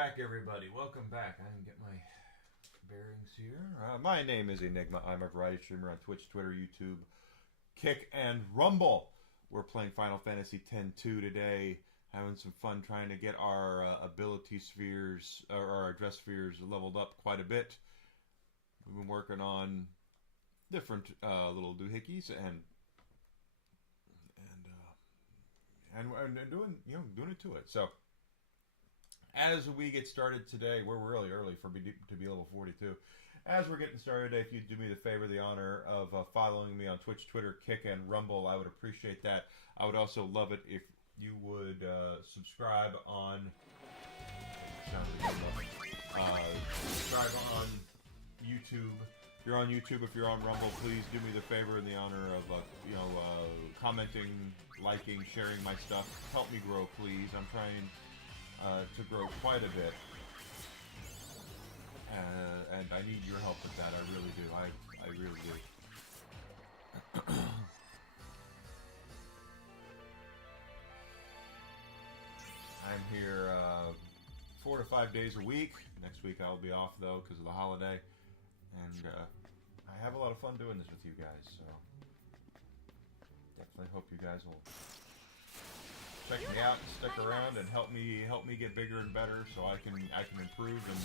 back, everybody. Welcome back. I can get my bearings here. My name is Enigma. I'm a variety streamer on Twitch, Twitter, YouTube, Kick, and Rumble. We're playing Final Fantasy X-2 today. Having some fun trying to get our ability spheres, or our address spheres, leveled up quite a bit. We've been working on different little doohickeys and doing it to it. So as we get started today, we're really early to be level 42. As we're getting started today, if you'd do me the favor, the honor of following me on Twitch, Twitter, Kick, and Rumble, I would appreciate that. I would also love it if you would subscribe on YouTube. If you're on YouTube, if you're on Rumble, please do me the favor and the honor of commenting, liking, sharing my stuff. Help me grow, please. I'm trying to grow quite a bit, and I need your help with that. I really do. I really do. I'm here 4 to 5 days a week. Next week I'll be off though because of the holiday, and I have a lot of fun doing this with you guys. So definitely hope you guys will check me out and stick around and help me get bigger and better so I can improve and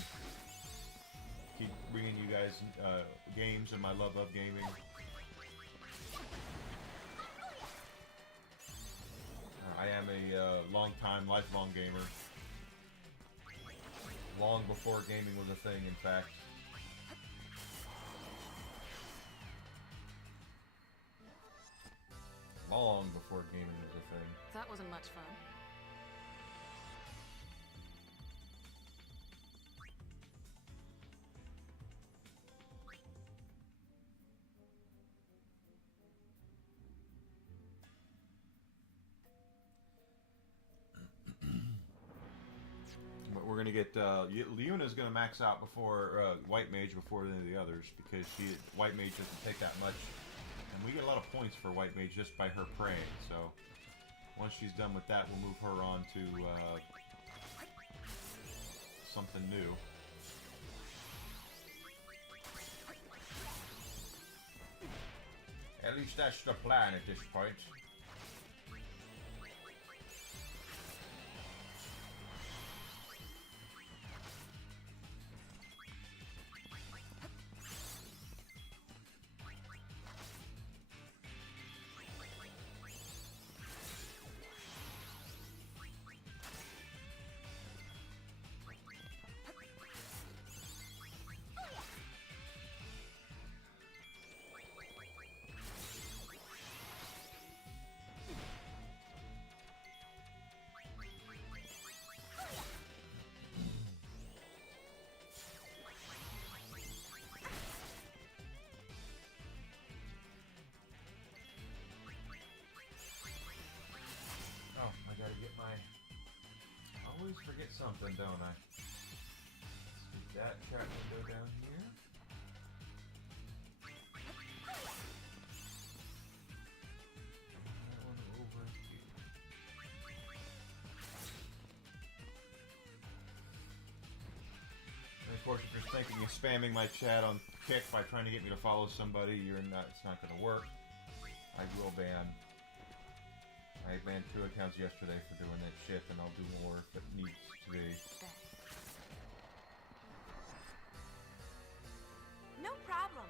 keep bringing you guys games and my love of gaming. I am a lifelong gamer. Long before gaming was a thing, in fact. Long before gaming was a thing. That wasn't much fun. But we're gonna get Leona's gonna max out before White Mage before any of the others because White Mage doesn't take that much, and we get a lot of points for White Mage just by her praying. So once she's done with that, we'll move her on to something new. At least that's the plan at this point. Oh, I gotta get my... I always forget something, don't I? Let's get that trap window down here. That one over here. And of course, if you're thinking of spamming my chat on Kick by trying to get me to follow somebody, it's not gonna work. I will ban. I banned 2 accounts yesterday for doing that shit, and I'll do more if it needs to be. No problem.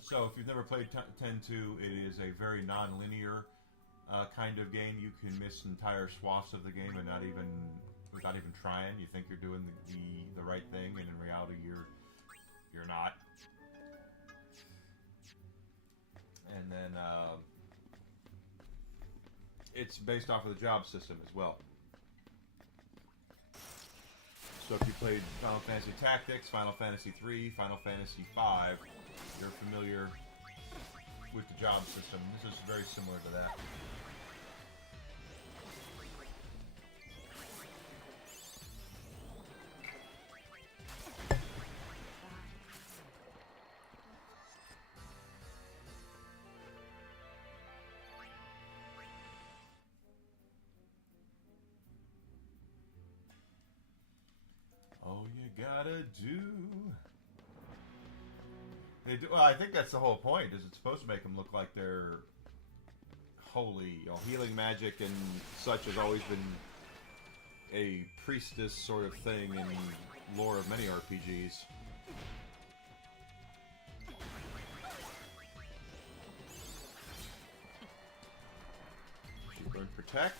So, if you've never played X-2, it is a very non-linear kind of game. You can miss entire swaths of the game and without even trying. You think you're doing the right thing, and in reality, you're not. And then it's based off of the job system as well. So if you played Final Fantasy Tactics, Final Fantasy 3, Final Fantasy 5, you're familiar with the job system. This is very similar to that. gotta do. They do. Well, I think that's the whole point. Is it's supposed to make them look like they're holy. You know, healing magic and such has always been a priestess sort of thing in lore of many RPGs. Keep going, protect.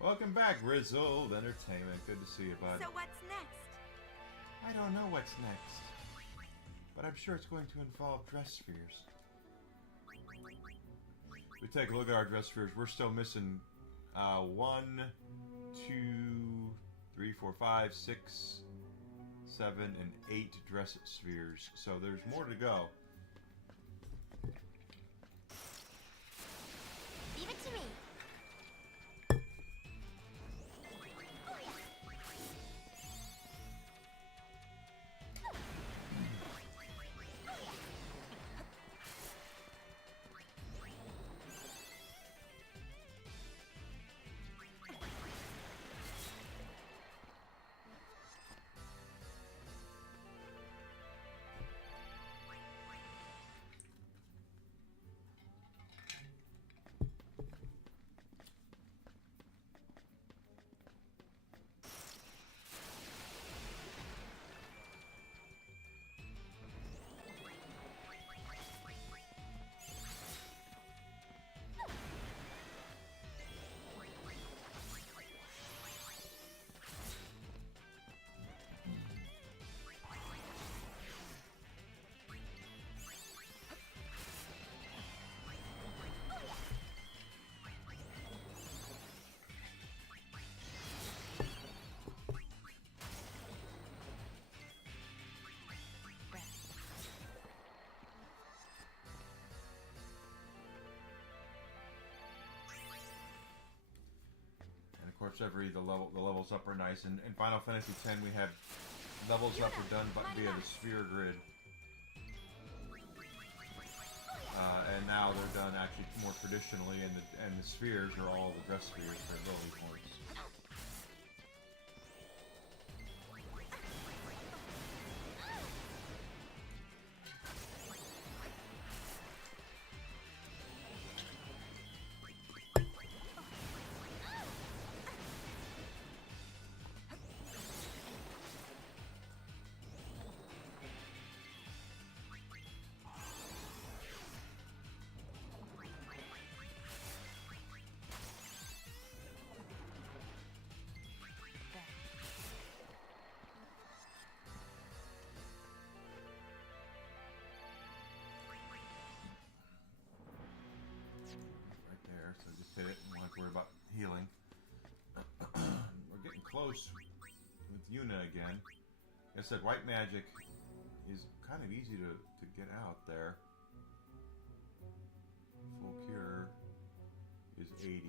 Welcome back, Grizzled Entertainment. Good to see you, bud. So what's next? I don't know what's next, but I'm sure it's going to involve dress spheres. We take a look at our dress spheres. We're still missing 1, 2, 3, 4, 5, 6, 7, and 8 dress spheres. So there's more to go. Leave it to me. Of course, the levels up are nice. And in Final Fantasy X, we had levels up are done via the sphere grid, and now they're done actually more traditionally. And the spheres are all the dress spheres for ability points. So just hit it and don't have to worry about healing. We're getting close with Yuna again. Like I said, white magic is kind of easy to get out there. Full cure is 80.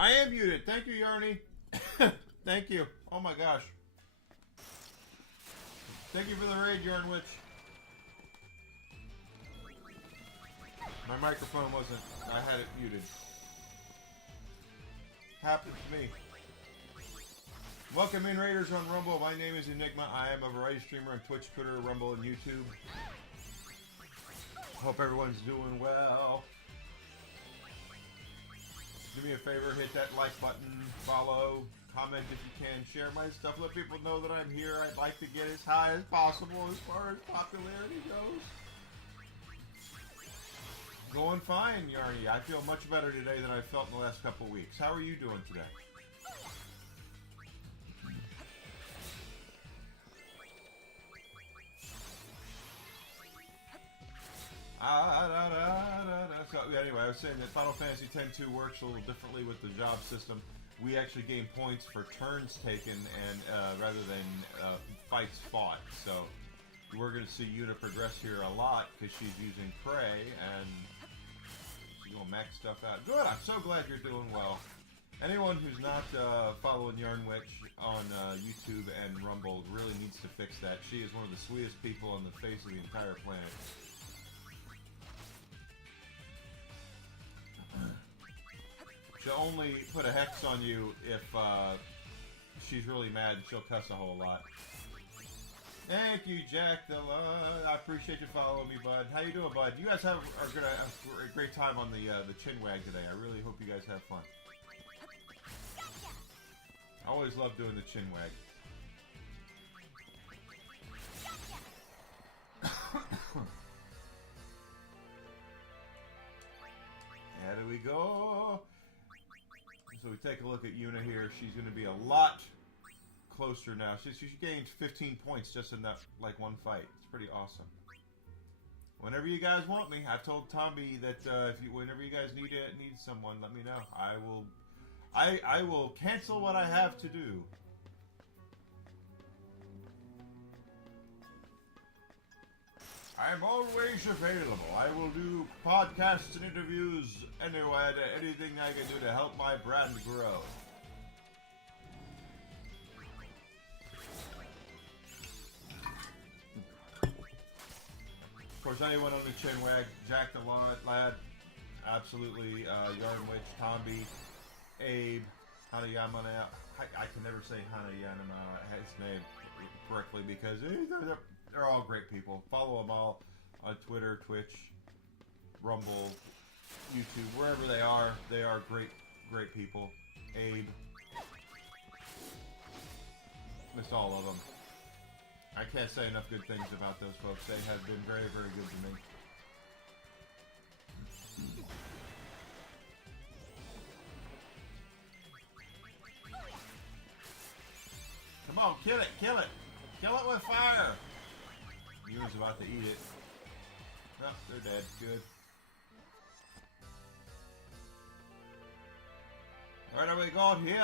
I am muted. Thank you, Yarny. Thank you. Oh my gosh. Thank you for the raid, Yarnwitch. My microphone wasn't. I had it muted. Happened to me. Welcome in, Raiders on Rumble. My name is Enigma. I am a variety streamer on Twitch, Twitter, Rumble, and YouTube. Hope everyone's doing well. Do me a favor, hit that like button, follow, comment if you can, share my stuff, let people know that I'm here. I'd like to get as high as possible as far as popularity goes. Going fine, Yarny. I feel much better today than I felt in the last couple of weeks. How are you doing today? So anyway, I was saying that Final Fantasy X-2 works a little differently with the job system. We actually gain points for turns taken and rather than fights fought. So we're going to see Yuna progress here a lot because she's using Prey and she's going to max stuff out. Good, I'm so glad you're doing well. Anyone who's not following Yarnwitch on YouTube and Rumble really needs to fix that. She is one of the sweetest people on the face of the entire planet. She'll only put a hex on you if she's really mad and she'll cuss a whole lot. Thank you, Jack. I appreciate you following me, bud. How you doing, bud? You guys are gonna have a great time on the chin wag today. I really hope you guys have fun. I always love doing the chin wag. How do we go? So we take a look at Yuna here. She's going to be a lot closer now. She gained 15 points just in that one fight. It's pretty awesome. Whenever you guys want me, I've told Tommy that whenever you guys need someone, let me know. I will cancel what I have to do. I'm always available. I will do podcasts and interviews anywhere, anything I can do to help my brand grow. Of course, anyone on the chin wag, Jack the Lad, absolutely, Yarnwitch, Tomby, Abe, Hanayamana. I can never say Hanayamana his name correctly because they're all great people. Follow them all on Twitter, Twitch, Rumble, YouTube, wherever they are great people. Abe. Missed all of them. I can't say enough good things about those folks. They have been very, very good to me. Come on, kill it, kill it! Kill it with fire! Yuna's about to eat it. No, they're dead. Good. Alright, are we going here?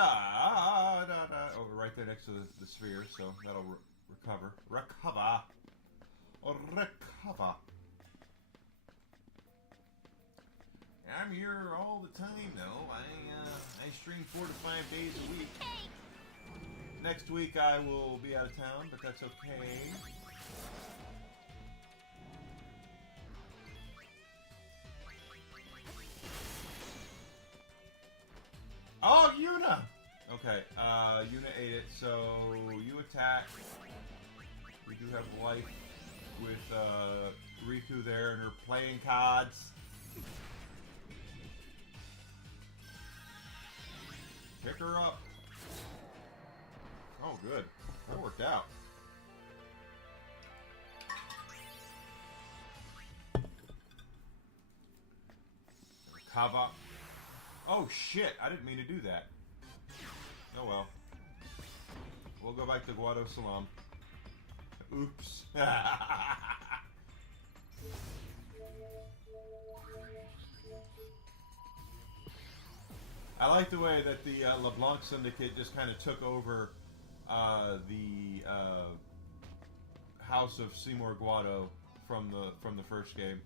Over right there next to the sphere, so that'll recover. Recover! I'm here all the time, though. I stream 4 to 5 days a week. Next week I will be out of town, but that's okay. Oh, Yuna! Okay, Yuna ate it, so you attack. We do have life with Riku there and her playing cards. Pick her up. Oh, good. That worked out. Kava. Oh, shit. I didn't mean to do that. Oh, well. We'll go back to Guado Salam. Oops. I like the way that the LeBlanc Syndicate just kind of took over the House of Seymour Guado from the first game.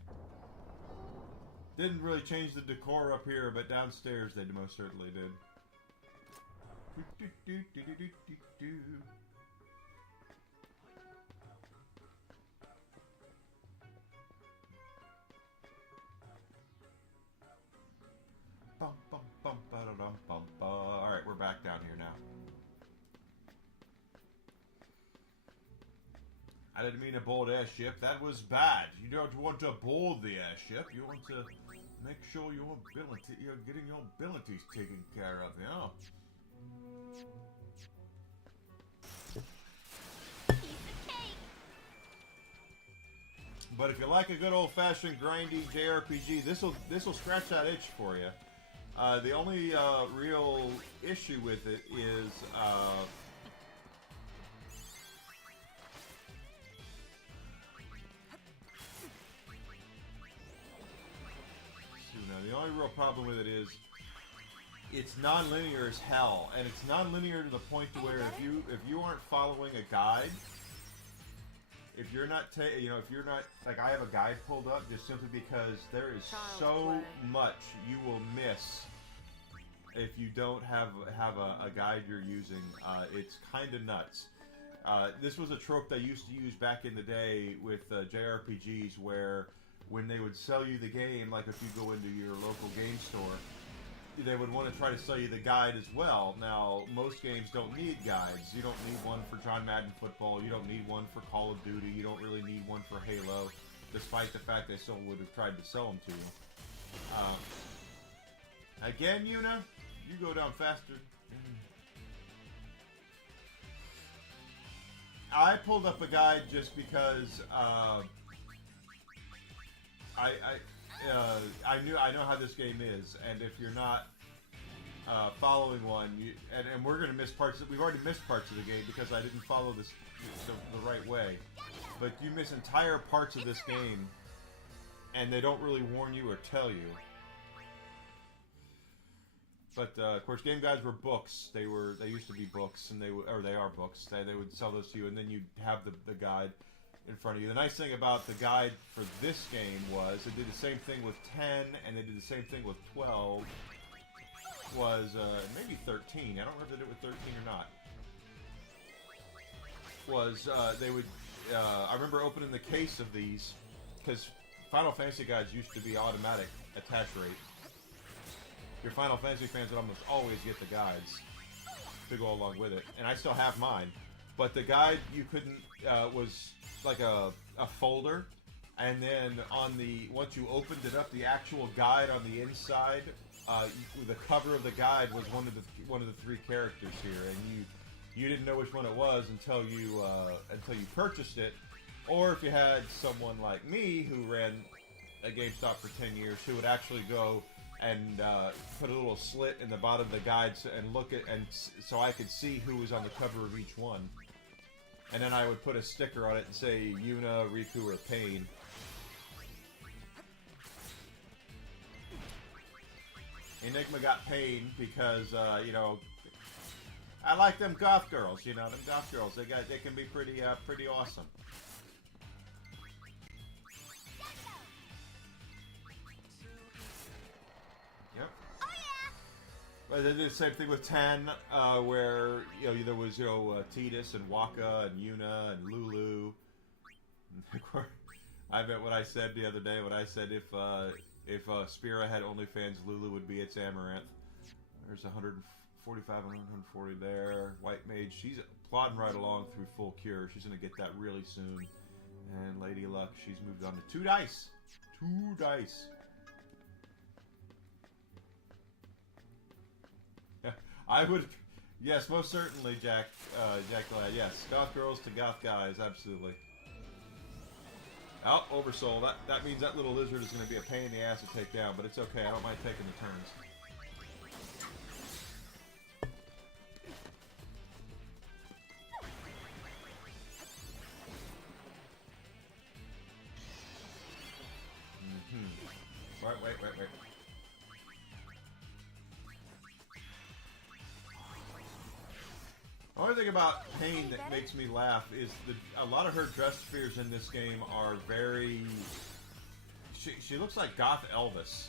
Didn't really change the decor up here, but downstairs they most certainly did. Bum, bum, bum, ba-da-dum, bum, ba. All right, we're back down here now. I didn't mean to board airship. That was bad. You don't want to board the airship. You want to make sure you're getting your abilities taken care of, yeah? But if you like a good old-fashioned grindy JRPG, this'll scratch that itch for you. The only real issue with it is the only real problem with it is it's non-linear as hell, and it's non-linear to the point to where if you aren't following a guide, if you're not if you're not, like, I have a guide pulled up just simply because there is so much you will miss if you don't have a guide you're using. It's kind of nuts. This was a trope they used to use back in the day with JRPGs, where when they would sell you the game, like if you go into your local game store, they would want to try to sell you the guide as well. Now, most games don't need guides. You don't need one for John Madden Football. You don't need one for Call of Duty. You don't really need one for Halo, despite the fact they still would have tried to sell them to you. Again, Yuna, you go down faster. I pulled up a guide just because I know how this game is, and if you're not following one, and we're gonna miss parts. We've already missed parts of the game because I didn't follow this the right way. But you miss entire parts of this game, and they don't really warn you or tell you. But of course, game guides were books. They used to be books, and they are books. They would sell those to you, and then you'd have the guide in front of you. The nice thing about the guide for this game was it did the same thing with 10, and they did the same thing with 12. Was maybe 13. I don't remember if they did it with 13 or not. Was they would? I remember opening the case of these because Final Fantasy guides used to be automatic attach rate. Your Final Fantasy fans would almost always get the guides to go along with it, and I still have mine. But the guide you couldn't was like a folder, and then once you opened it up, the actual guide on the inside, the cover of the guide was one of the three characters here, and you didn't know which one it was until you purchased it, or if you had someone like me who ran a GameStop for 10 years who would actually go and put a little slit in the bottom of the guide and look at so I could see who was on the cover of each one. And then I would put a sticker on it and say Yuna, Riku, or Pain. Enigma got Pain because I like them goth girls. Them goth girls. They can be pretty awesome. Yep. But they did the same thing with 10, where there was Tidus and Waka and Yuna and Lulu. I bet what I said the other day. What I said if Spira had OnlyFans, Lulu would be its Amaranth. There's 145, 140 there. White Mage, she's plodding right along through full cure. She's gonna get that really soon. And Lady Luck, she's moved on to 2 dice. 2 dice. I would, yes, most certainly, Jack Glad. Yes, goth girls to goth guys, absolutely. Oh, oversoul. That means that little lizard is going to be a pain in the ass to take down, but it's okay. I don't mind taking the turns. Wait. The only thing about Pain that makes me laugh is a lot of her dress spheres in this game are very... She looks like Goth Elvis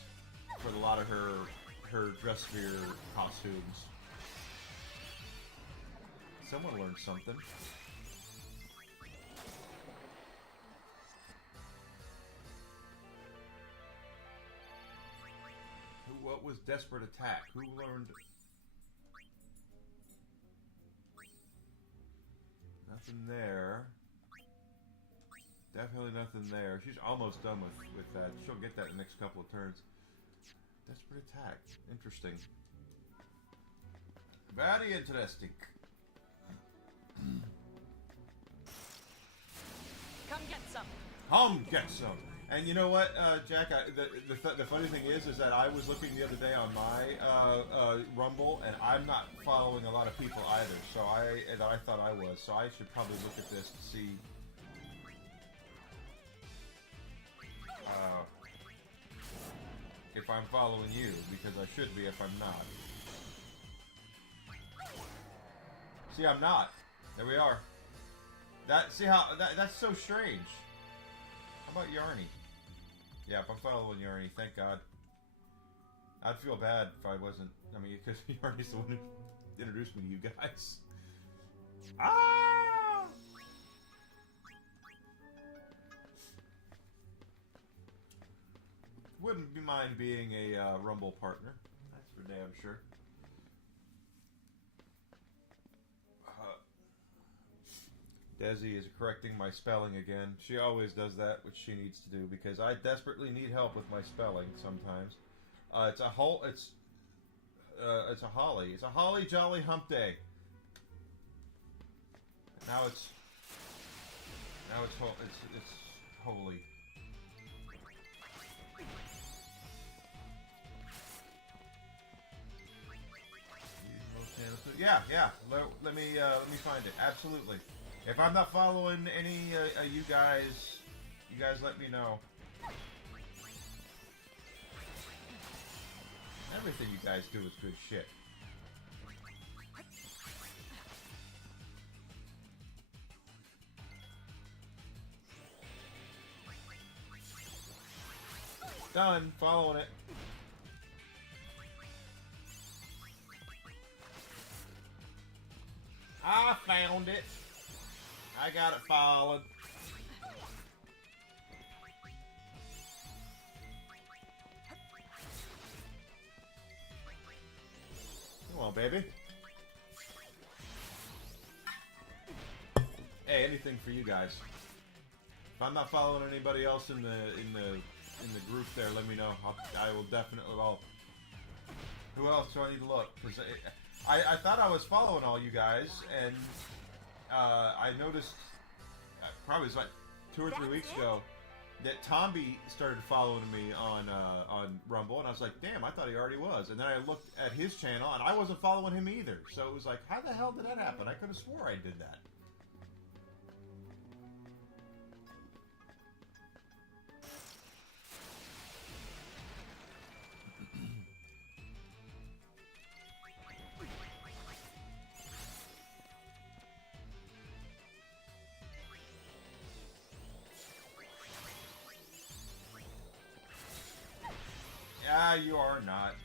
for a lot of her dress sphere costumes. Someone learned something. What was desperate attack? Who learned? Nothing there. Definitely nothing there. She's almost done with that. She'll get that in the next couple of turns. Desperate attack. Interesting. Very interesting. Come get some. Come get some. And you know what, Jack? The funny thing is that I was looking the other day on my Rumble, and I'm not following a lot of people either. So I thought I was. So I should probably look at this to see. If I'm following you, because I should be if I'm not. See, I'm not. There we are. See how that's so strange. How about Yarny? Yeah, if I'm following Yarny, thank God. I'd feel bad if I wasn't. I mean, because Yarny's the one who introduced me to you guys. Ah! Wouldn't be mind being a Rumble partner. That's for damn sure. Desi is correcting my spelling again. She always does that, which she needs to do because I desperately need help with my spelling sometimes. It's a holly. It's a holly jolly hump day. Now it's holy. Yeah. Let me find it. Absolutely. If I'm not following any you guys let me know. Everything you guys do is good shit. Done. Following it. I found it. I got it followed. Come on, baby. Hey, anything for you guys. If I'm not following anybody else in the group there, let me know. I will definitely. Well, who else do I need to look? Because I thought I was following all you guys, and I noticed probably it was like 2 or 3 weeks ago that Tomby started following me on Rumble, and I was like, damn, I thought he already was. And then I looked at his channel, and I wasn't following him either. So it was like, how the hell did that happen? I could have swore I did that. You are not.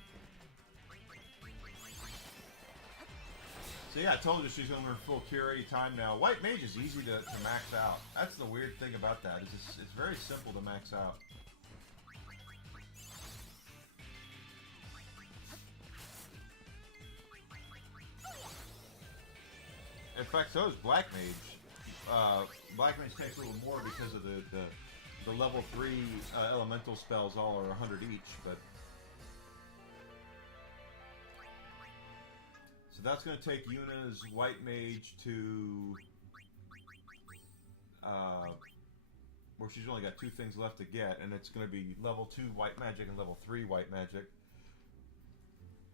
So yeah, I told you she's going to run full cure any time now. White Mage is easy to max out. That's the weird thing about that. Is it's very simple to max out. In fact, so is Black Mage. Black Mage takes a little more because of the level 3 elemental spells all are 100 each, but. So that's going to take Yuna's White Mage to where she's only got 2 things left to get, and it's going to be level 2 White Magic and level 3 White Magic.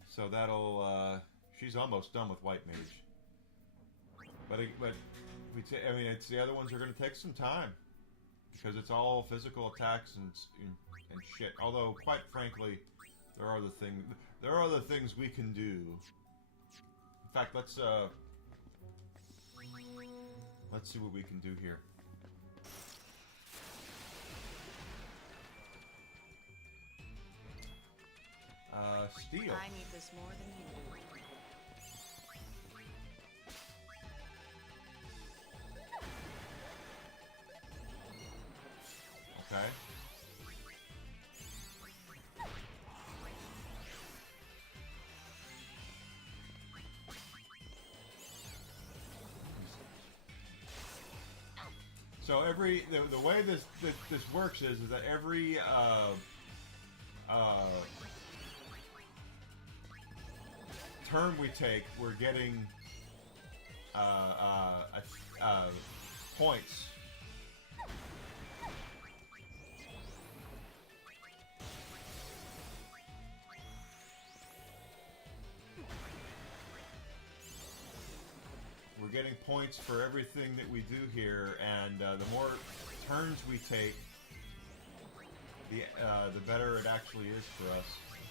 So that'll she's almost done with White Mage. But I mean, it's the other ones are going to take some time because it's all physical attacks and shit. Although, quite frankly, there are other things we can do. In fact, let's see what we can do here. Steel. I need this more than you So the way this works is that every turn we take, we're getting points. We're getting points for everything that we do here, and the more turns we take, the better it actually is for us.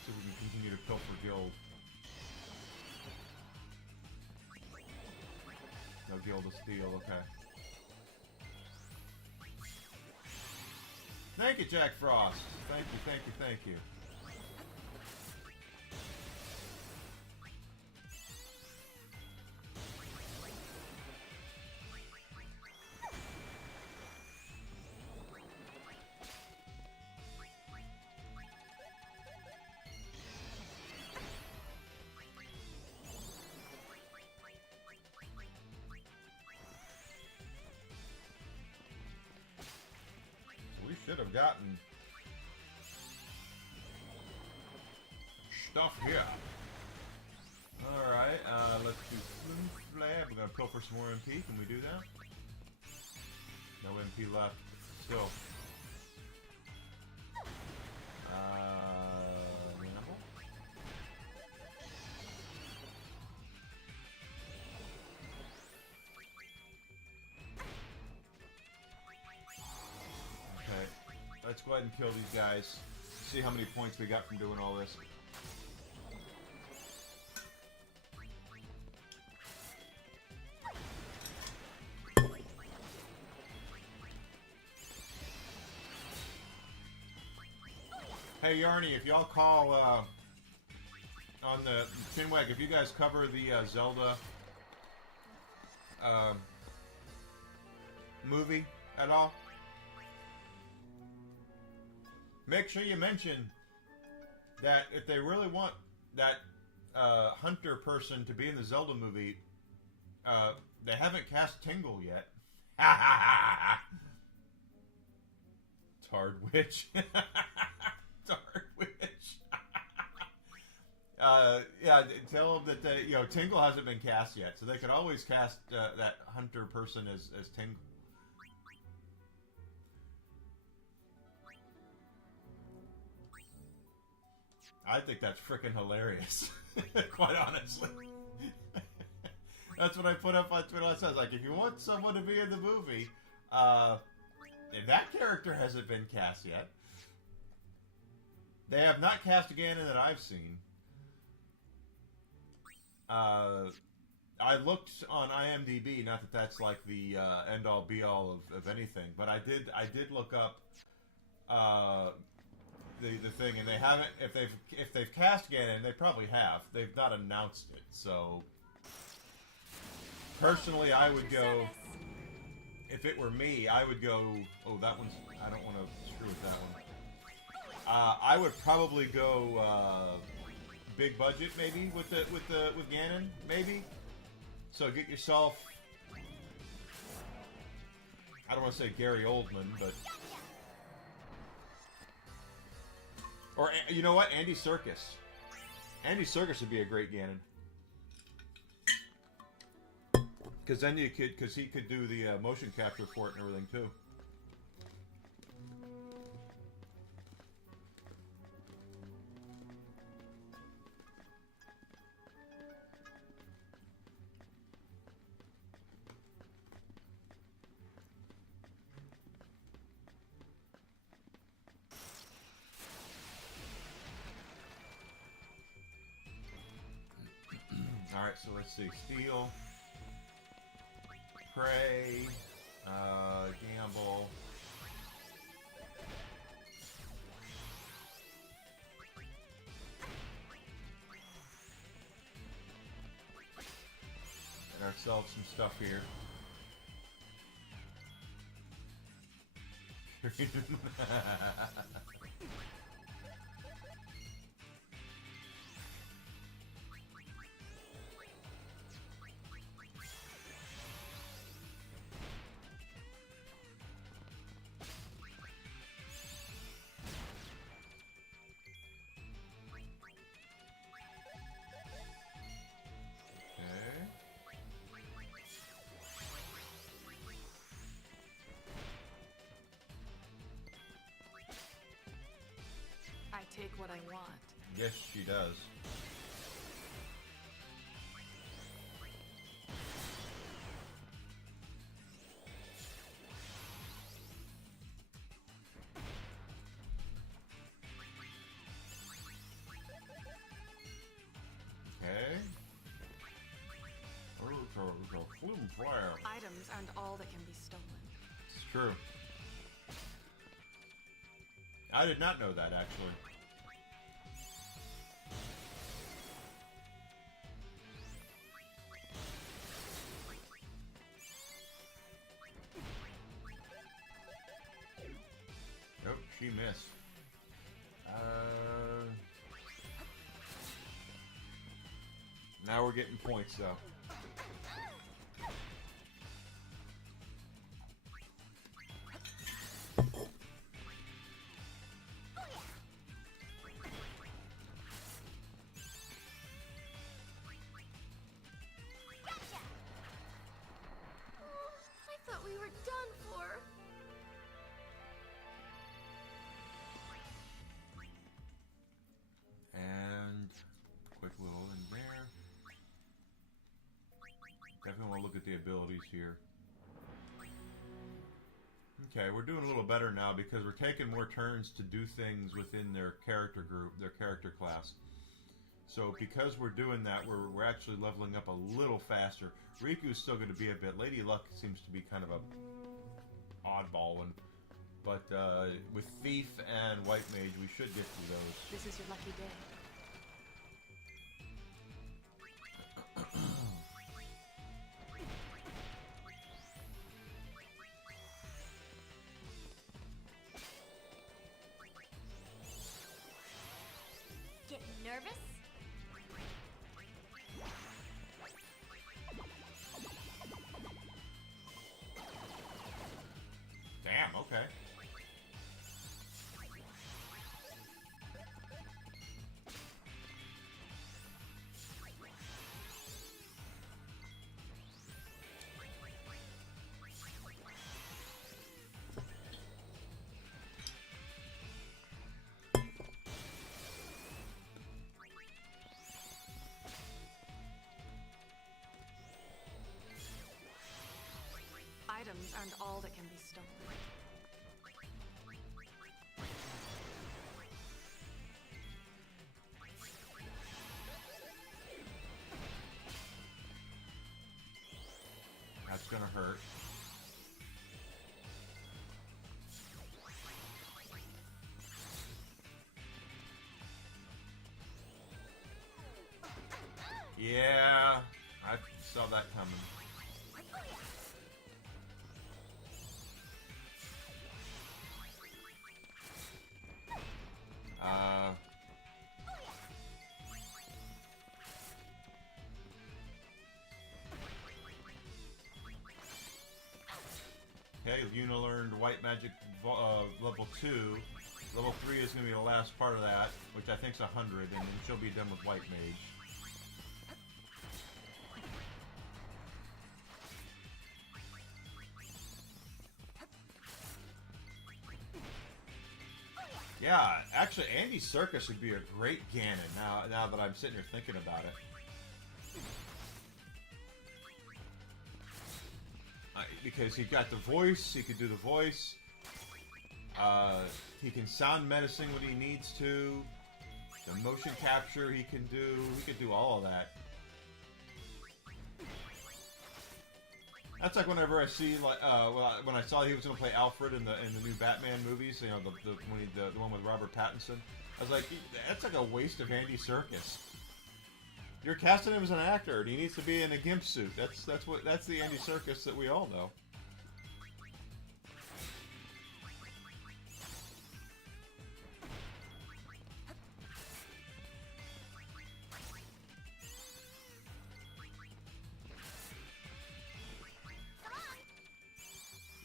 So we can continue to pilfer guild. No Guild of Steel, okay. Thank you, Jack Frost. Thank you, thank you, thank you. Should have gotten stuff here. Alright, let's do Flim Flab. We're gonna pilfer some more MP. Can we do that? No MP left. Still. Reasonable. Let's go ahead and kill these guys. See how many points we got from doing all this. Hey Yarny, if y'all call on the Chinwag, if you guys cover the Zelda movie at all, make sure you mention that if they really want that hunter person to be in the Zelda movie, they haven't cast Tingle yet. Tard Witch. Tard Witch. Yeah, tell them that you know, Tingle hasn't been cast yet, so they could always cast that hunter person as Tingle. I think that's freaking hilarious. Quite honestly. That's what I put up on Twitter. I was like, if you want someone to be in the movie, if that character hasn't been cast yet. They have not cast Ganon that I've seen. I looked on IMDb, not that that's like the end-all be-all of anything, but I did look up the thing, and they haven't. If they've cast Ganon, they probably have. They've not announced it. So personally, I would go. If it were me, I would go. Oh, that one's. I don't want to screw with that one. I would probably go big budget, maybe with Ganon, maybe. So get yourself. I don't want to say Gary Oldman, but. Or, you know what? Andy Serkis. Andy Serkis would be a great Ganon. Because then you could, because he could do the motion capture for it and everything too. Alright, so let's see. Steel. Prey. Gamble. Get ourselves some stuff here. take what I want. Yes, she does. Okay. It's a flim flare. Items aren't all that can be stolen. It's true. I did not know that, actually. Nope, she missed. Now we're getting points, though. I thought we were done for. And quick little in there. Definitely want to look at the abilities here. Okay, we're doing a little better now because we're taking more turns to do things within their character group, their character class. So because we're doing that, we're actually leveling up a little faster. Riku's still going to be a bit. Lady Luck seems to be kind of a oddball one. But with Thief and White Mage, we should get through those. This is your lucky day. Getting nervous? Damn, okay. Items aren't all that can be stolen. That's gonna hurt. Yeah, I saw that coming. Okay, Yuna learned White Magic level 2. Level 3 is going to be the last part of that, which I think is 100, and then she'll be done with White Mage. Yeah, actually, Andy Serkis would be a great Ganon, now that I'm sitting here thinking about it. Because he got the voice, he could do the voice. He can sound menacing when he needs to. The motion capture he can do all of that. That's like whenever I see when I saw he was going to play Alfred in the new Batman movies, you know, the one with Robert Pattinson. I was like, that's like a waste of Andy Serkis. You're casting him as an actor, and he needs to be in a gimp suit. That's the Andy Serkis that we all know.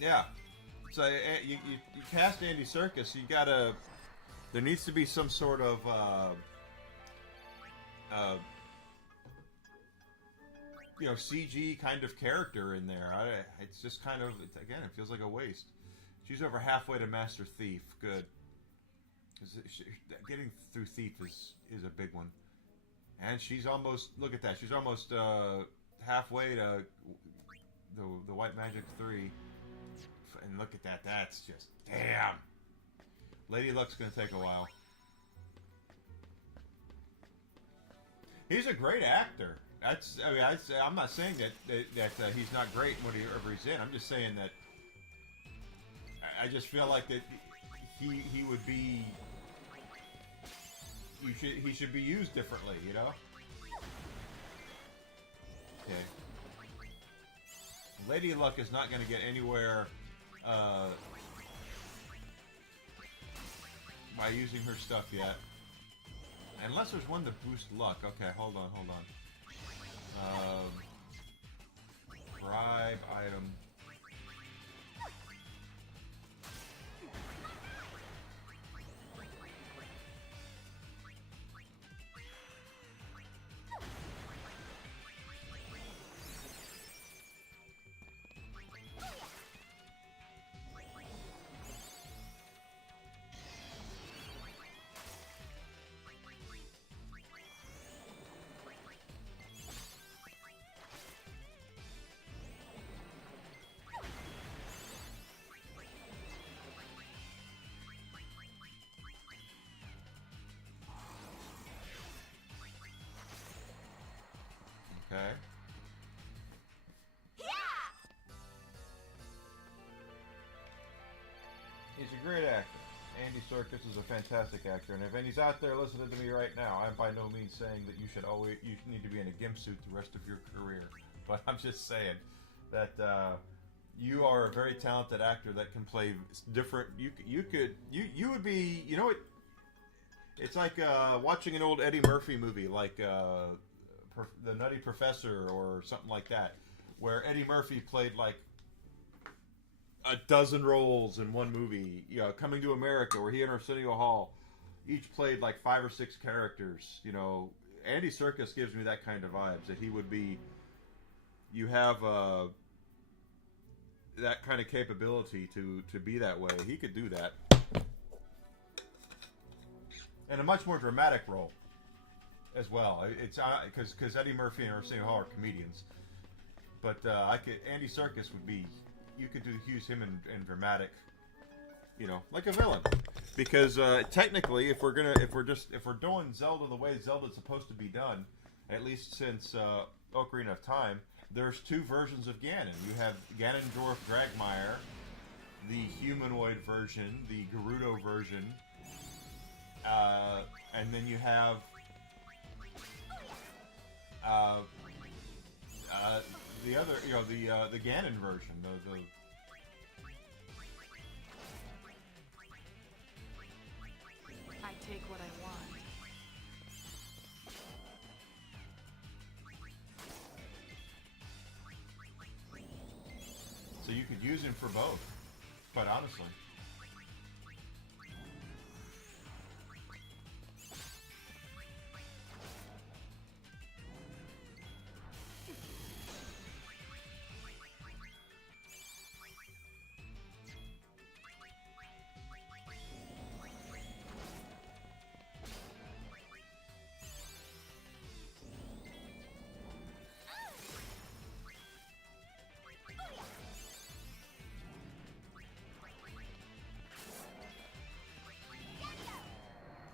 Yeah. So you cast Andy Serkis, you gotta. There needs to be some sort of you know, CG kind of character in there. It's just kind of, again, it feels like a waste. She's over halfway to Master Thief. Good. Getting through Thief is a big one. And she's almost, look at that, she's almost halfway to the White Magic 3. And look at that, that's just, damn. Lady Luck's going to take a while. He's a great actor. I'm not saying that he's not great whatever he's in. I'm just saying that I just feel like that he would be. He should be used differently, you know. Okay. Lady Luck is not going to get anywhere by using her stuff yet. Unless there's one to boost luck. Okay, hold on. Bribe item. Okay. He's a great actor. Andy Serkis is a fantastic actor, and if he's out there listening to me right now, I'm by no means saying that you need to be in a gimp suit the rest of your career. But I'm just saying that you are a very talented actor that can play different. You would be, you know what? It's like watching an old Eddie Murphy movie, like The Nutty Professor or something like that, where Eddie Murphy played like a dozen roles in one movie. You know, Coming to America, where he and Arsenio Hall each played like 5 or 6 characters. You know, Andy Serkis gives me that kind of vibes, that he would be. You have that kind of capability to be that way. He could do that, and a much more dramatic role as well. It's because Eddie Murphy and Arsenio Hall are comedians, but Andy Serkis would be. You could use him in dramatic, you know, like a villain. Because technically, if we're doing Zelda the way Zelda's supposed to be done, at least since Ocarina of Time, there's 2 versions of Ganon. You have Ganondorf Dragmire, the humanoid version, the Gerudo version, and then you have the other, you know, the Ganon version, the I take what I want. so you could use him for both, quite honestly.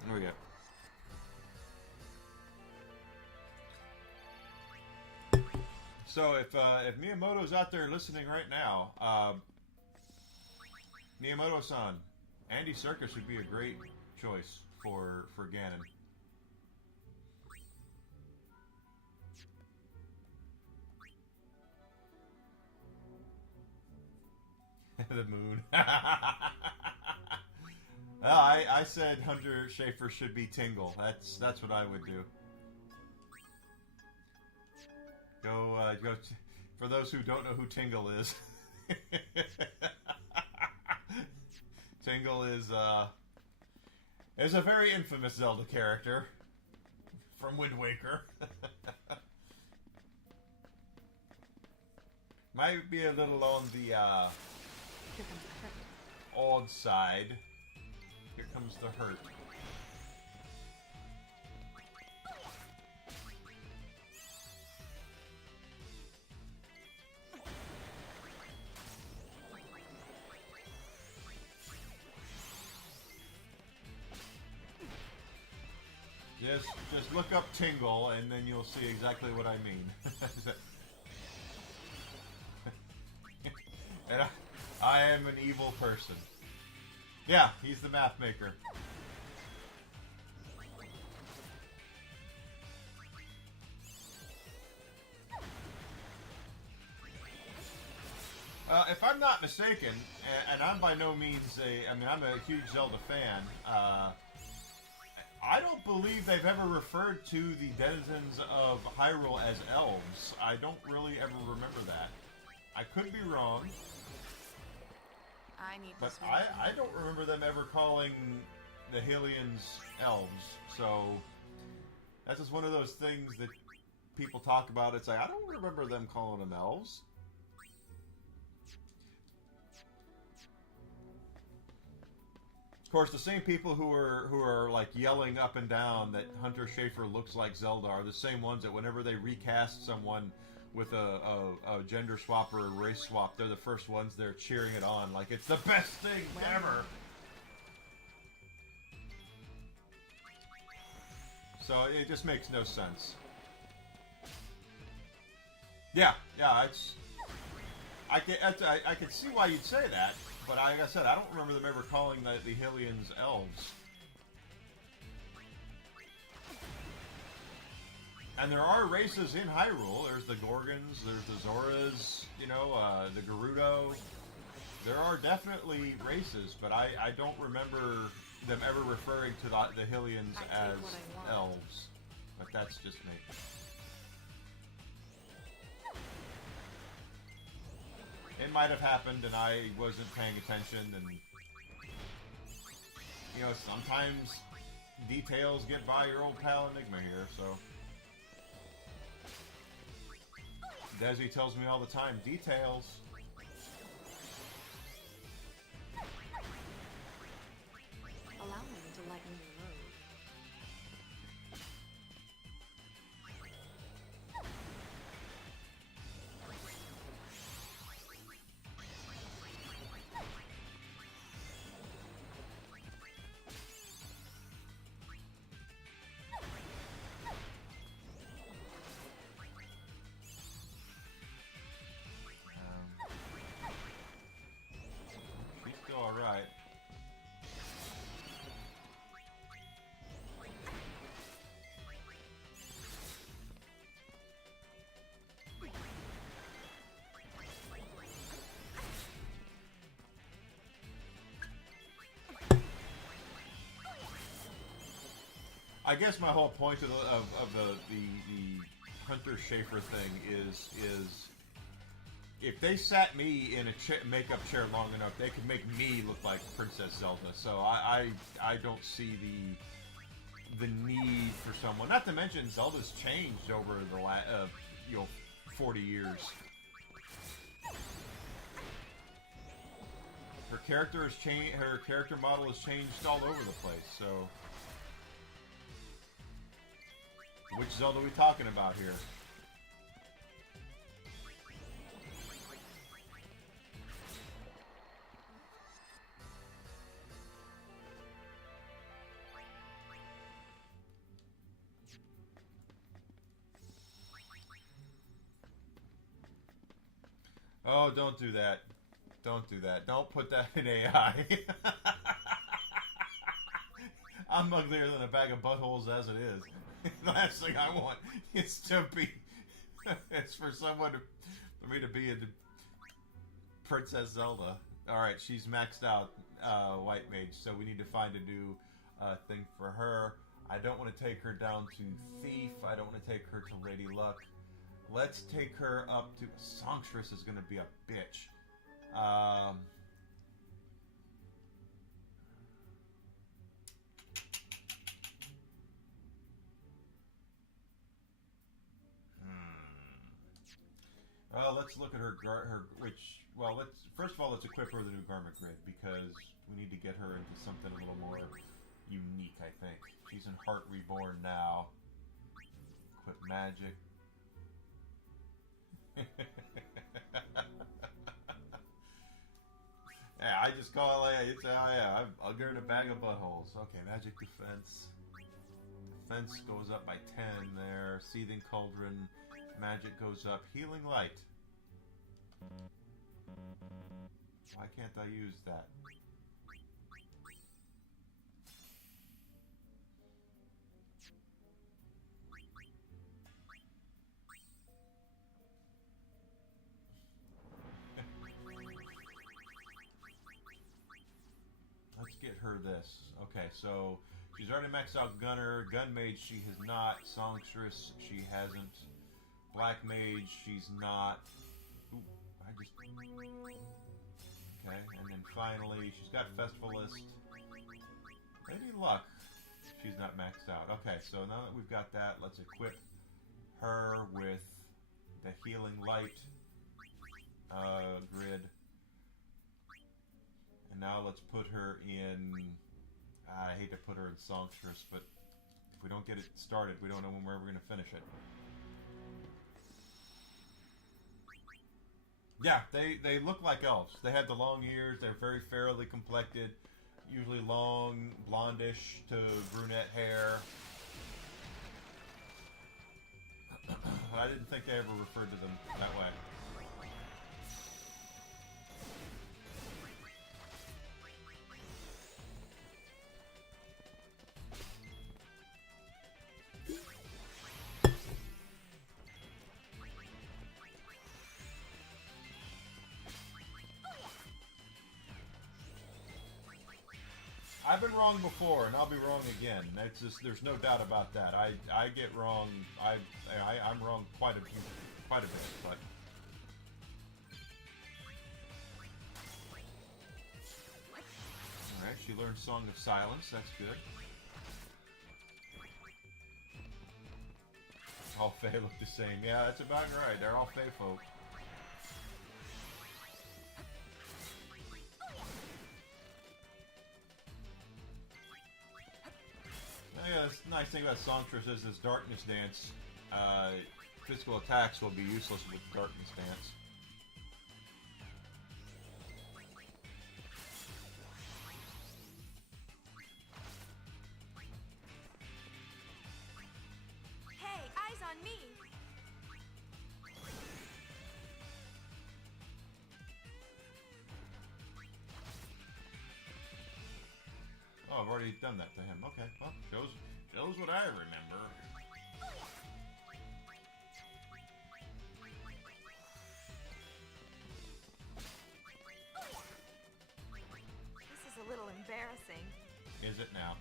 There we go. So if Miyamoto's out there listening right now, Miyamoto-san, Andy Serkis would be a great choice for Ganon. The moon. Well, I said Hunter Schafer should be Tingle. That's what I would do. Go for those who don't know who Tingle is. Tingle is a very infamous Zelda character from Wind Waker. Might be a little on the Here comes the hurt. odd side Here comes the hurt. Just look up Tingle, and then you'll see exactly what I mean. And I am an evil person. Yeah, he's the math maker. If I'm not mistaken, and I'm by no means I'm a huge Zelda fan, I don't believe they've ever referred to the denizens of Hyrule as elves. I don't really ever remember that. I could be wrong, but I don't remember them ever calling the Hylians elves. So that's just one of those things that people talk about. It's like, I don't remember them calling them elves. Of course, the same people who are like yelling up and down that Hunter Schafer looks like Zelda are the same ones that whenever they recast someone with a gender swap or a race swap, they're the first ones they're cheering it on like it's the best thing ever. So it just makes no sense. Yeah, I can see why you'd say that. But like I said, I don't remember them ever calling the Hylians elves. And there are races in Hyrule. There's the Gorgons, there's the Zoras, the Gerudo. There are definitely races, but I don't remember them ever referring to the Hylians as elves. But that's just me. It might have happened and I wasn't paying attention, and sometimes details get by your old pal Enigma here, so Desi tells me all the time, details. Allow me to lighten your load. She's still alright. I guess my whole point of the Hunter Schafer thing is if they sat me in a makeup chair long enough, they could make me look like Princess Zelda. So I don't see the need for someone. Not to mention Zelda's changed over the last 40 years. Her character has changed. Her character model has changed all over the place. So. Which Zelda are we talking about here? Oh, don't do that. Don't do that. Don't put that in AI. I'm uglier than a bag of buttholes as it is. The last thing I want is to be... it's for me to be a Princess Zelda. Alright, she's maxed out White Mage, so we need to find a new thing for her. I don't want to take her down to Thief. I don't want to take her to Lady Luck. Let's take her up to... Songstress is going to be a bitch. Well, Well, let's look at her first of all, let's equip her with a new garment grid because we need to get her into something a little more unique, I think. She's in Heart Reborn now. Equip magic. Yeah, I just call it, I'll get her in a bag of buttholes. Okay, magic defense. Defense goes up by 10 there. Seething Cauldron. Magic goes up. Healing Light. Why can't I use that? Let's get her this. Okay, so she's already maxed out Gunner. Gun Mage, she has not. Songstress, she hasn't. Black Mage, she's not. Ooh, okay, and then finally, she's got Festivalist. Lady Luck, she's not maxed out. Okay, so now that we've got that, let's equip her with the Healing Light grid. And now let's put her in... I hate to put her in Songstress, but if we don't get it started, we don't know when we're ever going to finish it. Yeah, they look like elves. They have the long ears. They're very fairly complected. Usually long, blondish to brunette hair. I didn't think they ever referred to them that way. I've been wrong before, and I'll be wrong again. That's just, there's no doubt about that. I get wrong. I'm wrong quite a bit, but. All right, she learned Song of Silence. That's good. All Fae look the same. Yeah, that's about right. They're all Fae folk. Yeah, the nice thing about Songstress is this Darkness Dance. Physical attacks will be useless with Darkness Dance. Hey, eyes on me! Oh, I've already done that to him. Okay, well, shows what I remember. This is a little embarrassing. Is it now?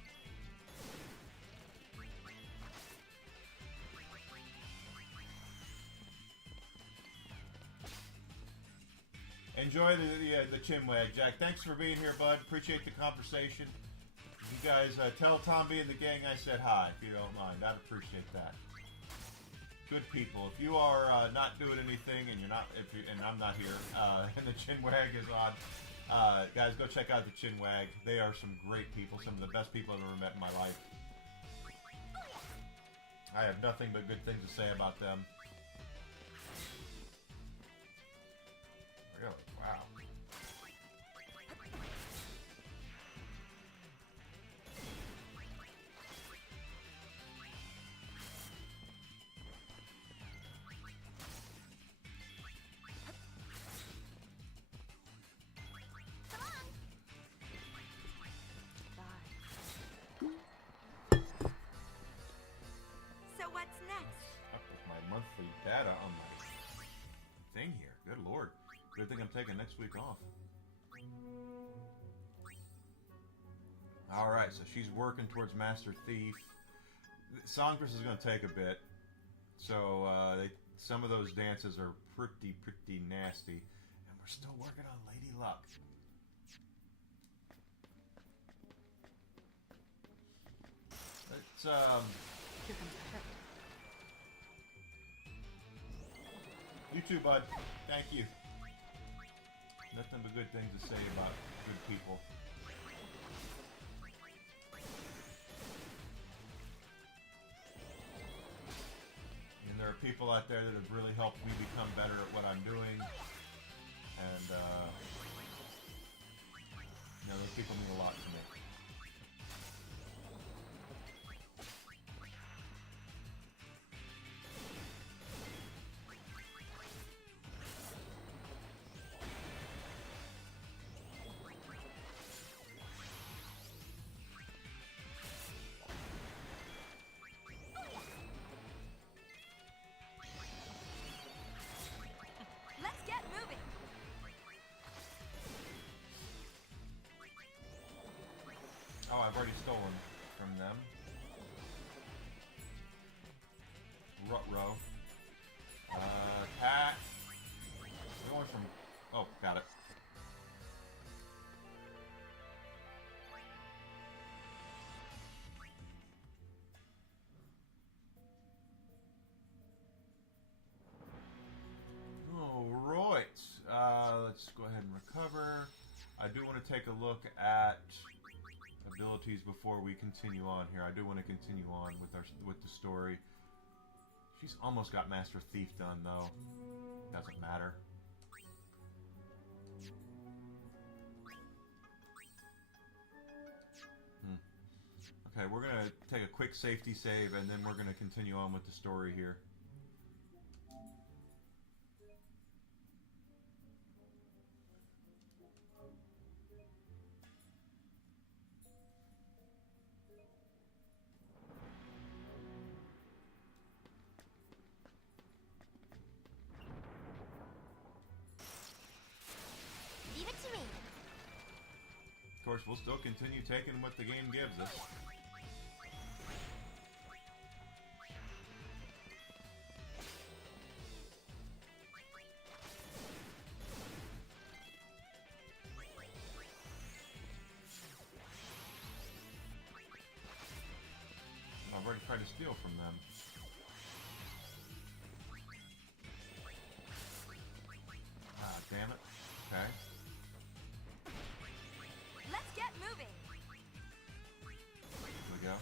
Enjoy the chinwag, Jack. Thanks for being here, bud. Appreciate the conversation. You guys tell Tomby and the gang I said hi, if you don't mind. I'd appreciate that. Good people. If you are not doing anything and you're not, and I'm not here, and the chinwag is on, guys, go check out the chinwag. They are some great people, some of the best people I've ever met in my life. I have nothing but good things to say about them. Really? Wow. So what's next? Up with my monthly data on my thing here. Good lord. Good thing I'm taking next week off. Alright, so she's working towards Master Thief. Songstress is going to take a bit. So some of those dances are pretty nasty. And we're still working on Lady Luck. Let's, Here comes the hurt. You too, bud. Thank you. Nothing but good things to say about good people. And there are people out there that have really helped me become better at what I'm doing. And, you know, those people mean a lot to me. Let's get moving. Oh, I've already stolen from them. Ruh-roh. Cat. Going from... Oh, got it. Alright. Let's go ahead and recover. I do want to take a look at abilities before we continue on here. I do want to continue on with the story. She's almost got Master Thief done though. Doesn't matter. Okay, we're gonna take a quick safety save and then we're gonna continue on with the story here. Leave it to me. Of course, we'll still continue taking what the game gives us. I've already tried to steal from them. Ah, damn it. Okay. Let's get moving. Here we go.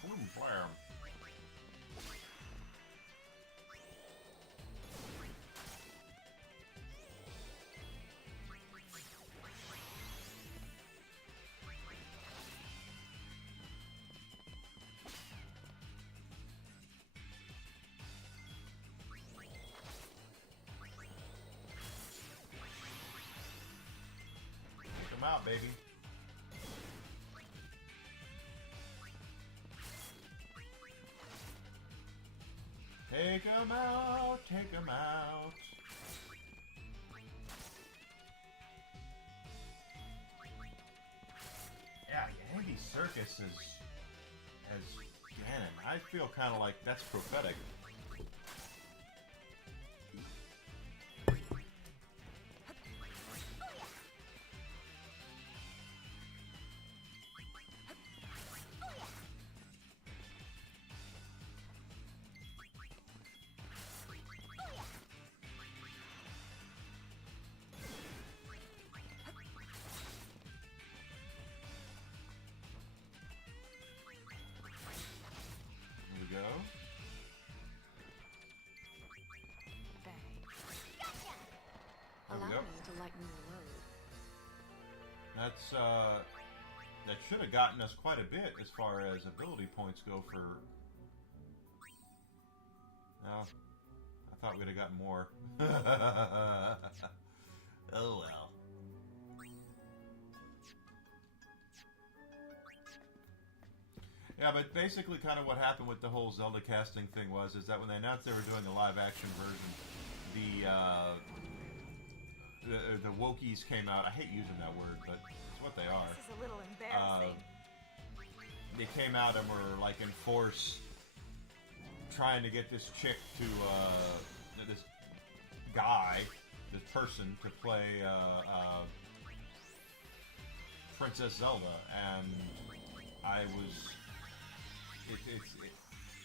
Flume flare. Take them out, baby. Take 'em out, take 'em out. Yeah, Andy Serkis as Ganon. I feel kind of like that's prophetic. Go. Gotcha. There we Allow go. me to lighten the load. That's that should have gotten us quite a bit as far as ability points go for. No, I thought we'd have gotten more. Oh well. Yeah, but basically kind of what happened with the whole Zelda casting thing was is that when they announced they were doing a live action version, the Wokies came out. I hate using that word, but it's what they are. This is a little embarrassing. They came out and were like in force trying to get this chick to guy, this person, to play Princess Zelda, and I was.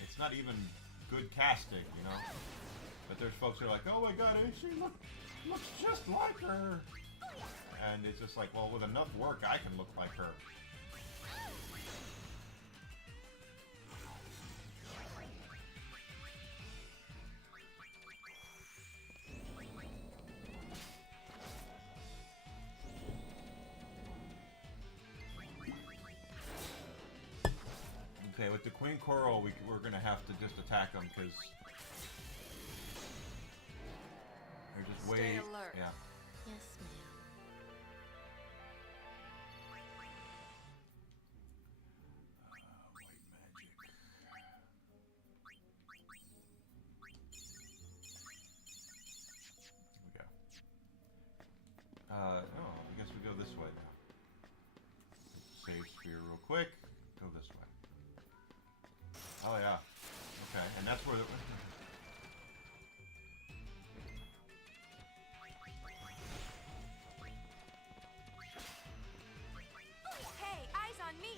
It's not even good casting, you know. But there's folks who are like, oh my god, she looks just like her. And it's just like, well, with enough work, I can look like her. Okay, with the Queen Coral, we're gonna have to just attack them because they're just way. Stay alert. Yeah. Yes, ma'am. White magic. Here we go. Oh, I guess we go this way now. Save sphere real quick. Go this way. Oh yeah. Okay, and that's where the. Hey, eyes on me!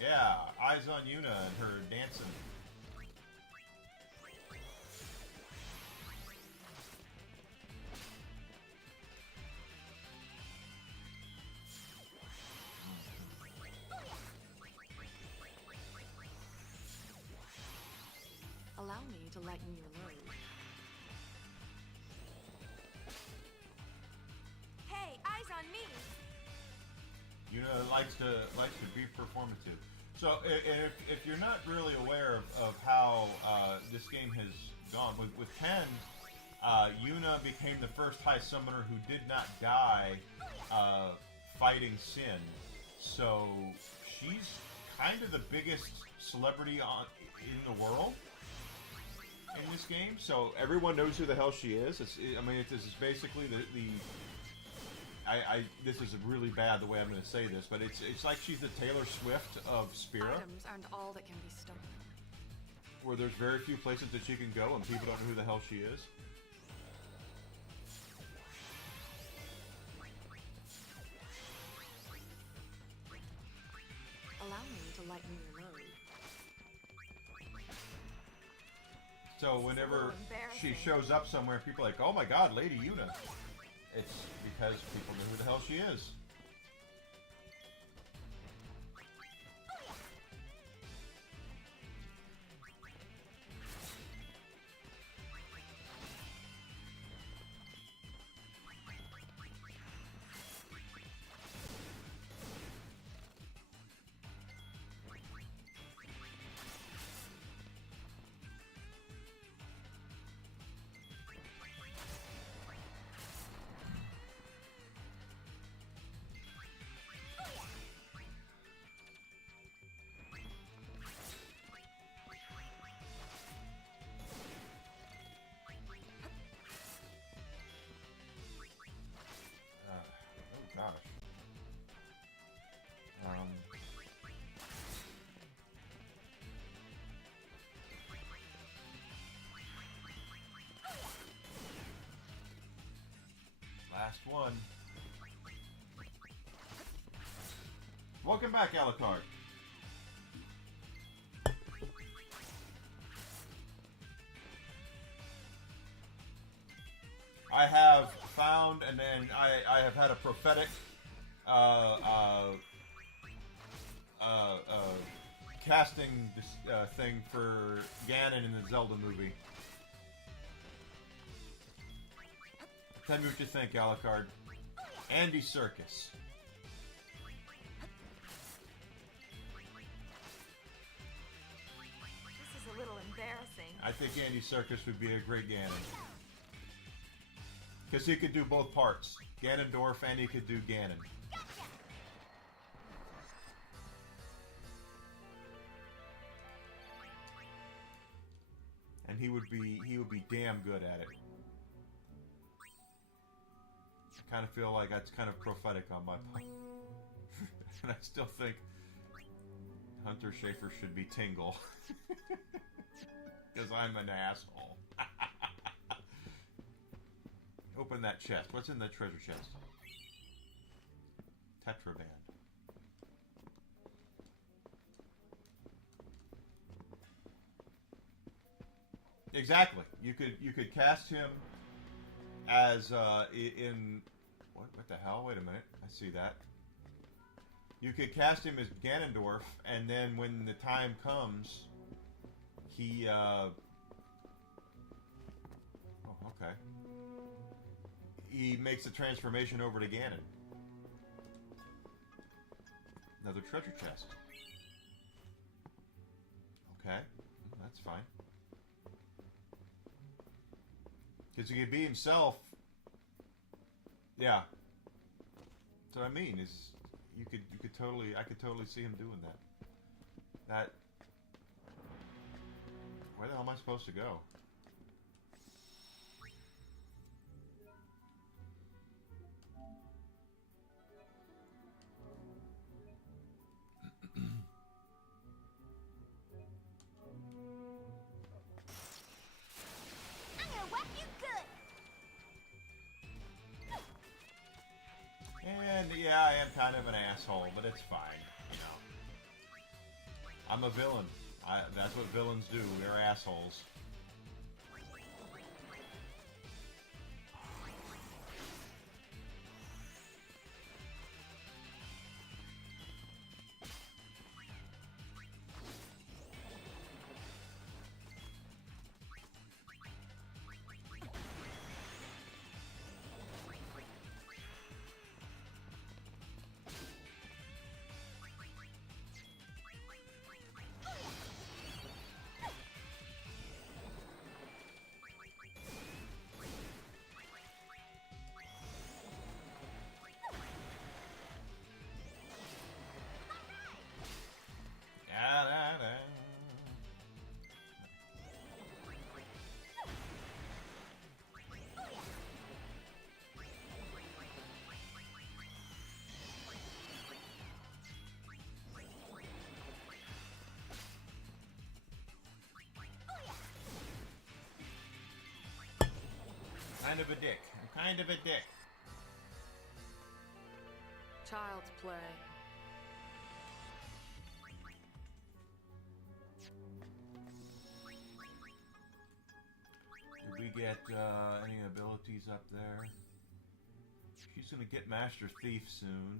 Yeah, eyes on Yuna and her dancing. Allow me to lighten your load. Hey, eyes on me! Yuna likes to be performative. So if you're not really aware of how this game has gone, with 10, Yuna became the first High Summoner who did not die fighting Sin. So she's kind of the biggest celebrity in the world in this game. So everyone knows who the hell she is. This is basically the this is really bad the way I'm going to say this, but it's like she's the Taylor Swift of Spira, Items aren't all that can be stolen. where there's very few places that she can go and people don't know who the hell she is. Allow me to lighten your load. So whenever she embarrassing. shows up somewhere, people are like, oh my god, Lady Yuna. It's because people know who the hell she is. Oh gosh. Last one. Welcome back, Alucard. I have found, and then I have had a prophetic casting thing for Ganon in the Zelda movie. Tell me what you think, Alucard. Andy Serkis. This is a little embarrassing. I think Andy Serkis would be a great Ganon. Because he could do both parts. Ganondorf and he could do Ganon. And he would be damn good at it. I kind of feel like that's kind of prophetic on my part. And I still think Hunter Schafer should be Tingle. Because I'm an asshole. open that chest. What's in that treasure chest? Tetraband. Exactly. You could cast him as in what the hell? Wait a minute. I see that. You could cast him as Ganondorf, and then when the time comes, he oh, okay. He makes the transformation over to Ganon. Another treasure chest. Okay, that's fine. Because he could be himself. Yeah. That's what I mean. Is you could totally, I could totally see him doing that. That. Where the hell am I supposed to go? I'm gonna whack you good. And yeah, I am kind of an asshole, but it's fine, you know. I'm a villain. That's what villains do. They're assholes. Kind of a dick. I'm kind of a dick. Child's play. Did we get any abilities up there? She's gonna get Master Thief soon.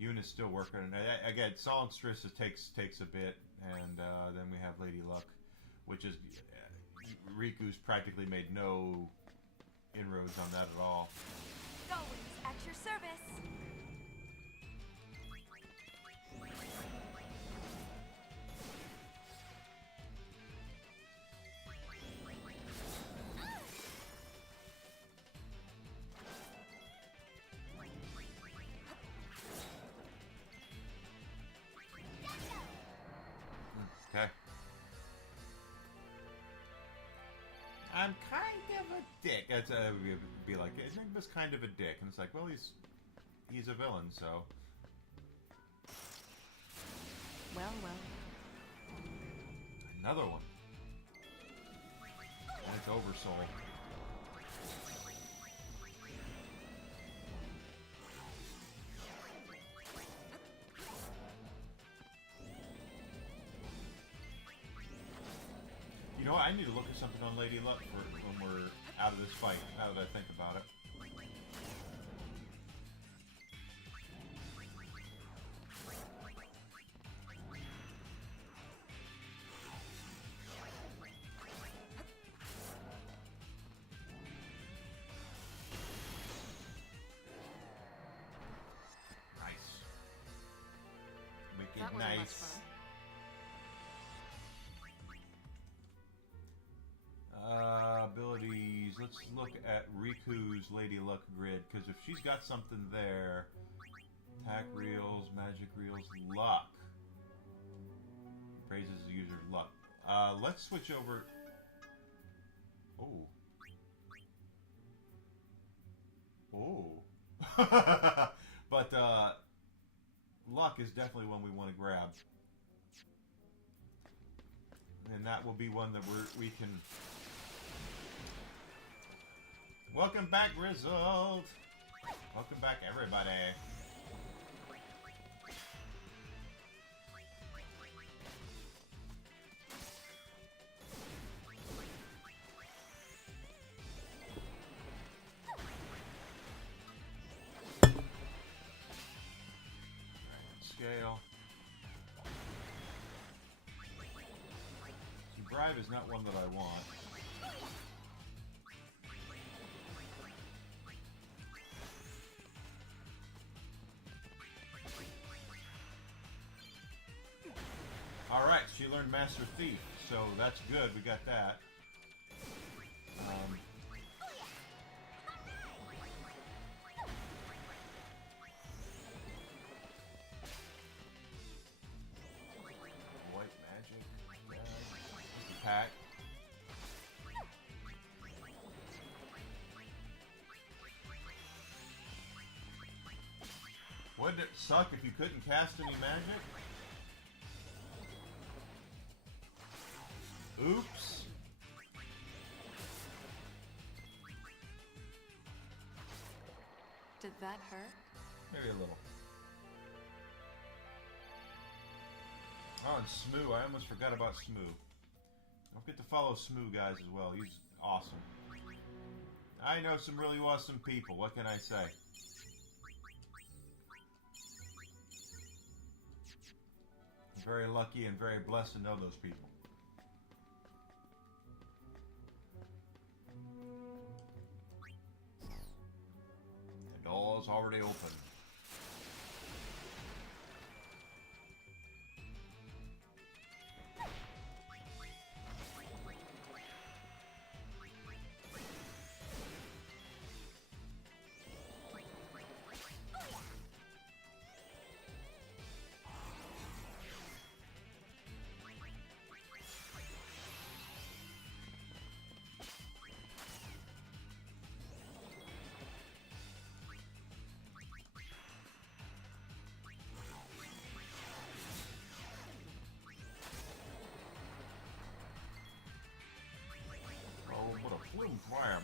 Yuna's still working on it. Again, Songstress takes a bit, and then we have Lady Luck, which is Riku's practically made no inroads on that at all. Always at your service. Okay. I'm kind of a dick. That's would be like, Enigma's kind of a dick, and it's like, well, he's a villain, so. Well. Another one. And it's Oversoul. You know what? I need to look at something on Lady Luck for when we're out of this fight, now that I think about it. Nice. Make it That wasn't much nice. fun. Abilities. Let's look at Riku's Lady Luck grid, because if she's got something there, attack reels, magic reels, luck. Praises the user's luck. Let's switch over. Oh. But luck is definitely one we want to grab. And that will be one that we can. Welcome back, Grizzled. Welcome back, everybody. Scale. Bribe is not one that I want. Alright, she learned Master Thief, so that's good, we got that. White magic. Attack. Wouldn't it suck if you couldn't cast any magic? Oops. Did that hurt? Maybe a little. Oh, and Smoo. I almost forgot about Smoo. Don't forget to follow Smoo, guys, as well. He's awesome. I know some really awesome people. What can I say? I'm very lucky and very blessed to know those people. The door's already open. Flim flam.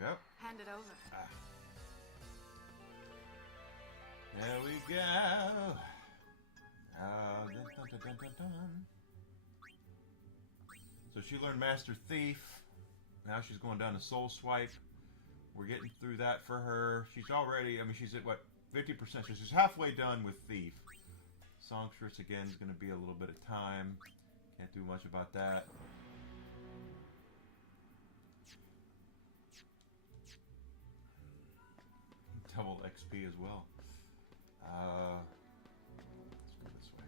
Yep. Hand it over. There we go. Dun, dun, dun. So she learned Master Thief. Now she's going down to Soul Swipe. We're getting through that for her. She's already, I mean, she's at what, 50%? So she's halfway done with Thief. Songstress again is going to be a little bit of time. Can't do much about that. Double XP as well. Let's go this way.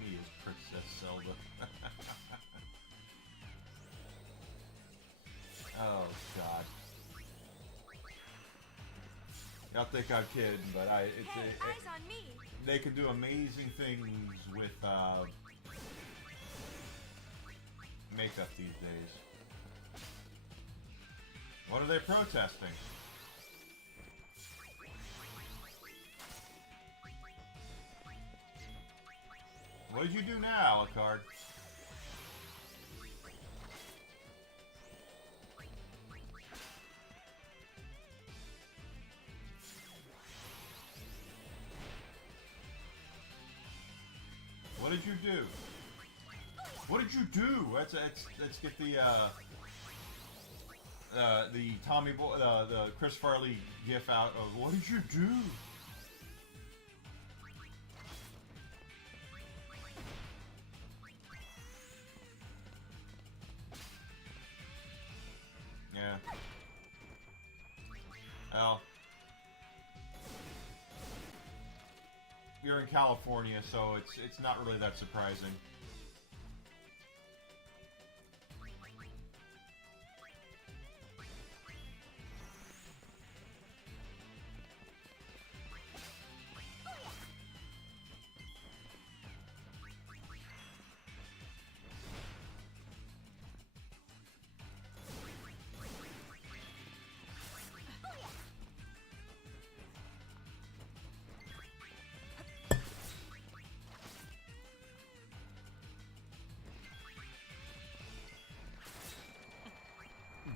Me as Princess Zelda. Oh God! Y'all think I'm kidding, but Hey, eyes on me. they can do amazing things with makeup these days. What are they protesting? What did you do now, Alucard? What did you do? What did you do? Let's get the Tommy Boy, the Chris Farley gif out of what did you do? Yeah. you're in California, so it's not really that surprising.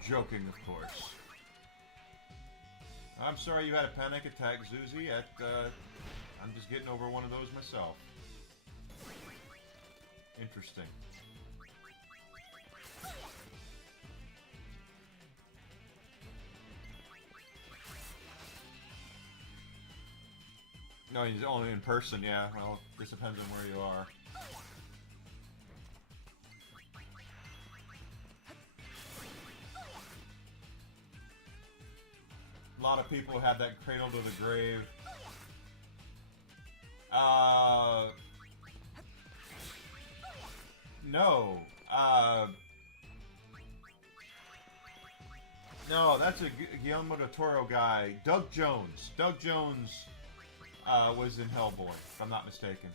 Joking, of course. I'm sorry you had a panic attack, Zuzi. I'm just getting over one of those myself. Interesting. No, he's only in person, yeah. Well, this depends on where you are. A lot of people have that cradle to the grave. No. No, that's a Guillermo del Toro guy. Doug Jones. Doug Jones was in Hellboy, if I'm not mistaken.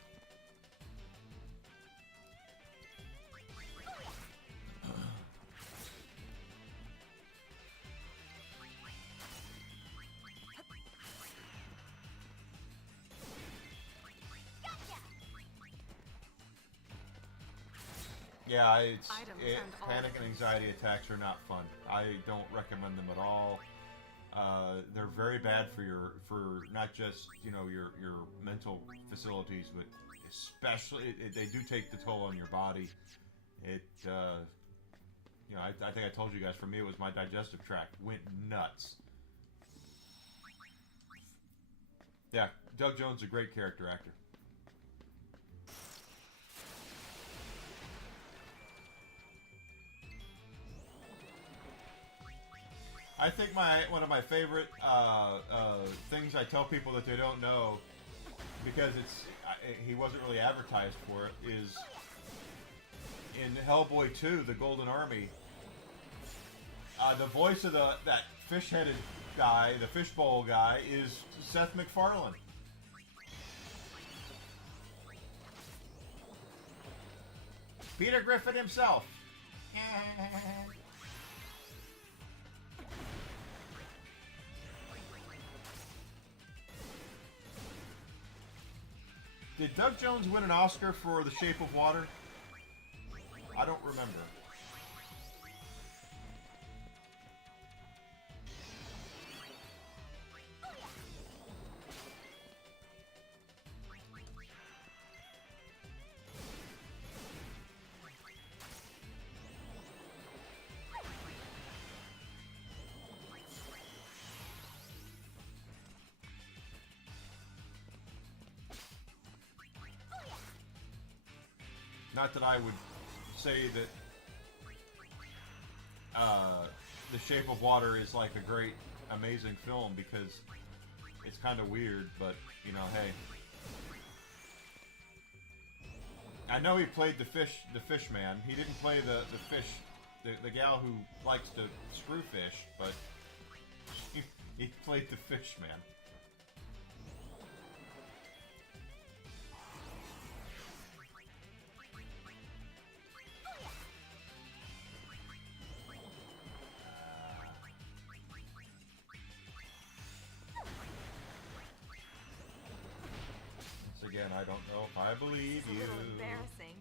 Yeah, panic and anxiety attacks are not fun. I don't recommend them at all. They're very bad for not just your mental facilities, but especially they do take the toll on your body. I think I told you guys. For me, it was my digestive tract went nuts. Yeah, Doug Jones is a great character actor. I think one of my favorite things I tell people that they don't know, because he wasn't really advertised for it, is in Hellboy 2, The Golden Army, the voice of that fish-headed guy, the fishbowl guy, is Seth MacFarlane. Peter Griffin himself. Did Doug Jones win an Oscar for The Shape of Water? I don't remember. Not that I would say that The Shape of Water is like a great, amazing film, because it's kind of weird, but, hey. I know he played the fish man. He didn't play the fish, the gal who likes to screw fish, but he played the fish man. Again, I don't know if I believe you. It's a little embarrassing.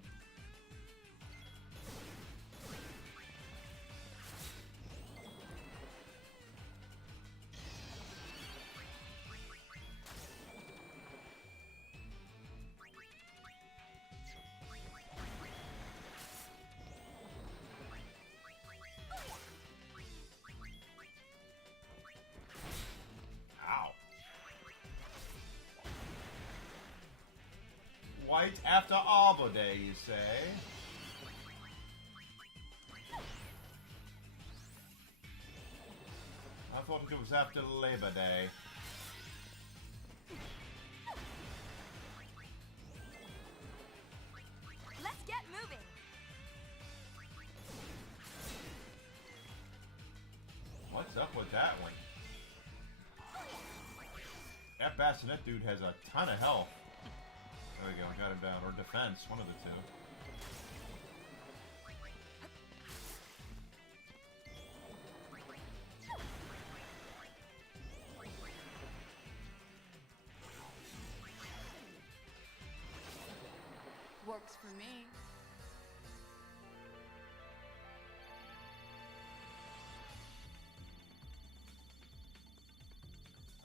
White after Arbor Day, you say? I thought it was after Labor Day. What's up with that one? That bassinet dude has a ton of health. There we go, got him down. Or defense, one of the two. Works for me.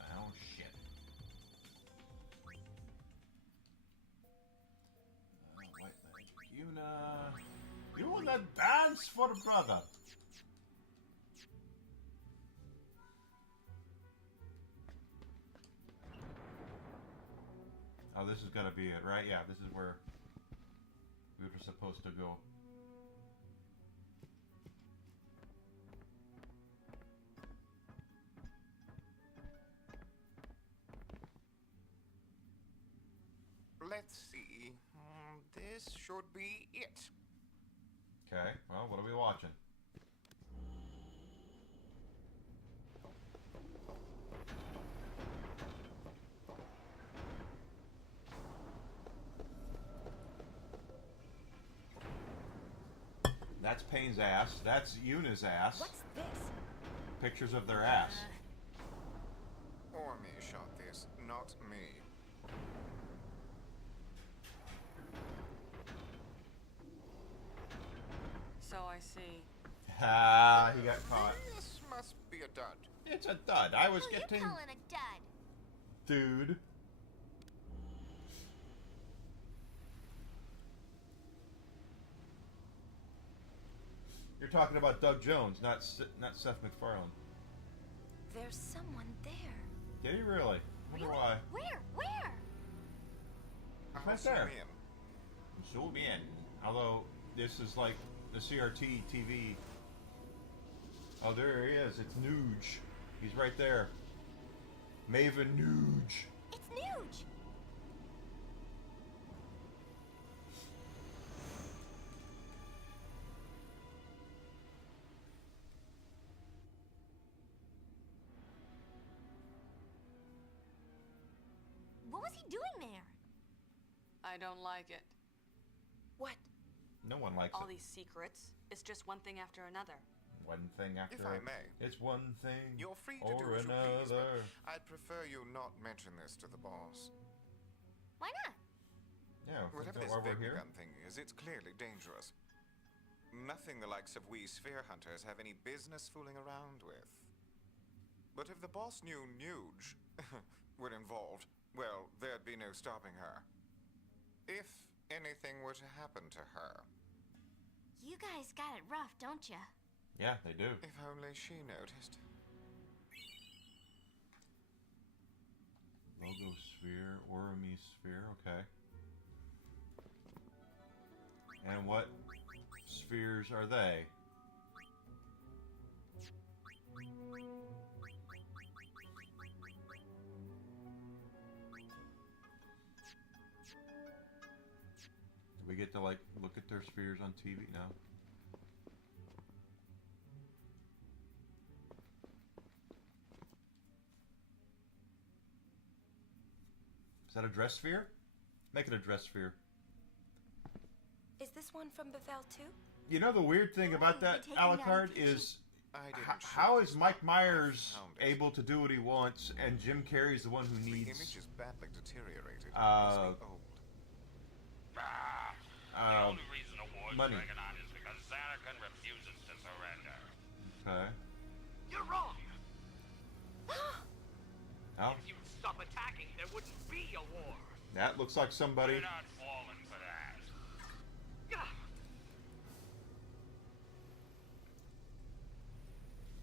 Oh shit. White magic. You wanna dance for brother? Oh, this is gonna be it, right? Yeah, this is where we were supposed to go. Let's see. This should be it. Okay, well, what are we watching? That's Payne's ass. That's Yuna's ass. What's this? Pictures of their ass. Orme shot this, not me. So I see. Ha, he got caught. This must be a dud. It's a dud. I was Who you getting... calling a dud? Dude. You're talking about Doug Jones, not Seth MacFarlane. There's someone there. Did he really? Wonder why. Where? I'll Right zoom there. in. Zoom in. Although this is like the CRT TV. Oh, there he is. It's Nuge. He's right there. Maven Nuge. It's Nuge. What was he doing there? I don't like it. What? No one likes All it. these secrets. It's just one thing after another. One thing after. If I may. It's one thing. You're free to or do as you please, but another. I'd prefer you not mention this to the boss. Why not? Yeah, Whatever is this that why we're big here? gun thing is, it's clearly dangerous. Nothing the likes of we sphere hunters have any business fooling around with. But if the boss knew Nuge were involved, well, there'd be no stopping her. If anything were to happen to her. You guys got it rough, don't ya? Yeah, they do. If only she noticed. Logo sphere, Orome sphere, okay. And what spheres are they? Do we get to like look at their spheres on TV now? Is that a dress sphere? Make it a dress sphere. Is this one from Bethel too? You know the weird thing about that taking a la that carte vacation? is I didn't how shoot is this Mike one. Myers I found it. able to do what he wants and Jim Carrey's the one who The needs image is badly deteriorated. It Uh, must be old. The only reason the war's money. dragging on is because Xanacan refuses to surrender. Okay. You're wrong. Oh, If you'd stop attacking, there wouldn't be a war. that looks like somebody. We're not falling for that.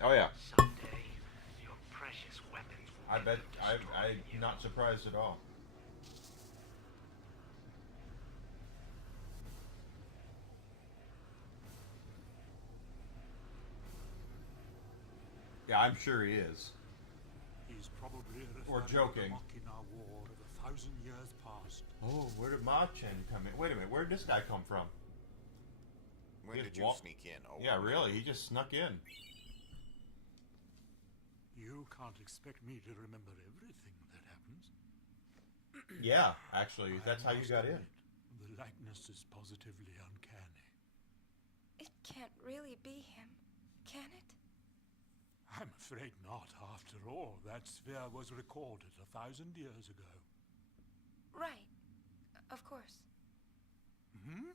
Oh yeah, Someday, your precious weapons will I get bet to destroying you. I'm not surprised at all. Yeah, I'm sure he is. He's probably a Or joking. Machina war of 1,000 years past. Oh, where did Machen come in? Wait a minute, where did this guy come from? When He did just you walked- sneak in? Oh, Yeah, really, he just snuck in. You can't expect me to remember everything that happens. Yeah, actually, that's how you must got in. admit, the likeness is positively uncanny. It can't really be him, can it? I'm afraid not. After all, that sphere was recorded 1,000 years ago. Right. Of course. Hmm?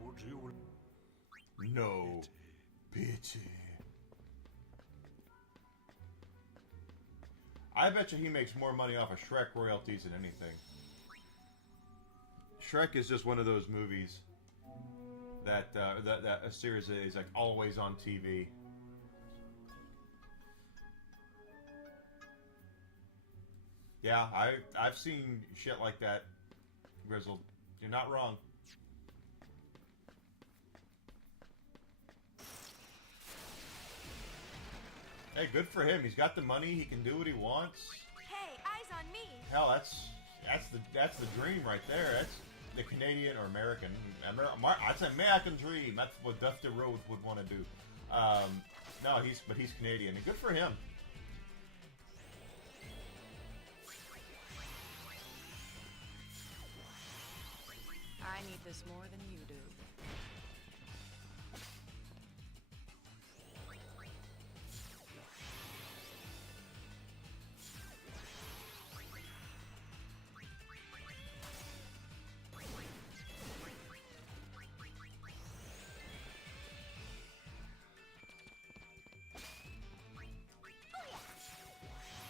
Would you... No pity. I bet you he makes more money off of Shrek royalties than anything. Shrek is just one of those movies that that a series that is like always on TV. Yeah, I've seen shit like that, Grizzled. You're not wrong. Hey, good for him. He's got the money. He can do what he wants. Hey, eyes on me! Hell, that's the dream right there. That's the Canadian or American. I'd say American dream. That's what Dusty Rhodes would want to do. No, he's Canadian, and good for him. I need this more than you do.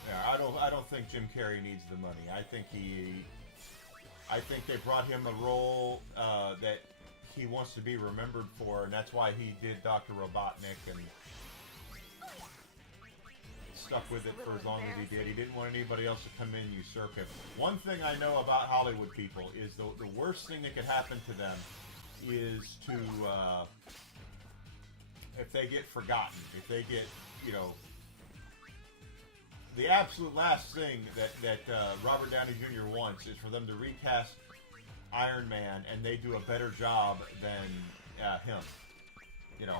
Yeah, I don't think Jim Carrey needs the money. I think they brought him a role that he wants to be remembered for, and that's why he did Dr. Robotnik and stuck with it for as long as he did. He didn't want anybody else to come in and usurp him. One thing I know about Hollywood people is the worst thing that could happen to them is to, if they get forgotten, if they get, you know, the absolute last thing that Robert Downey Jr. wants is for them to recast Iron Man and they do a better job than him. You know.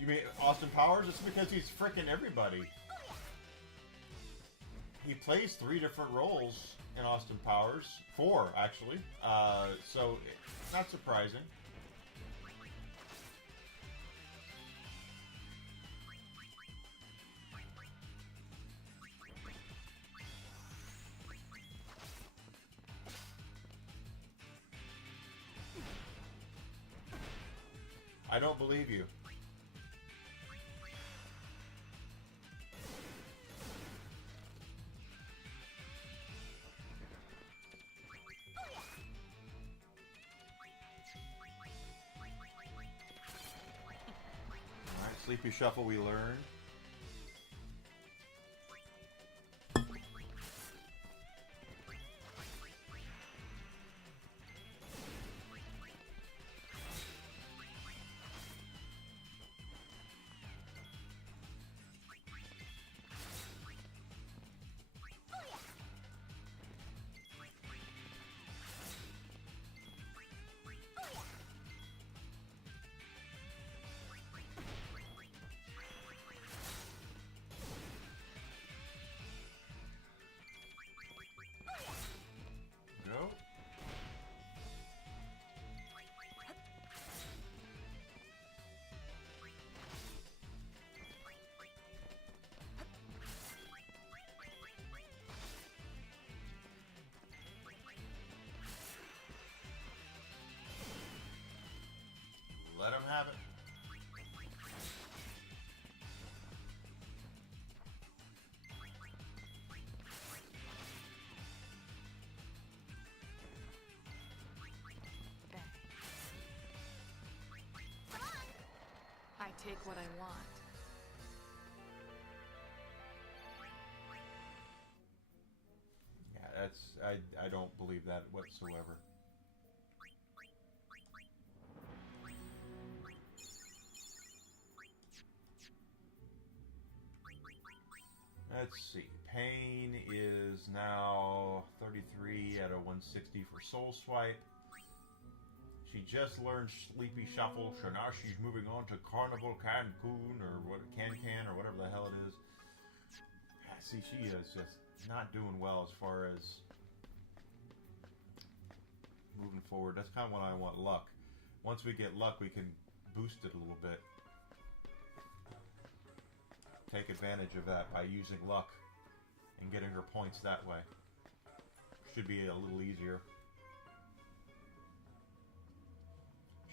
You mean Austin Powers? It's because he's freaking everybody. He plays 3 different roles in Austin Powers. 4, actually. So, not surprising. I don't believe you. Alright, Sleepy Shuffle we learned. Go. Let him have it. Bang. I take what I want. Yeah, that's I don't believe that whatsoever. Let's see. Pain is now 33 out of 160 for Soul Swipe. She just learned Sleepy Shuffle, so now she's moving on to Carnival Cancun, or what, Can, or whatever the hell it is. See, she is just not doing well as far as moving forward. That's kind of when I want luck. Once we get luck, we can boost it a little bit. Take advantage of that by using luck and getting her points that way. Should be a little easier.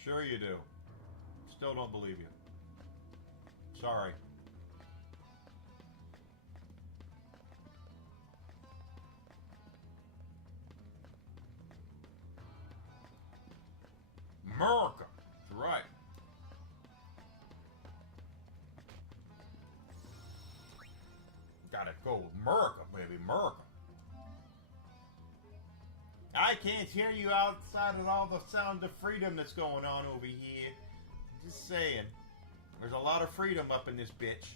Sure you do. Still don't believe you. Sorry. America! That's right. Gotta go with America, baby. America. I can't hear you outside of all the sound of freedom that's going on over here. Just saying. There's a lot of freedom up in this bitch.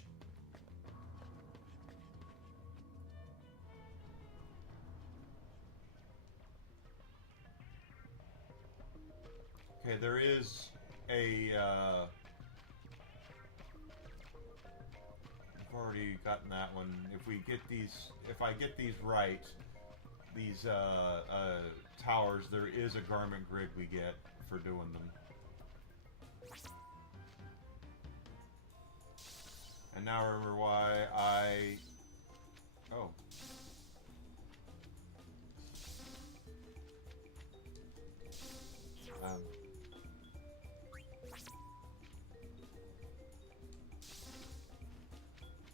Okay, there is a, I've already gotten that one. If I get these right, these, towers, there is a garment grid we get for doing them. And now I remember why oh.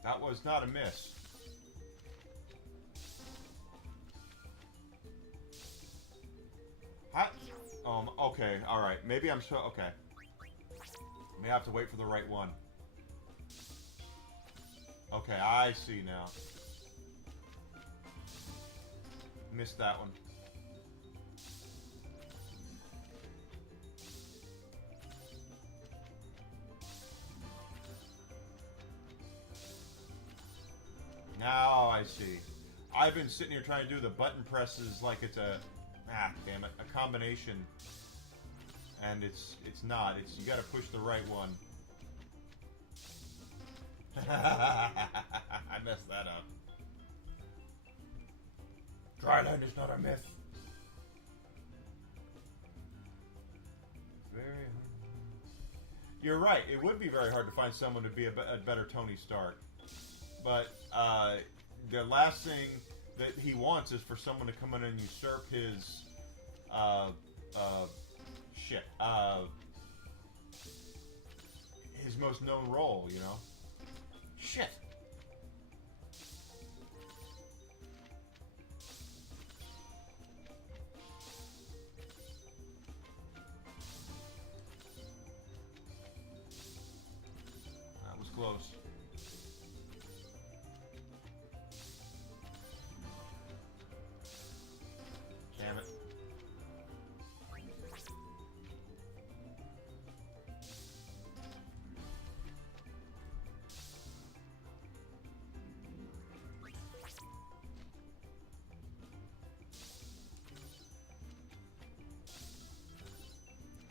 That was not a miss. Okay, alright. Maybe I'm so... Okay. May have to wait for the right one. Okay, I see now. Missed that one. Now I see. I've been sitting here trying to do the button presses like it's a... Ah, damn it. A combination. And it's not. It's you gotta push the right one. I messed that up. Dryland is not a myth. Very hard. You're right. It would be very hard to find someone to be a better Tony Stark. But the last thing that he wants is for someone to come in and usurp his his most known role, you know? Shit. That was close. Damn it.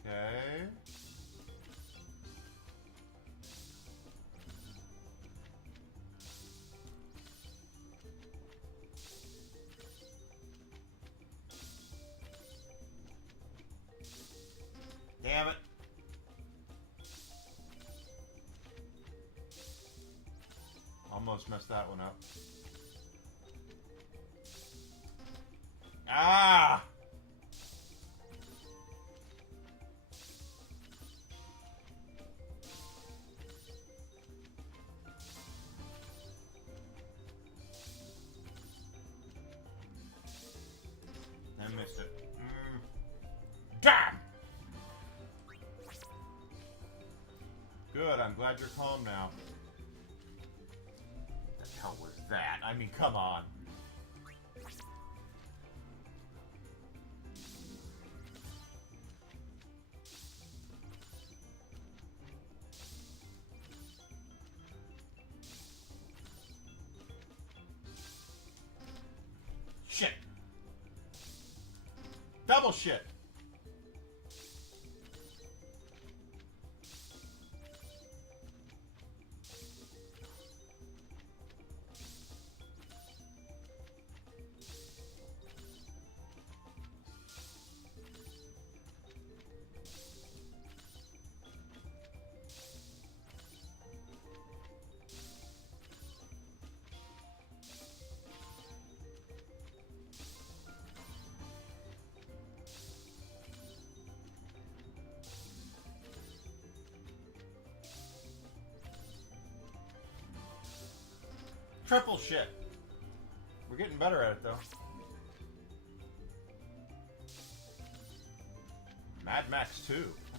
Okay. Damn it. Almost messed that one up. Ah! I missed it. Damn! Good, I'm glad you're calm now. What the hell was that? I mean, come on. Triple shit. Triple shit. We're getting better at it, though. Mad Max 2.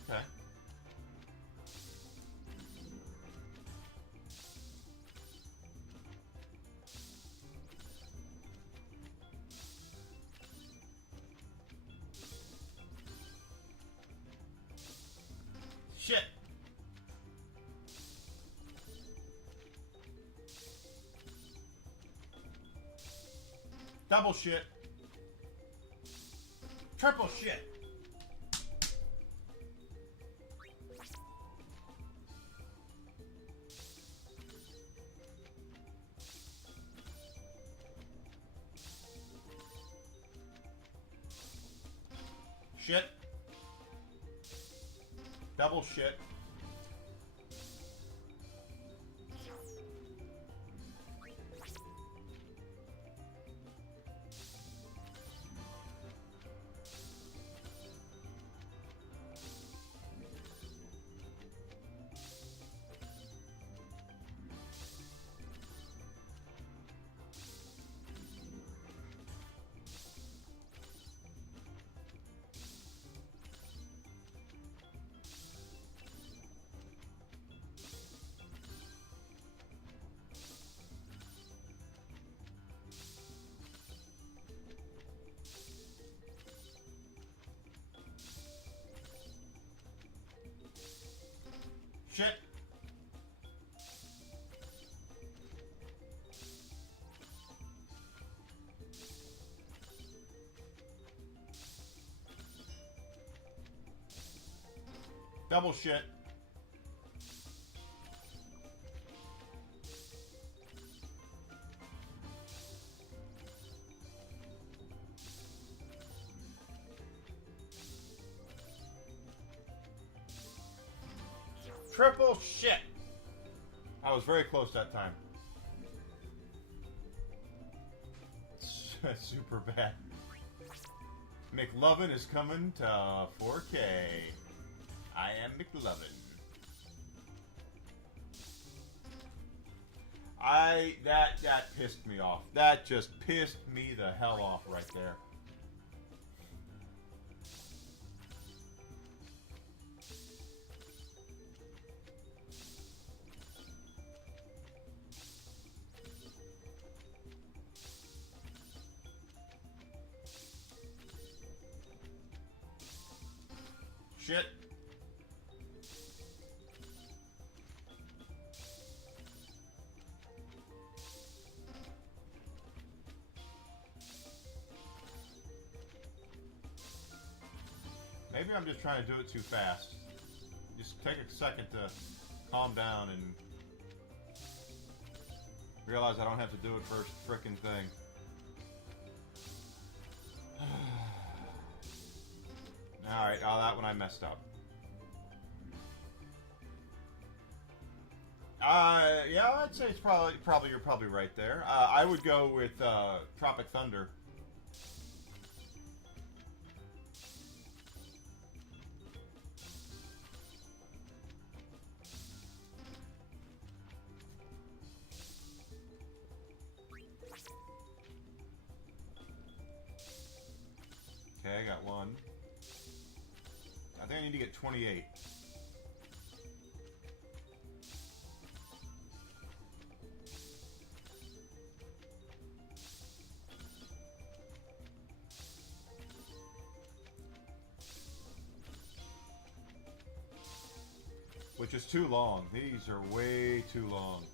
Okay. Shit. Double shit. Triple shit. Shit. Double shit. Shit. Double shit. Triple shit. I was very close that time. Super bad. McLovin is coming to 4K. I am McLovin. That pissed me off. That just pissed me the hell off right there. Shit. Maybe I'm just trying to do it too fast. Just take a second to calm down and realize I don't have to do it first frickin' thing. Alright, that one I messed up. Yeah, I'd say it's probably you're probably right there. I would go with Tropic Thunder. Okay, I got one. I think I need to get 28. Which is too long. These are way too long.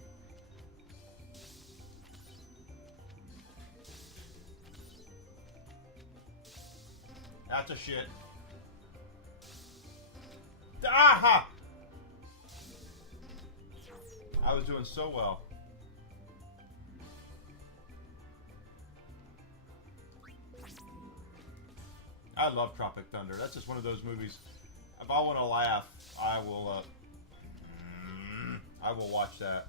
That's a shit. Aha! I was doing so well. I love Tropic Thunder. That's just one of those movies. If I want to laugh, I will watch that.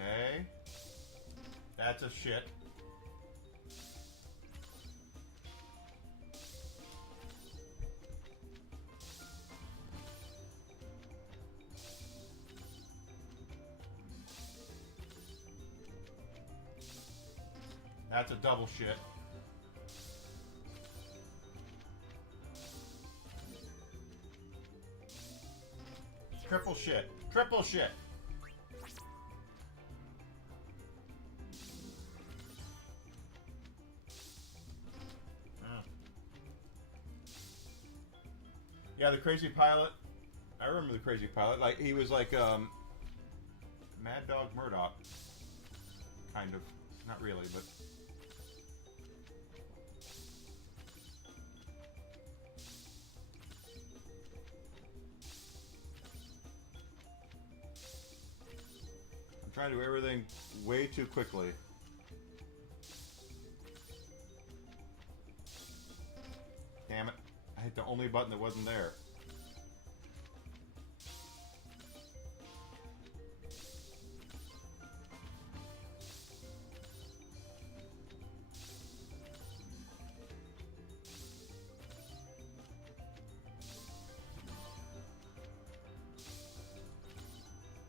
Okay. That's a shit. That's a double shit. Triple shit. Triple shit. Yeah, the Crazy Pilot. I remember the Crazy Pilot. Like, he was like Mad Dog Murdoch. Kind of. Not really, but... I'm trying to do everything way too quickly. Damn it. I hit the only button that wasn't there.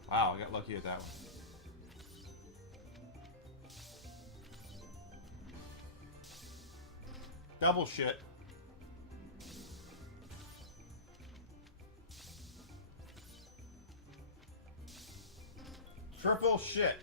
Wow, I got lucky at that one. Double shit. Triple shit.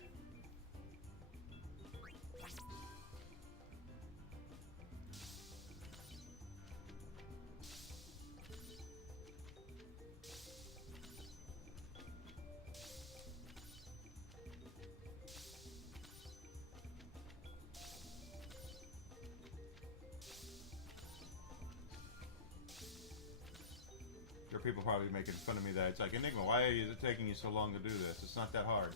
There are people probably making fun of me that it's like, Enigma, why is it taking you so long to do this? It's not that hard.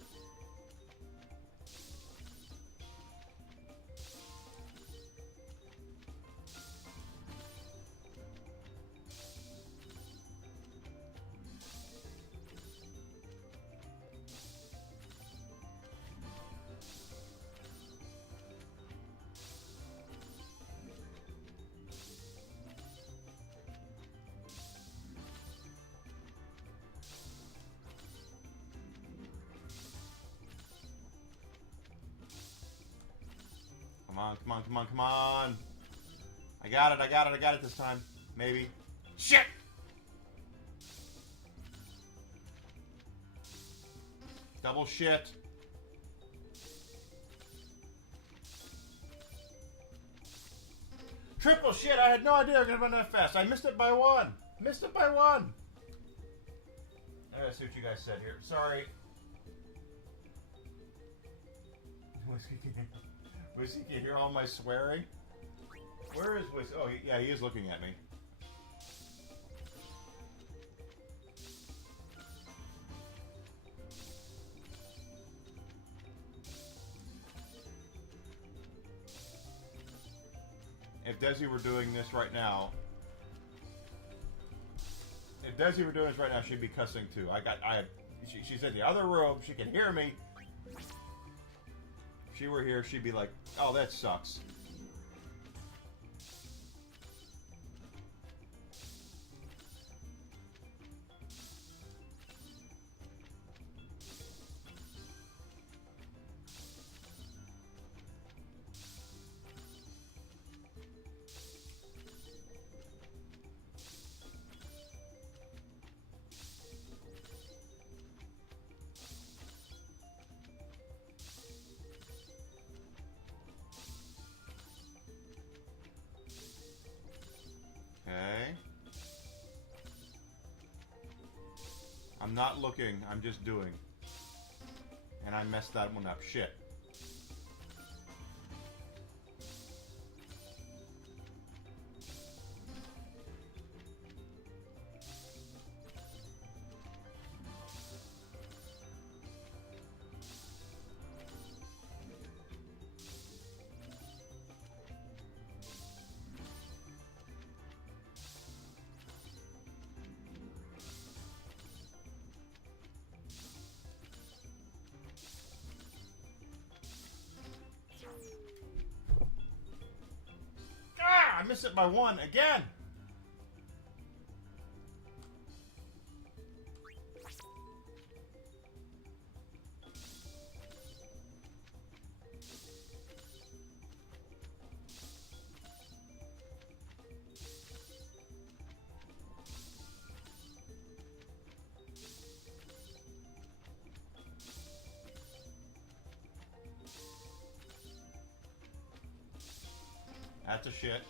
Come on, come on, come on, come on. I got it, I got it, I got it this time. Maybe. Shit! Double shit. Triple shit, I had no idea I was going to run that fast. I missed it by one. Missed it by one. I gotta see what you guys said here. Sorry. Whiskey, can you hear all my swearing? Where is Whiskey? Oh, yeah, he is looking at me. If Desi were doing this right now, she'd be cussing too. She's in the other room. She can hear me. If she were here, she'd be like, "Oh, that sucks." I'm not looking, I'm just doing. And I messed that one up. Shit. I missed it by one again. That's a shit.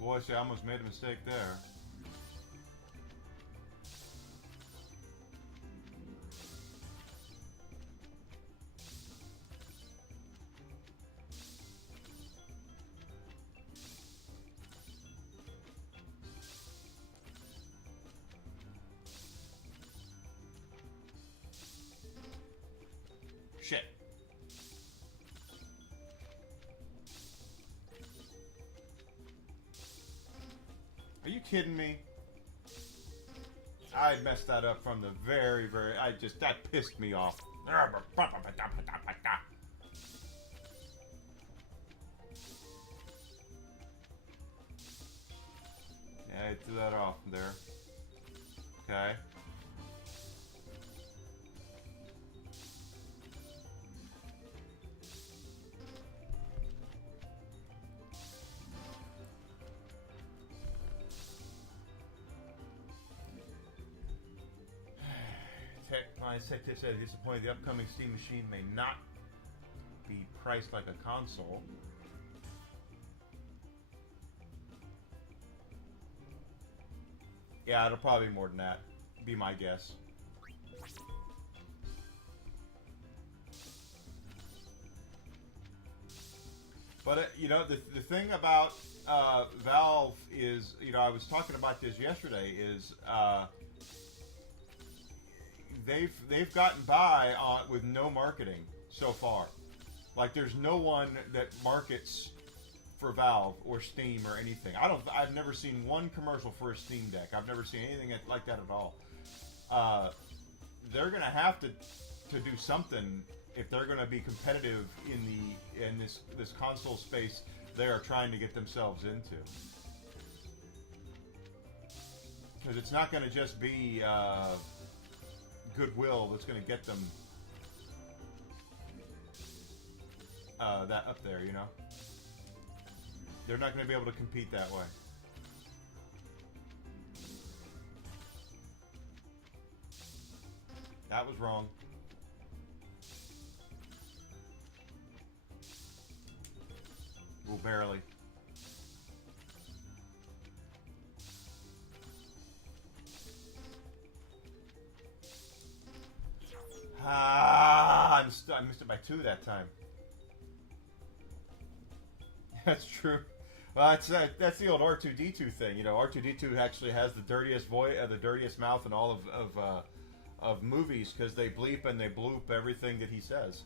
Boy, see, I almost made a mistake there. Shit. Are you kidding me? I messed that up from the very, that pissed me off. Yeah, I threw that off there. Okay. My secretary said disappointed the upcoming Steam machine may not be priced like a console. Yeah, it'll probably be more than that. Be my guess. But you know, the thing about Valve is, you know, I was talking about this yesterday, is they've gotten by with no marketing so far. Like, there's no one that markets for Valve or Steam or anything. I've never seen one commercial for a Steam Deck. I've never seen anything like that at all. They're gonna have to do something if they're gonna be competitive in this console space they are trying to get themselves into. Because it's not gonna just be goodwill that's going to get them that up there, you know? They're not going to be able to compete that way. That was wrong. Well, barely. I missed it by 2 that time. That's true. Well, that's the old R2-D2 thing. You know, R2-D2 actually has the dirtiest voice, the dirtiest mouth in all of movies, because they bleep and they bloop everything that he says.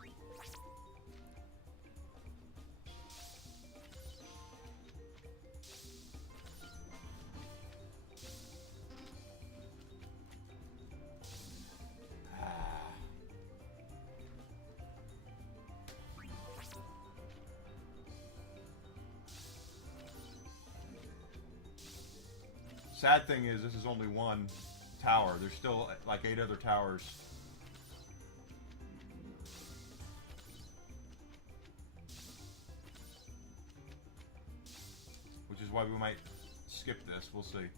Sad thing is, this is only one tower. There's still like 8 other towers. Which is why we might skip this. We'll see.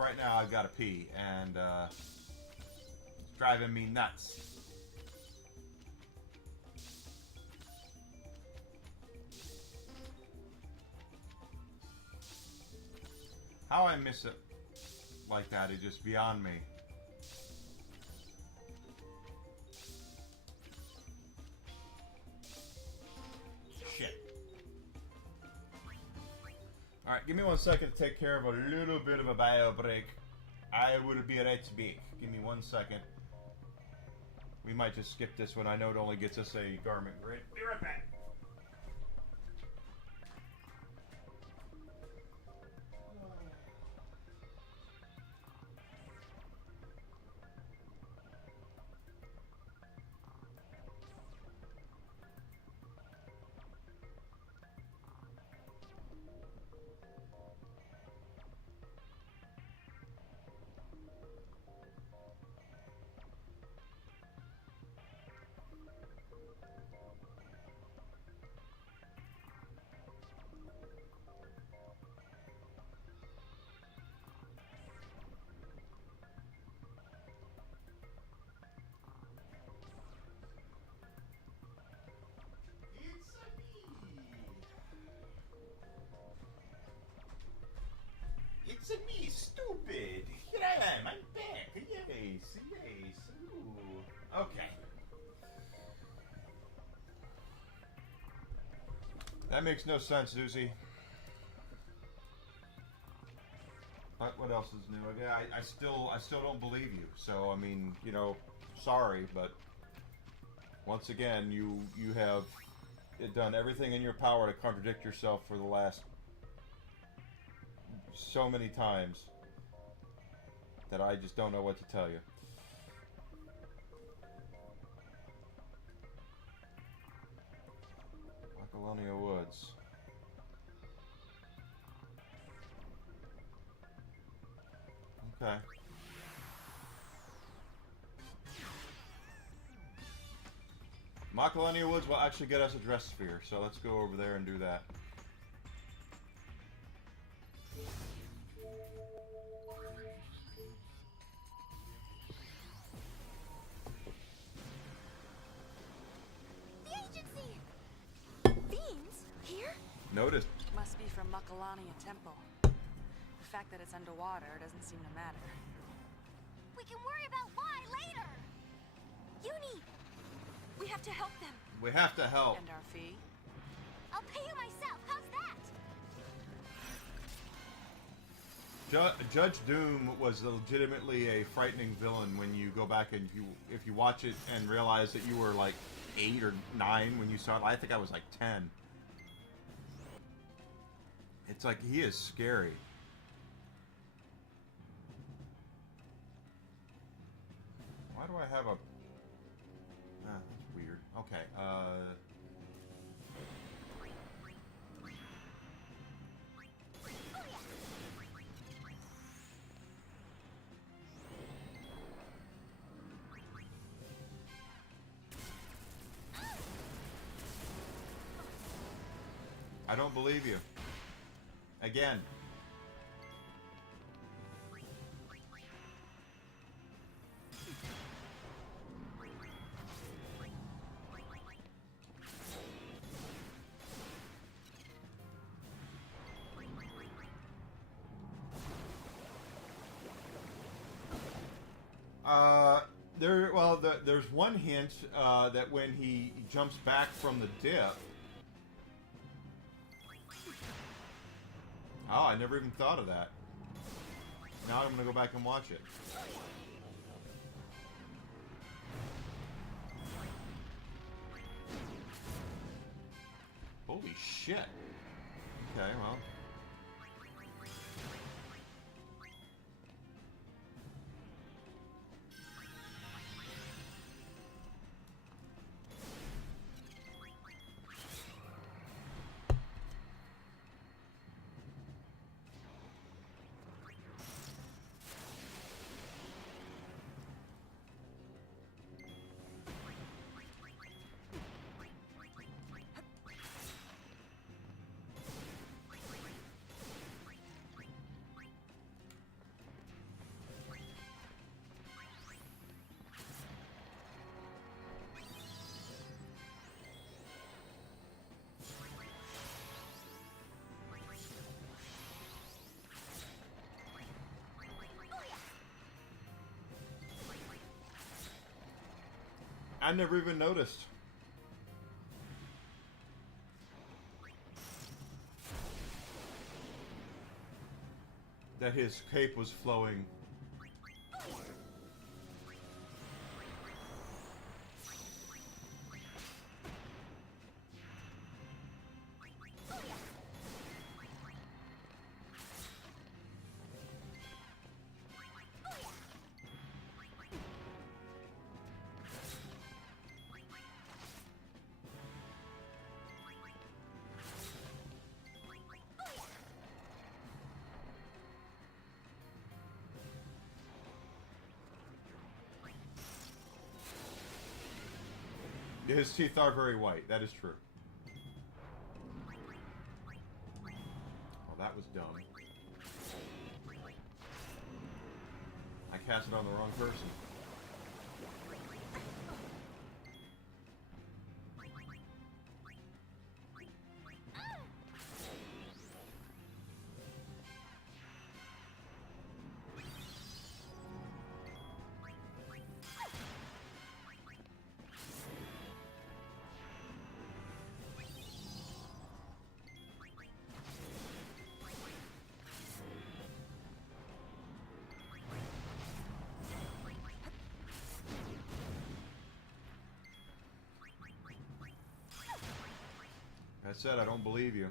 right now I've got to pee, and it's driving me nuts. How I miss it like that is just beyond me. Shit. Alright, give me 1 second to take care of a little bit of a bio break. I would be right back. Give me 1 second. We might just skip this one. I know it only gets us a garment grid. Be right back. It's a me, stupid. Here I am. I'm back. Yes, yes. Ooh. Okay. That makes no sense, Susie. What else is new? Yeah, I still don't believe you. So I mean, you know, sorry, but once again, you have done everything in your power to contradict yourself for the last so many times that I just don't know what to tell you. Colonia Woods. Okay. Macalonia Woods will actually get us a dress sphere, so let's go over there and do that. The agency! Fiends? Here? Notice. Must be from Makalania Temple. The fact that it's underwater doesn't seem to matter. We can worry about why later! Uni! We have to help them. We have to help. And our fee? I'll pay you myself. How's that? Judge Doom was legitimately a frightening villain when you go back and if you watch it and realize that you were like 8 or 9 when you saw it. I think I was like 10. It's like he is scary. Why do I have a... Ah, that's weird. Okay, I don't believe you. Again. There's one hint that when he jumps back from the dip. Oh, I never even thought of that. Now I'm gonna go back and watch it. Holy shit. Okay, well. I never even noticed. That his cape was flowing. His teeth are very white. That is true. Oh, that was dumb. I cast it on the wrong person. I said I don't believe you.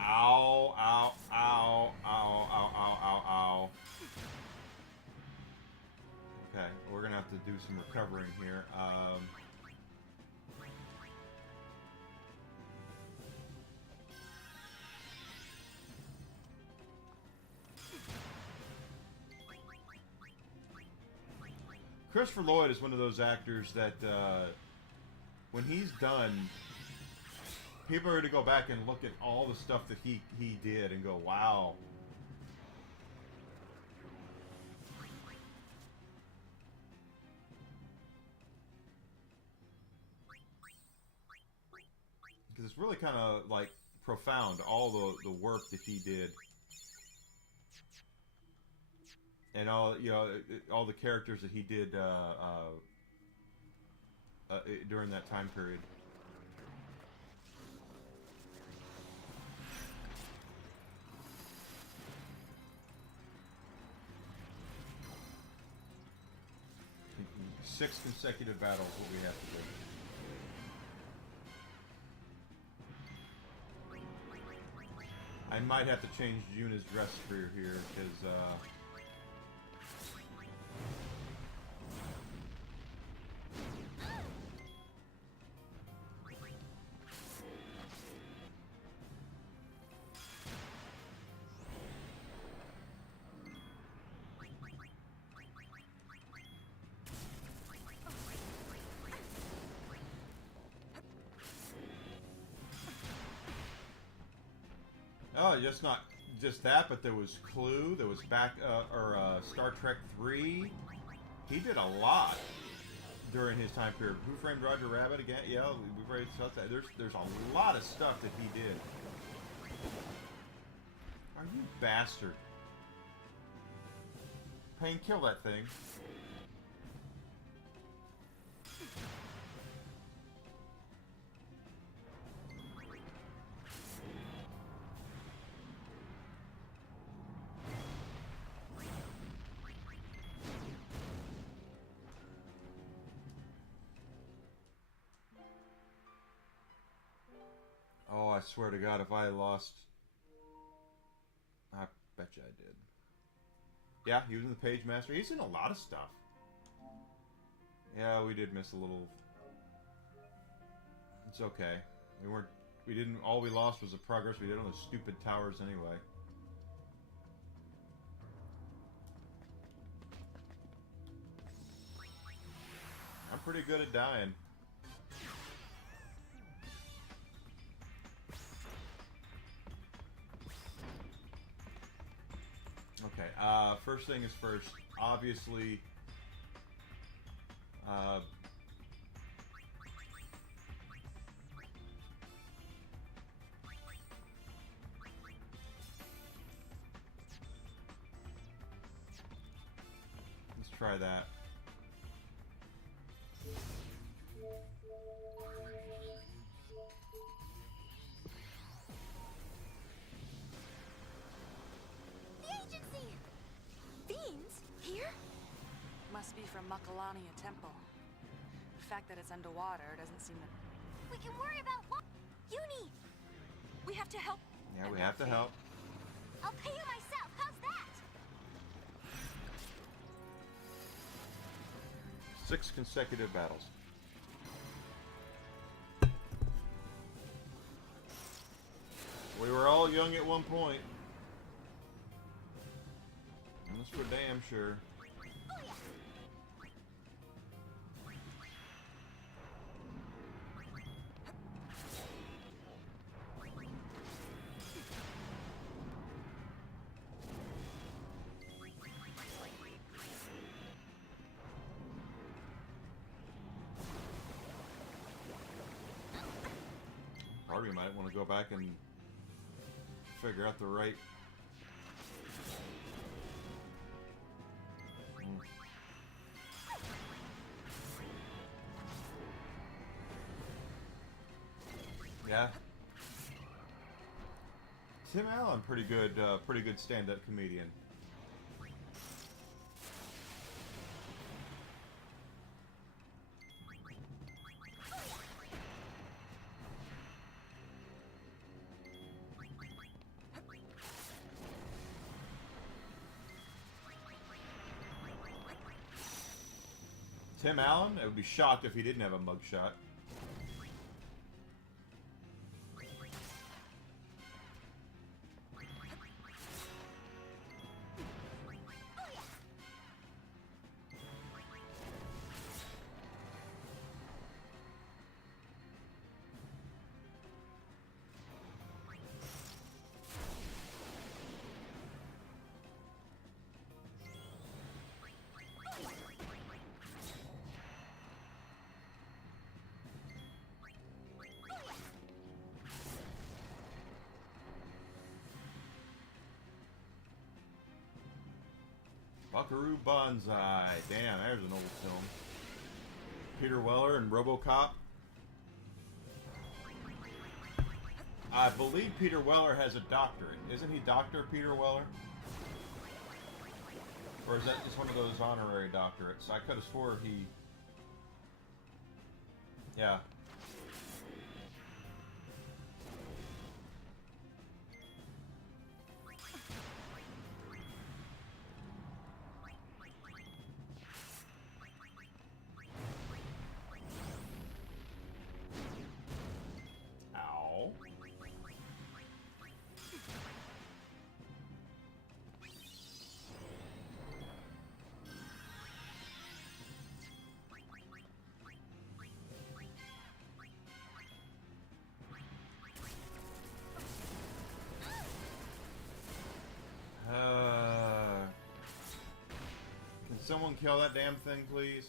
Ow, ow, ow, ow, ow, ow, ow, ow. Okay, we're gonna have to do some recovering here. Christopher Lloyd is one of those actors that when he's done, people are going to go back and look at all the stuff that he did and go, wow. Because it's really kind of like profound, all the work that he did. And all, you know, all the characters that he did during that time period. Six consecutive battles, what we have to do. I might have to change Yuna's dress for here, because oh, just not just that, but there was Clue, there was Star Trek 3. He did a lot during his time period. Who Framed Roger Rabbit again? Yeah, we've already said that. There's a lot of stuff that he did. Are you bastard? Pain, kill that thing. Oh, I swear to God, if I lost... I bet you I did. Yeah, he was in the Page Master. He's in a lot of stuff. Yeah, we did miss a little... It's okay. We didn't... All we lost was the progress we did on those stupid towers anyway. I'm pretty good at dying. Okay, first thing is first. Obviously, try that. The agency! Fiends? Here? Must be from Makalania Temple. The fact that it's underwater doesn't seem to... We can worry about what? Uni! We have to help. Yeah, we have to help. I'll pay you myself. How's that? 6 consecutive battles. We were all young at one point. That's for damn sure. Probably might want to go back and figure out the right. Yeah. Tim Allen, pretty good stand-up comedian. Tim Allen, I would be shocked if he didn't have a mugshot. Buckaroo Banzai. Damn, there's an old film. Peter Weller and RoboCop. I believe Peter Weller has a doctorate. Isn't he Dr. Peter Weller? Or is that just one of those honorary doctorates? I could have swore he... Yeah. Ow. Can someone kill that damn thing, please?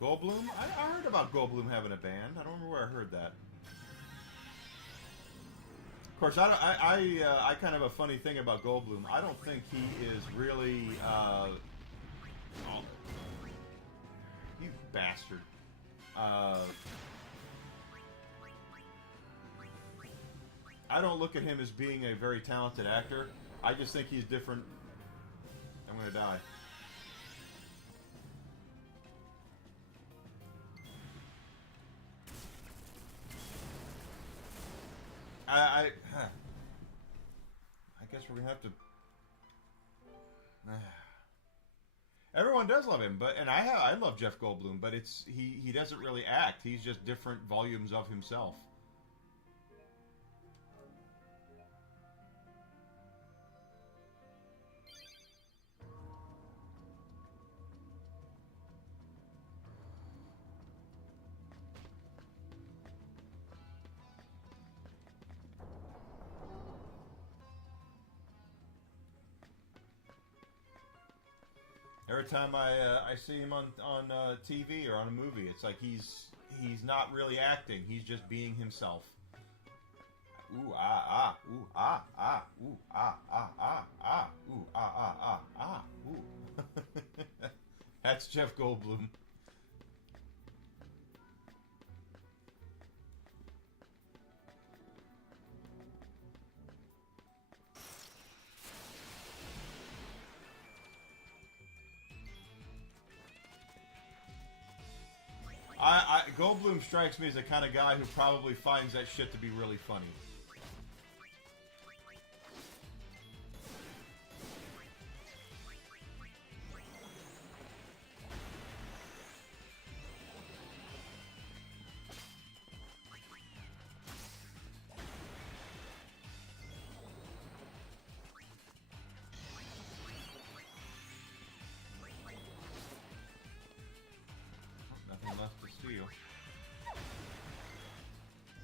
Goldblum? I heard about Goldblum having a band. I don't remember where I heard that. Of course, I kind of have a funny thing about Goldblum. I don't think he is really, oh, you bastard. I don't look at him as being a very talented actor. I just think he's different. I'm gonna die. I guess we're gonna have to. Everyone does love him, but I love Jeff Goldblum, but it's he doesn't really act. He's just different volumes of himself. every time I see him on TV or on a movie. It's like he's not really acting. He's just being himself. Ooh ah ah ooh ah ah ooh ah ah ah ah ooh ah ah ah ah ooh. That's Jeff Goldblum. Goldblum strikes me as the kind of guy who probably finds that shit to be really funny. Nothing left to steal.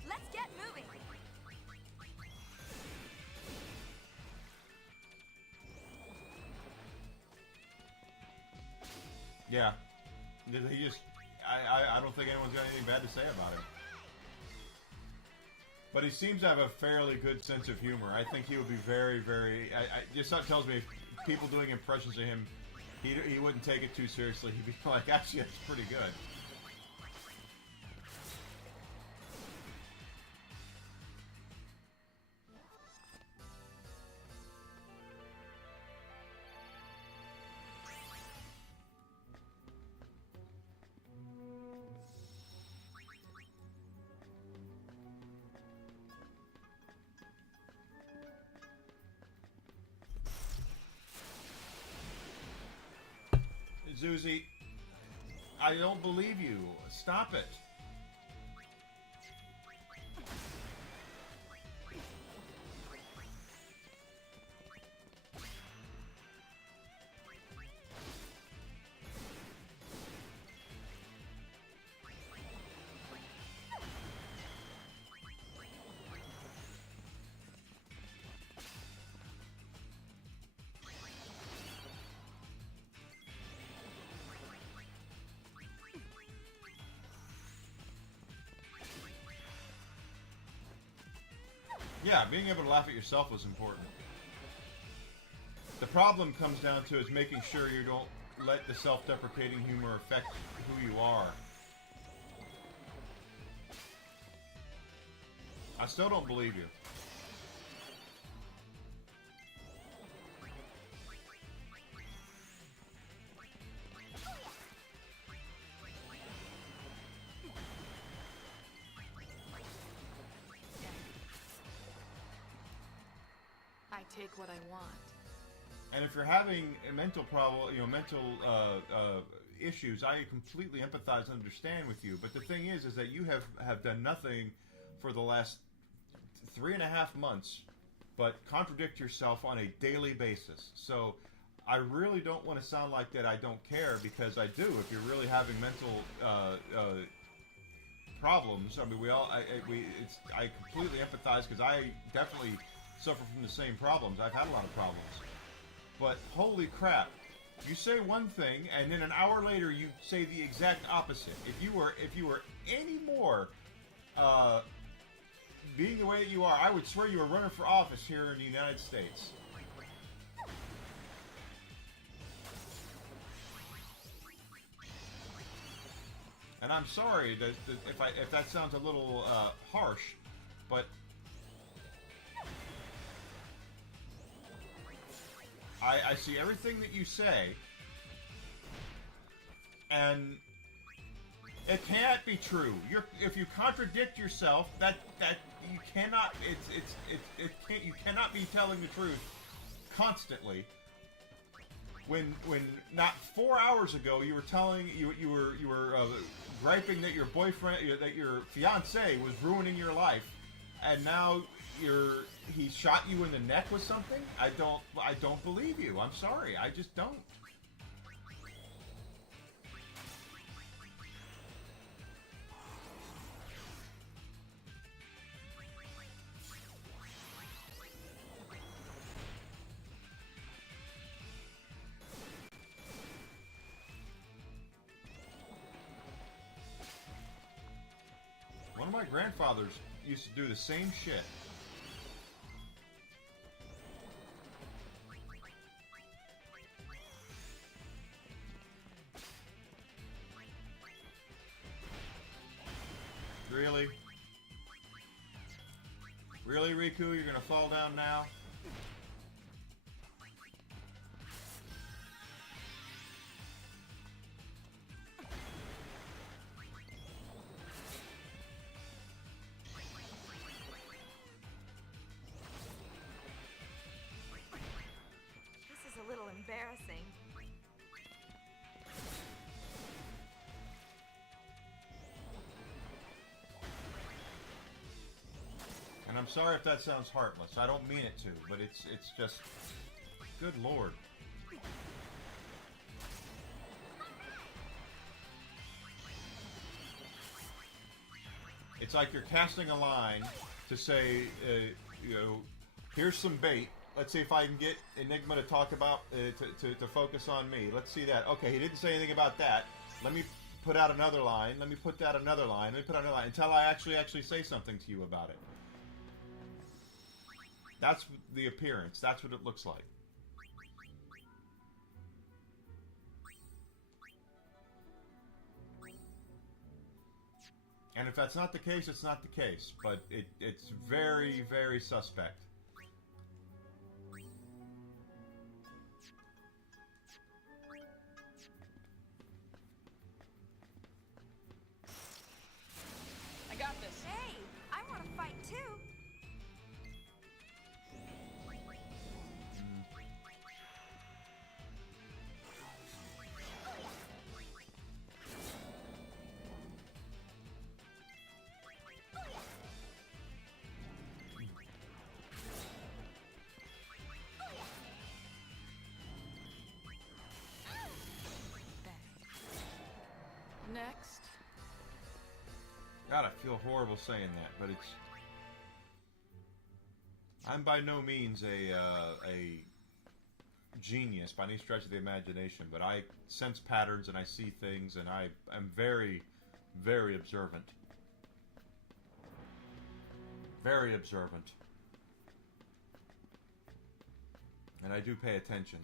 Let's get moving. Yeah. He just... I don't think anyone's got anything bad to say about him. But he seems to have a fairly good sense of humor. I think he would be very, very... just something tells me if people doing impressions of him, he wouldn't take it too seriously. He'd be like, actually, that's pretty good. Zuzi, I don't believe you. Stop it. Yeah, being able to laugh at yourself was important. The problem comes down to is making sure you don't let the self-deprecating humor affect who you are. I still don't believe you. I take what I want. And if you're having a mental problem, mental issues, I completely empathize and understand with you. But the thing is that you have done nothing for the last 3.5 months but contradict yourself on a daily basis. So I really don't want to sound like that I don't care, because I do. If you're really having mental problems, I mean, I completely empathize, because I definitely suffer from the same problems. I've had a lot of problems. But holy crap, you say one thing and then an hour later you say the exact opposite. If you were any more being the way that you are, I would swear you were running for office here in the United States. And I'm sorry that if that sounds a little harsh, but I see everything that you say, and it can't be true. If you contradict yourself, that you cannot. You cannot be telling the truth constantly. When not 4 hours ago you were griping that your boyfriend, that your fiance was ruining your life, and now he shot you in the neck with something? I don't believe you. I'm sorry. I just don't. my grandfathers used to do the same shit. Really? Really, Riku? You're gonna fall down now? This is a little embarrassing. And I'm sorry if that sounds heartless. I don't mean it to, but it's just... Good lord. It's like you're casting a line to say, you know, here's some bait. Let's see if I can get Enigma to talk about, to focus on me. Let's see that. Okay, he didn't say anything about that. Let me put out another line. Let me put out another line. Let me put out another line until I actually say something to you about it. That's the appearance. That's what it looks like. And if that's not the case, it's not the case. But it's very, very suspect. I got this. Hey, I want to fight too. Next. God, I feel horrible saying that, but it's... I'm by no means a genius by any stretch of the imagination, but I sense patterns and I see things, and I'm very, very observant. Very observant. And I do pay attention.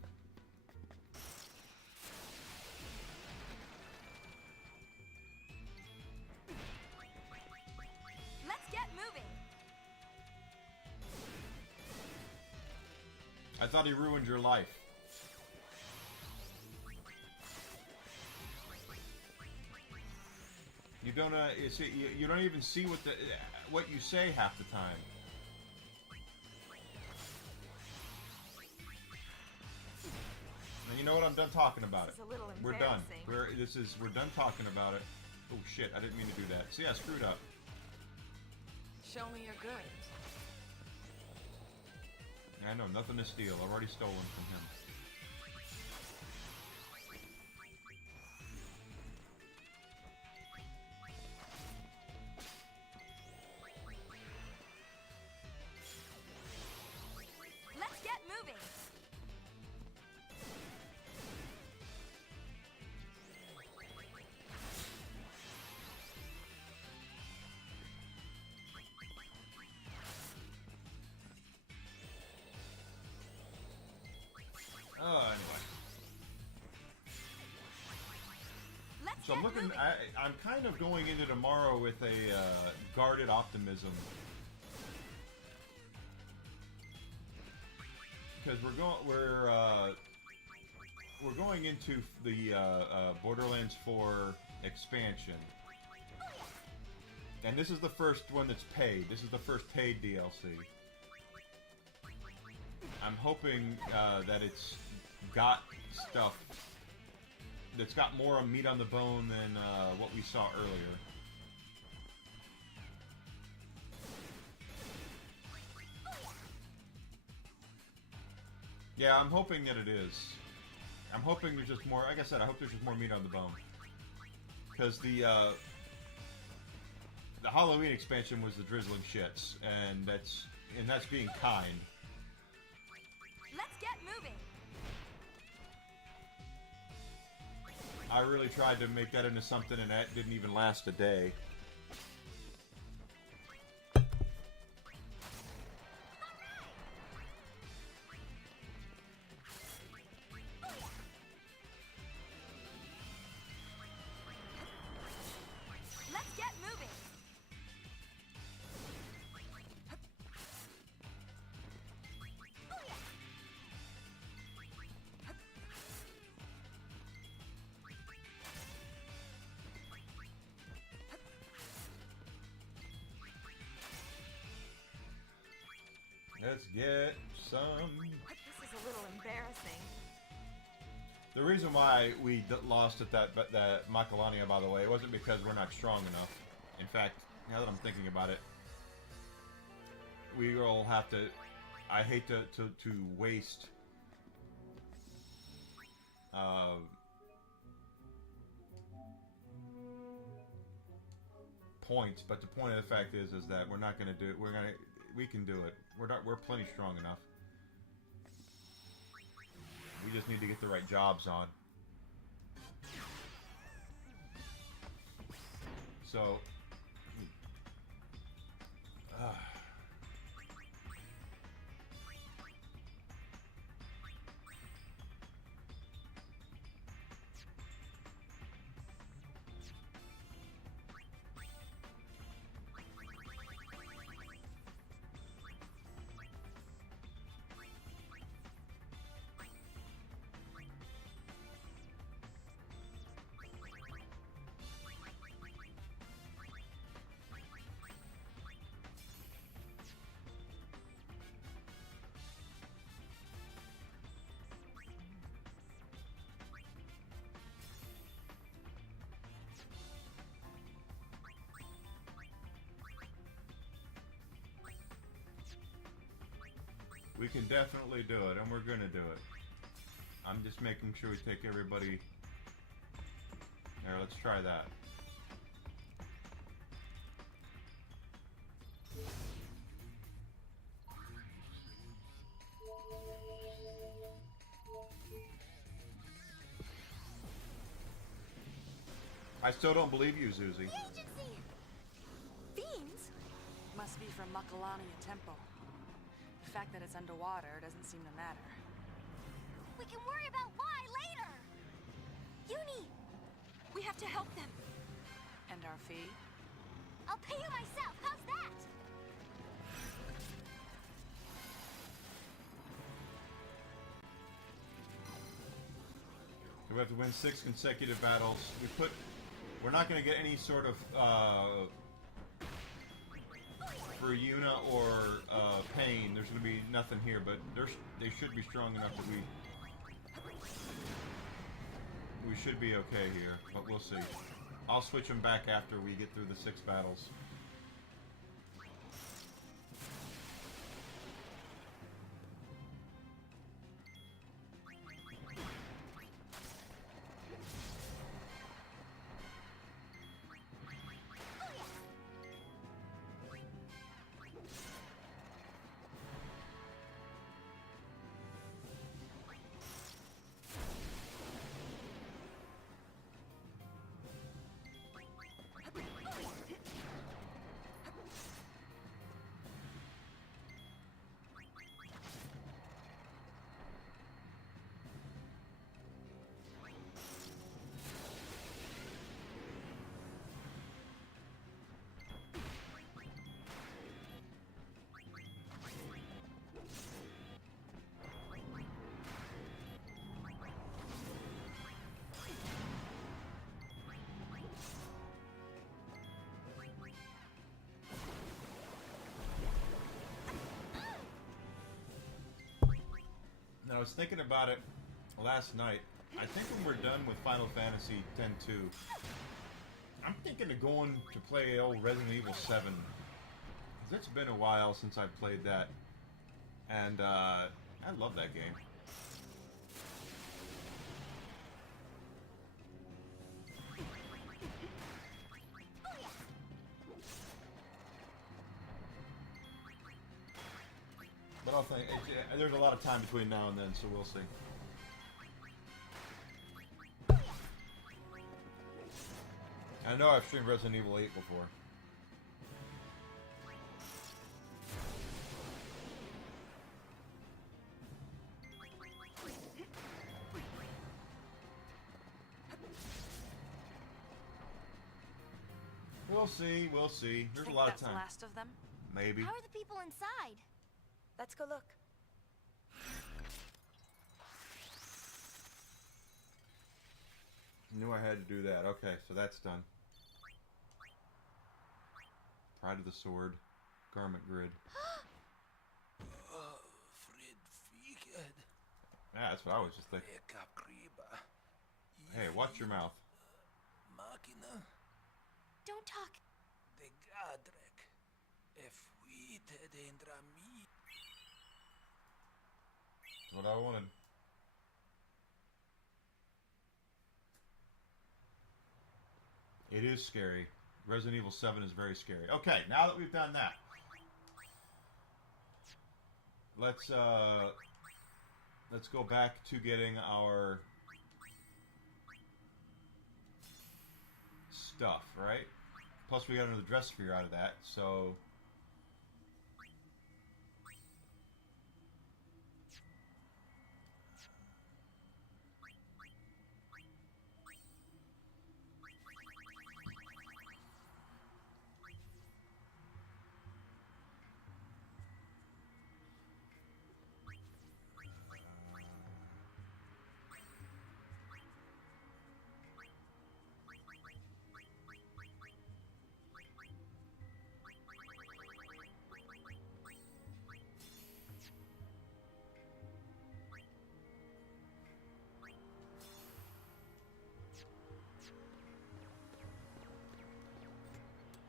Let's get moving. I thought he ruined your life. You don't you don't even see what you say half the time. And you know what? I'm done talking about it. This is a little We're done. embarrassing. We're done talking about it. Oh shit! I didn't mean to do that. See, I screwed up. Show me your goods. I know, nothing to steal. I've already stolen from him. Let's get moving. Oh, anyway. Let's So I'm get looking. moving. I'm kind of going into tomorrow with a guarded optimism, because we're going into the Borderlands 4 expansion, and this is the first one that's paid. This is the first paid DLC. I'm hoping that it's got stuff that's got more meat on the bone than what we saw earlier. Yeah, I'm hoping that it is. I'm hoping there's just more. Like I said, I hope there's just more meat on the bone. Because the Halloween expansion was the drizzling shits, and that's being kind. Let's get moving. I really tried to make that into something, and that didn't even last a day. Let's get some. This is a little embarrassing. The reason why we lost at that Macalania, by the way, it wasn't because we're not strong enough. In fact, now that I'm thinking about it, we will have to. I hate to waste points, but the point of the fact is that we're not going to do it. We can do it. We're plenty strong enough. We just need to get the right jobs on. So, we can definitely do it, and we're gonna do it. I'm just making sure we take everybody. There, let's try that. I still don't believe you, Zuzi. Agency! Fiends? Must be from Macalania Temple. The fact that it's underwater doesn't seem to matter. We can worry about why later! Uni! We have to help them. And our fee? I'll pay you myself, how's that? We have to win 6 consecutive battles. We're not going to get any sort of for Yuna or Pain. There's going to be nothing here, but they should be strong enough that we should be okay here. But we'll see. I'll switch them back after we get through the 6 battles. I was thinking about it last night. I think when we're done with Final Fantasy X-2, I'm thinking of going to play old Resident Evil 7. 'Cause it's been a while since I played that. And I love that game. But I'll think there's a lot of time between now and then, so we'll see. I know I've streamed Resident Evil 8 before. We'll see, we'll see. There's a lot of That's time. the last of them? Maybe. How are the people inside? Let's go look. Knew I had to do that. Okay, so that's done. Pride of the Sword. Garment Grid. that's what I was just thinking. Hey, watch your mouth. Don't talk. That's what I wanted. It is scary. Resident Evil 7 is very scary. Okay, now that we've done that, let's go back to getting our stuff, right? Plus we got another dress sphere out of that, so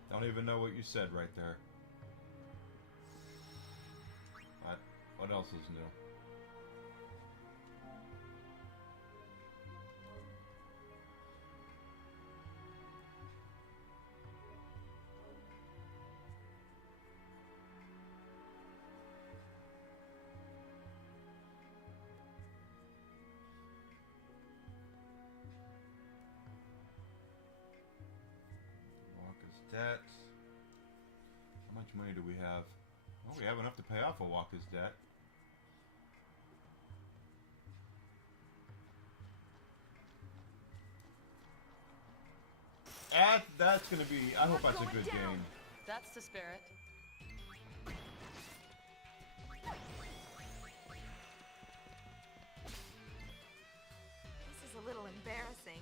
don't even know what you said right there. What else is new? Walker's debt. How much money do we have? Well, we have enough to pay off a Walker's debt. That's gonna be. I hope that's a good game. That's the spirit. This is a little embarrassing.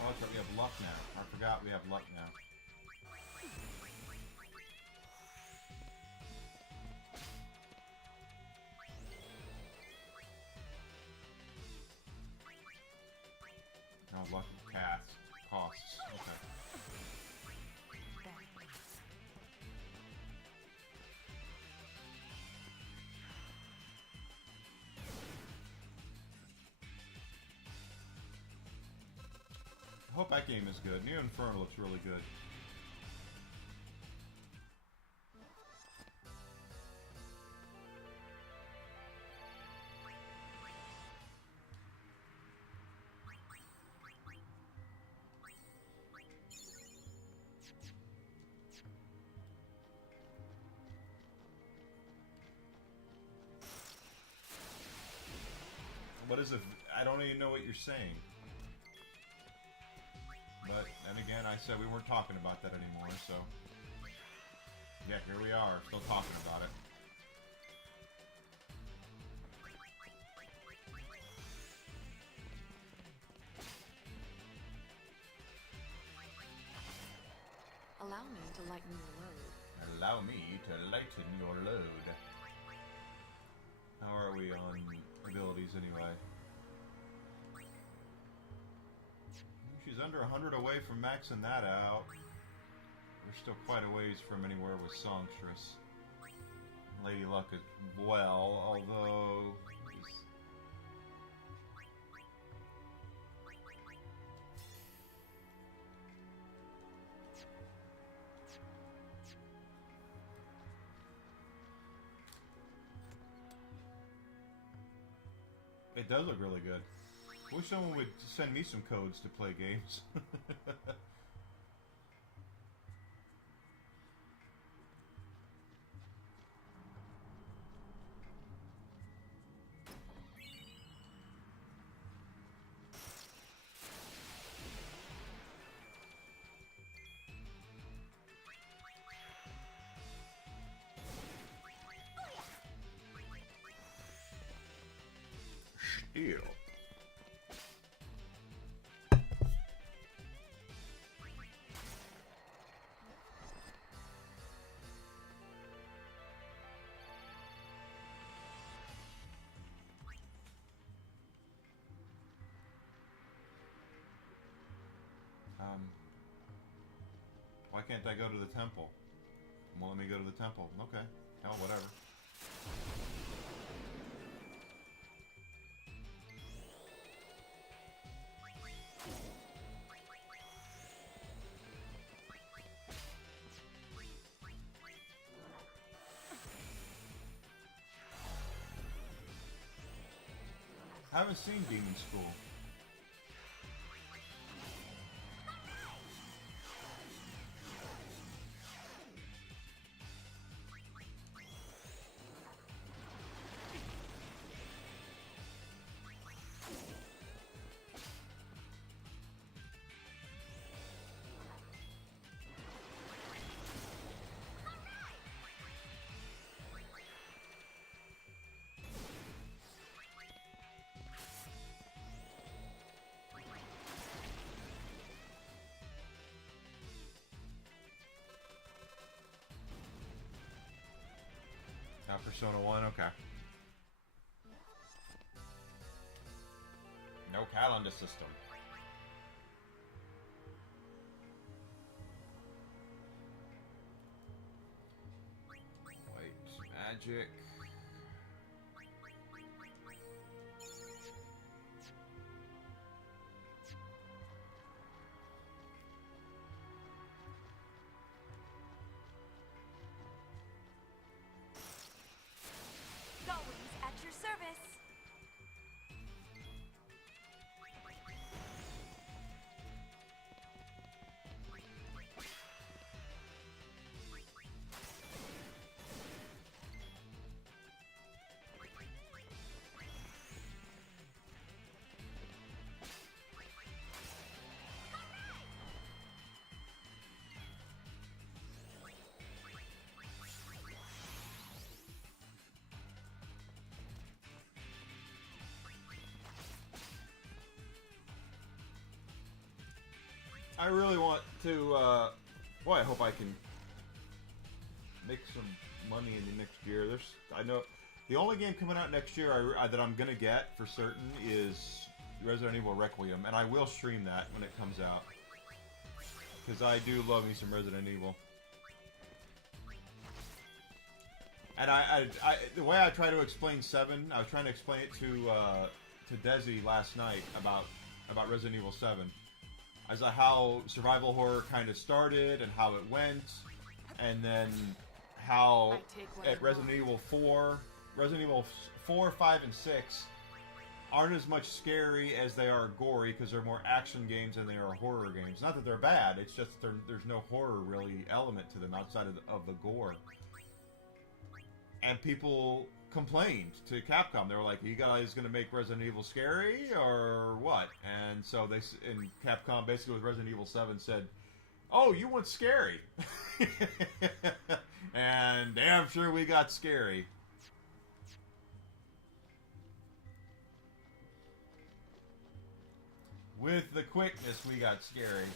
Oh, that's right, we have luck now. I forgot we have luck now. Oh, luck costs. Okay. I hope that game is good. New Inferno looks really good. What is it? I don't even know what you're saying. But then again, I said we weren't talking about that anymore, so yeah, here we are, still talking about it. Allow me to lighten your load. Allow me to lighten your load. How are we on abilities anyway? She's under 100 away from maxing that out. We're still quite a ways from anywhere with Songstress. Lady Luck as well, although... It does look really good. Wish someone would send me some codes to play games. Ew. Why can't I go to the temple? Won't let me go to the temple. Okay. Hell, whatever. I haven't seen Demon School. Not Persona 1, okay. No calendar system. White magic. Always at your service. I really want to, boy, I hope I can make some money in the next year. I know, the only game coming out next year that I'm gonna get for certain is Resident Evil Requiem, and I will stream that when it comes out. Because I do love me some Resident Evil. And the way I try to explain 7, I was trying to explain it to Desi last night about Resident Evil 7. As to how survival horror kind of started and how it went, and then how at Resident Evil 4, 5, and 6 aren't as much scary as they are gory because they're more action games than they are horror games. Not that they're bad, it's just there's no horror really element to them outside of the gore. And people complained to Capcom. They were like, "Are you guys going to make Resident Evil scary or what?" And so and Capcom basically with Resident Evil 7 said, "Oh, you want scary." And damn sure we got scary. With the quickness, we got scary.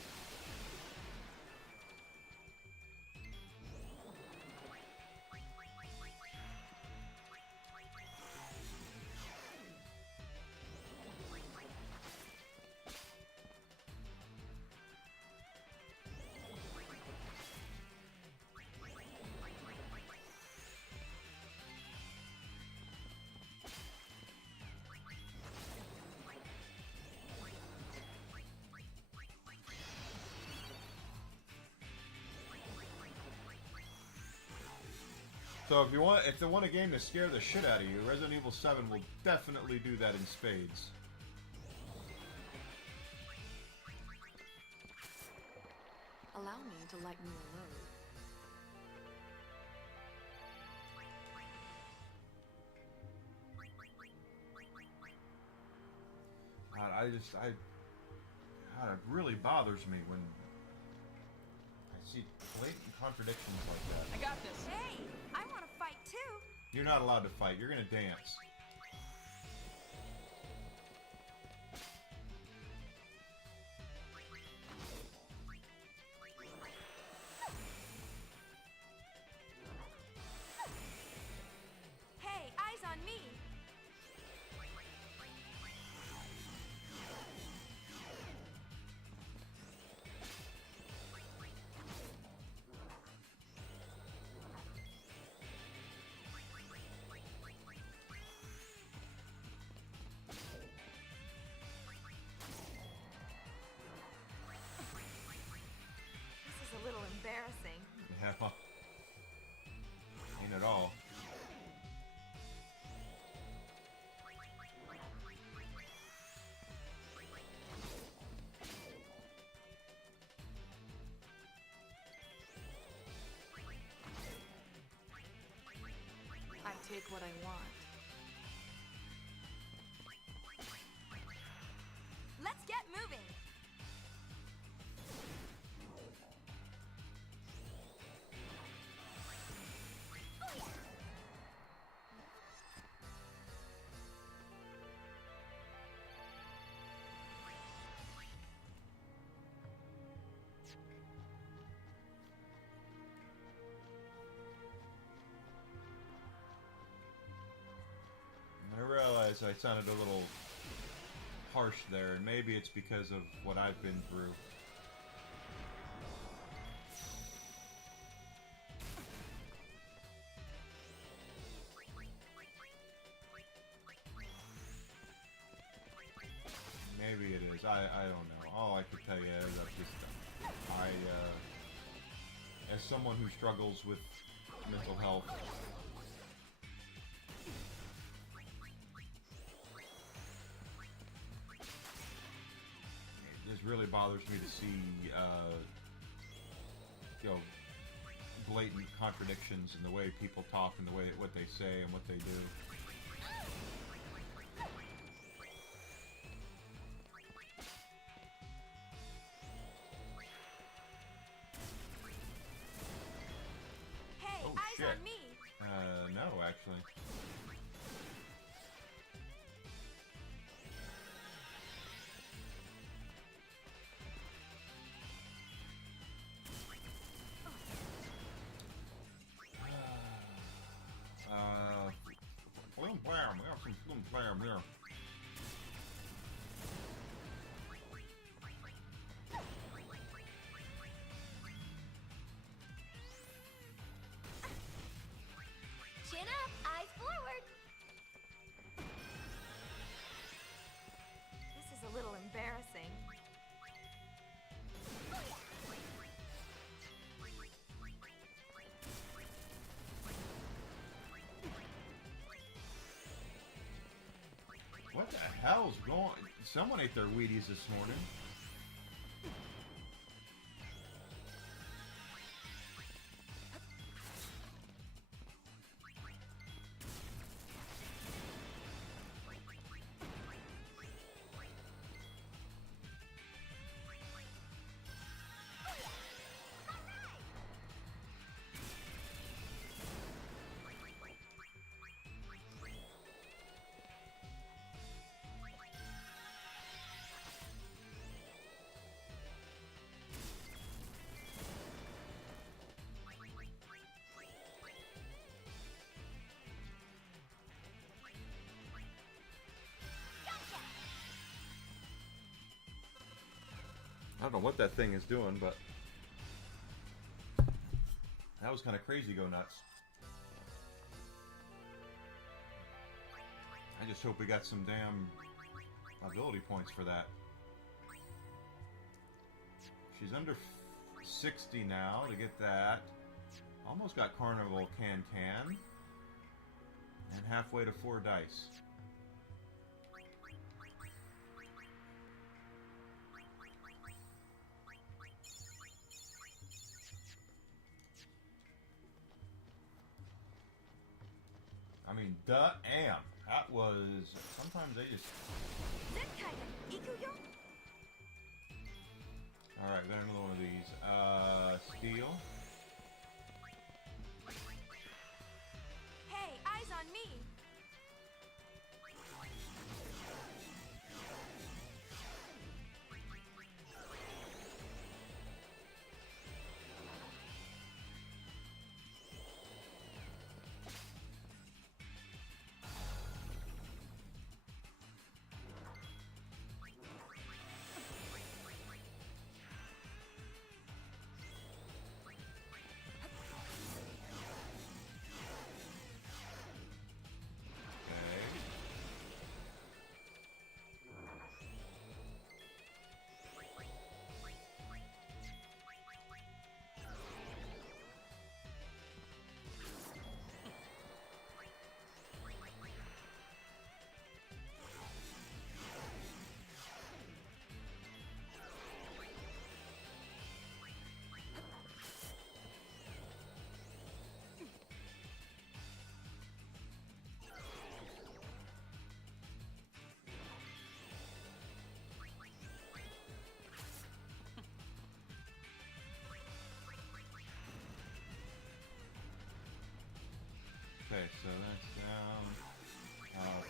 So if they want a game to scare the shit out of you, Resident Evil 7 will definitely do that in spades. Allow me to lighten your load. God, God, it really bothers me when I see blatant contradictions like that. I got this. Hey, I want to fight too. You're not allowed to fight. You're gonna dance. take what I want. Let's get moving. I realize I sounded a little harsh there, and maybe it's because of what I've been through. Maybe it is. I don't know. All I can tell you is as someone who struggles with mental health, it just really bothers me to see, blatant contradictions in the way people talk and the way what they say and what they do. Hey, Oh, eyes shit. on me. No, actually. Flim flam, we have some flim flam here. Chin up, eyes forward. This is a little embarrassing. What the hell's going? Someone ate their Wheaties this morning. I don't know what that thing is doing, but that was kind of crazy. Go nuts. I just hope we got some damn ability points for that. She's under 60 now to get that. Almost got Carnival Can. And halfway to 4 dice. I mean, damn. That was... Sometimes they just... Alright, got another one of these. Steel. Hey, eyes on me. Okay, so that's down.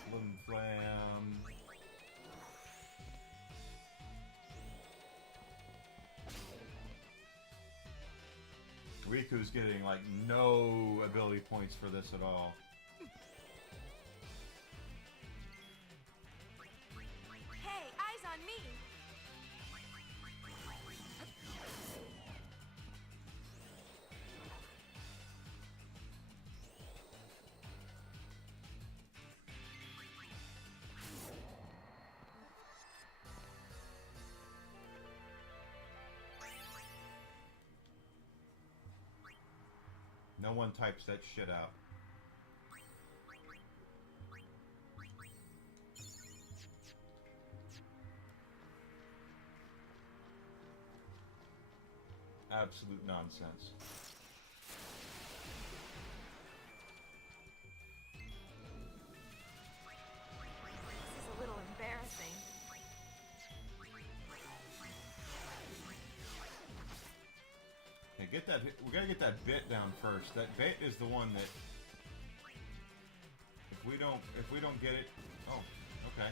Flim Flam. Riku's getting like no ability points for this at all. Hey, eyes on me. No one types that shit out. Absolute nonsense. This is a little embarrassing. Okay, get that. We gotta get that bit down first. That bit is the one that. If we don't get it. Oh, okay.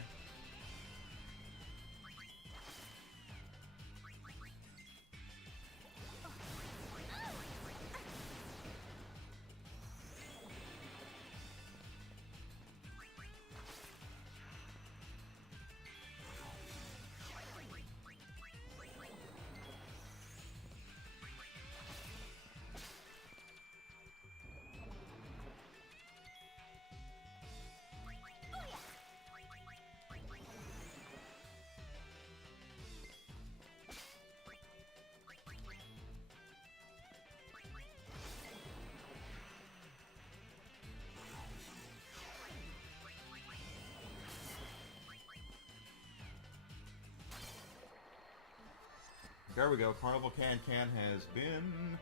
There we go. Carnival Can has been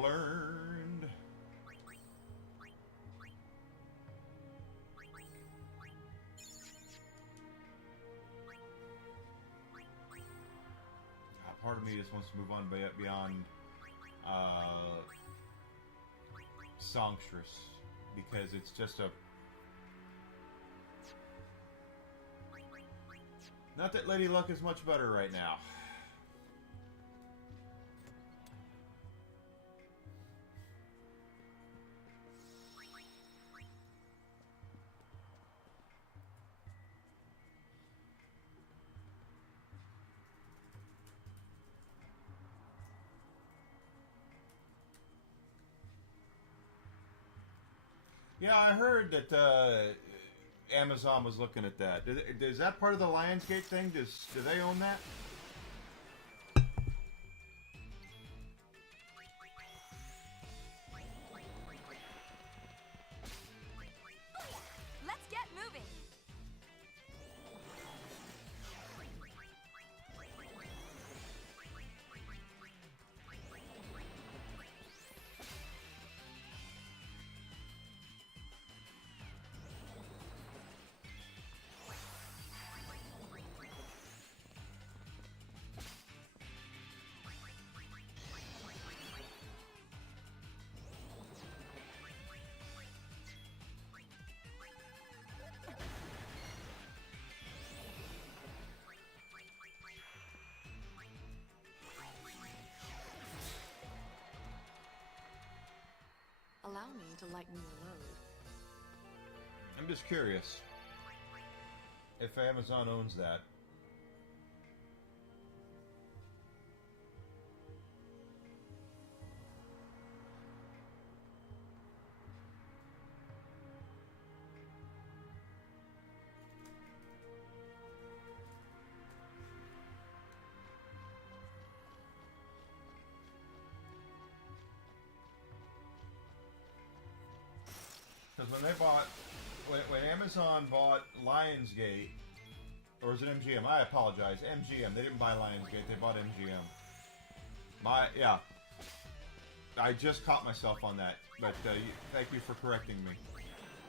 learned. Part of me just wants to move on beyond Songstress because it's just a. Not that Lady Luck is much better right now. Yeah, I heard that Amazon was looking at that. Is that part of the Lionsgate thing? Do they own that? Let's get moving. Allow me to lighten your load. I'm just curious if Amazon owns that. Because when Amazon bought Lionsgate, or was it MGM? I apologize, MGM. They didn't buy Lionsgate. They bought MGM. Yeah. I just caught myself on that, but thank you for correcting me.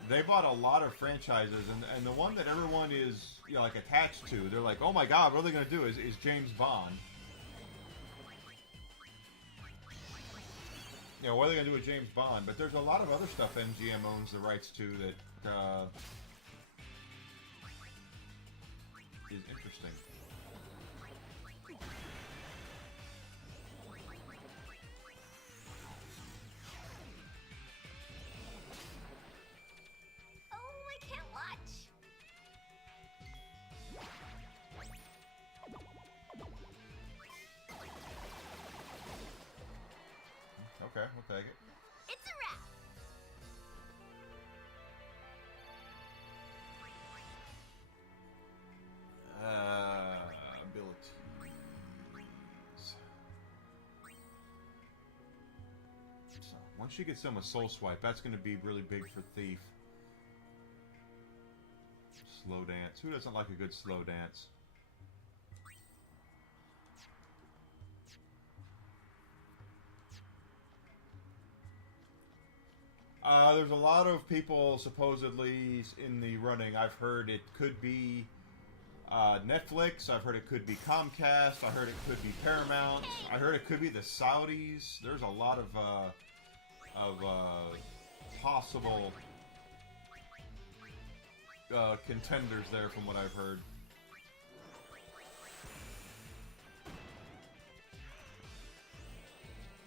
They bought a lot of franchises, and the one that everyone is like attached to, they're like, oh my god, what are they going to do? Is James Bond? you know, what are they going to do with James Bond? But there's a lot of other stuff MGM owns the rights to that is interesting. Oh, I can't watch. Okay, we'll take it. It's a wrap. Abilities. So, once she gets done with Soul Swipe, that's going to be really big for Thief. Slow dance. Who doesn't like a good slow dance? There's a lot of people supposedly in the running. I've heard it could be Netflix. I've heard it could be Comcast. I heard it could be Paramount. I heard it could be the Saudis. There's a lot of possible contenders there from what I've heard.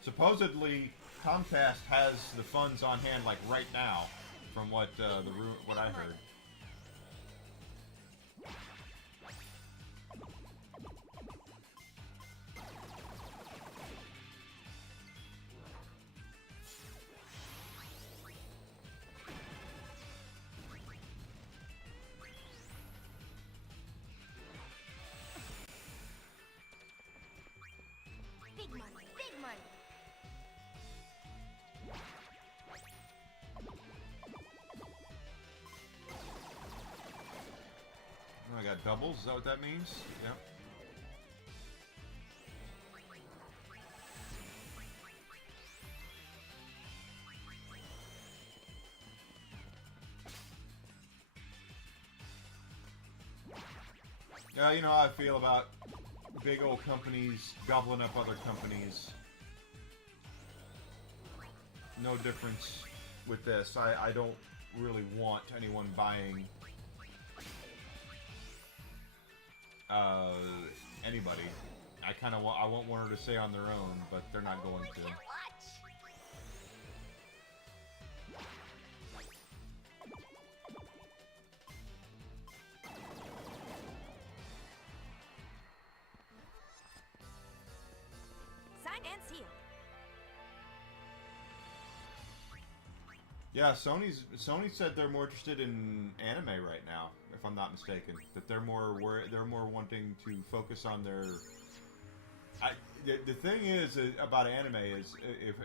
Supposedly, Comcast has the funds on hand, like right now, from what what I heard. Big money, big money. Oh, I got doubles. Is that what that means? Yep. Yeah, you know how I feel about big old companies gobbling up other companies. No difference with this. I don't really want anyone buying anybody. I want Warner to stay on their own, but they're not going to. Watch. Signed and sealed. Yeah, Sony said they're more interested in anime right now, if I'm not mistaken. That they're more wanting to focus on their. The thing is about anime is if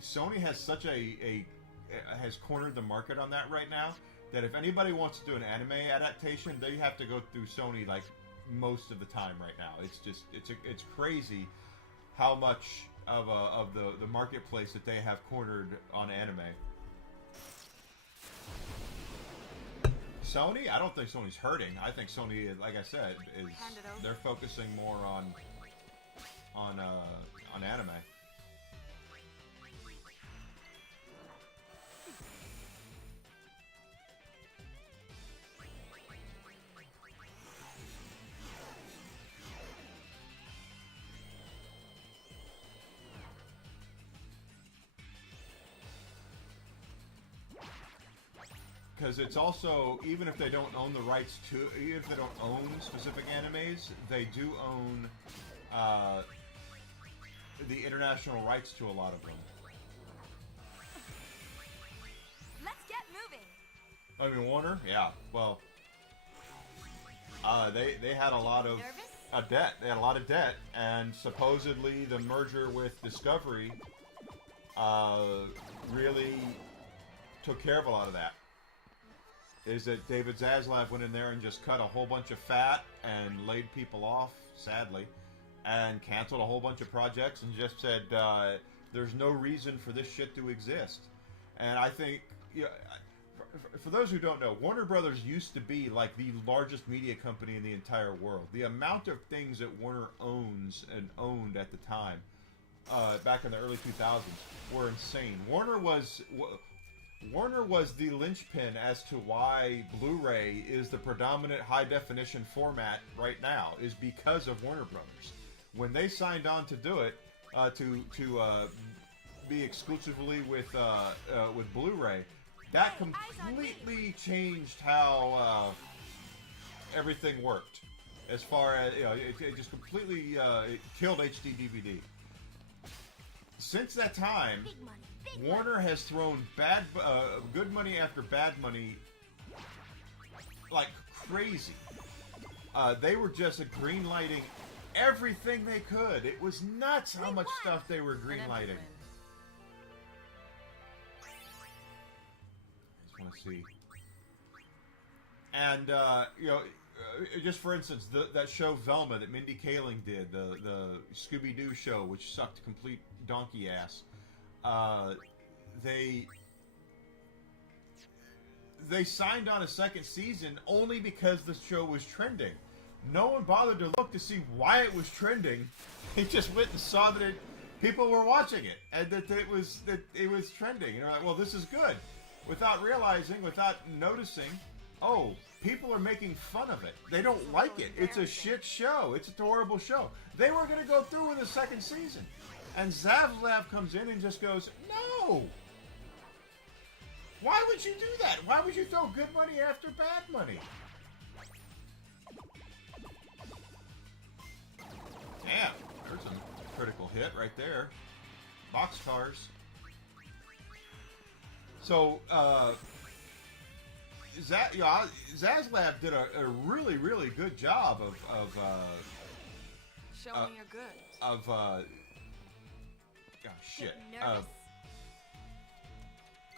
Sony has such has cornered the market on that right now that if anybody wants to do an anime adaptation, they have to go through Sony like most of the time right now. It's just it's crazy how much of the marketplace that they have cornered on anime. Sony? I don't think Sony's hurting. I think Sony, like I said, they're focusing more on anime. Because it's also, even if they don't own the rights to, even if they don't own specific animes, they do own the international rights to a lot of them. Let's get moving. I mean, Warner, yeah. Well, they had a lot of debt. They had a lot of debt, and supposedly the merger with Discovery really took care of a lot of that. Is that David Zaslav went in there and just cut a whole bunch of fat and laid people off, sadly, and canceled a whole bunch of projects and just said there's no reason for this shit to exist. And I think, you know, for those who don't know, Warner Brothers used to be like the largest media company in the entire world. The amount of things that Warner owns and owned at the time back in the early 2000s were insane. Warner was the linchpin as to why Blu-ray is the predominant high-definition format right now, is because of Warner Brothers. When they signed on to do it, to be exclusively with Blu-ray, that completely changed how everything worked. As far as, you know, it just completely it killed HD DVD. Since that time, Warner has thrown good money after bad money like crazy. They were just green-lighting everything they could. It was nuts how much stuff they were green-lighting. I just want to see. And, you know, just for instance, that show Velma that Mindy Kaling did, the Scooby-Doo show, which sucked complete donkey ass. They signed on a second season only because the show was trending. No one bothered to look to see why it was trending. They just went and saw that people were watching it and that it was trending. And they're like, well, this is good, without realizing, without noticing. Oh, people are making fun of it. They don't like it. It's a shit show. It's a horrible show. They were going to go through with the second season. And Zaslav comes in and just goes, no! Why would you do that? Why would you throw good money after bad money? Damn, there's a critical hit right there. Boxcars. So, Zaslav did a really, really good job of Show me your goods.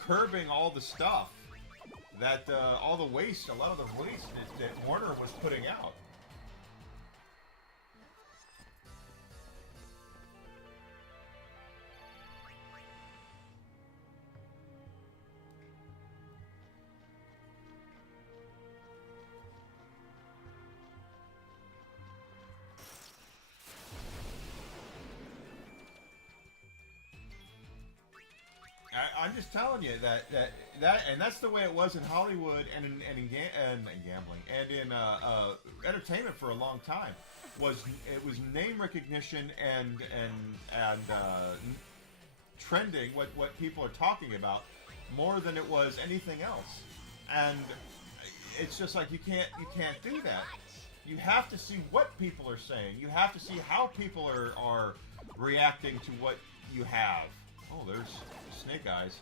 Curbing all the stuff that all the waste, a lot of the waste that Warner was putting out. I'm just telling you that and that's the way it was in Hollywood and in gambling and in entertainment for a long time. It was name recognition and trending, what people are talking about, more than it was anything else. And it's just like you can't do that. You have to see what people are saying. You have to see how people are reacting to what you have. Oh, there's Snake Eyes.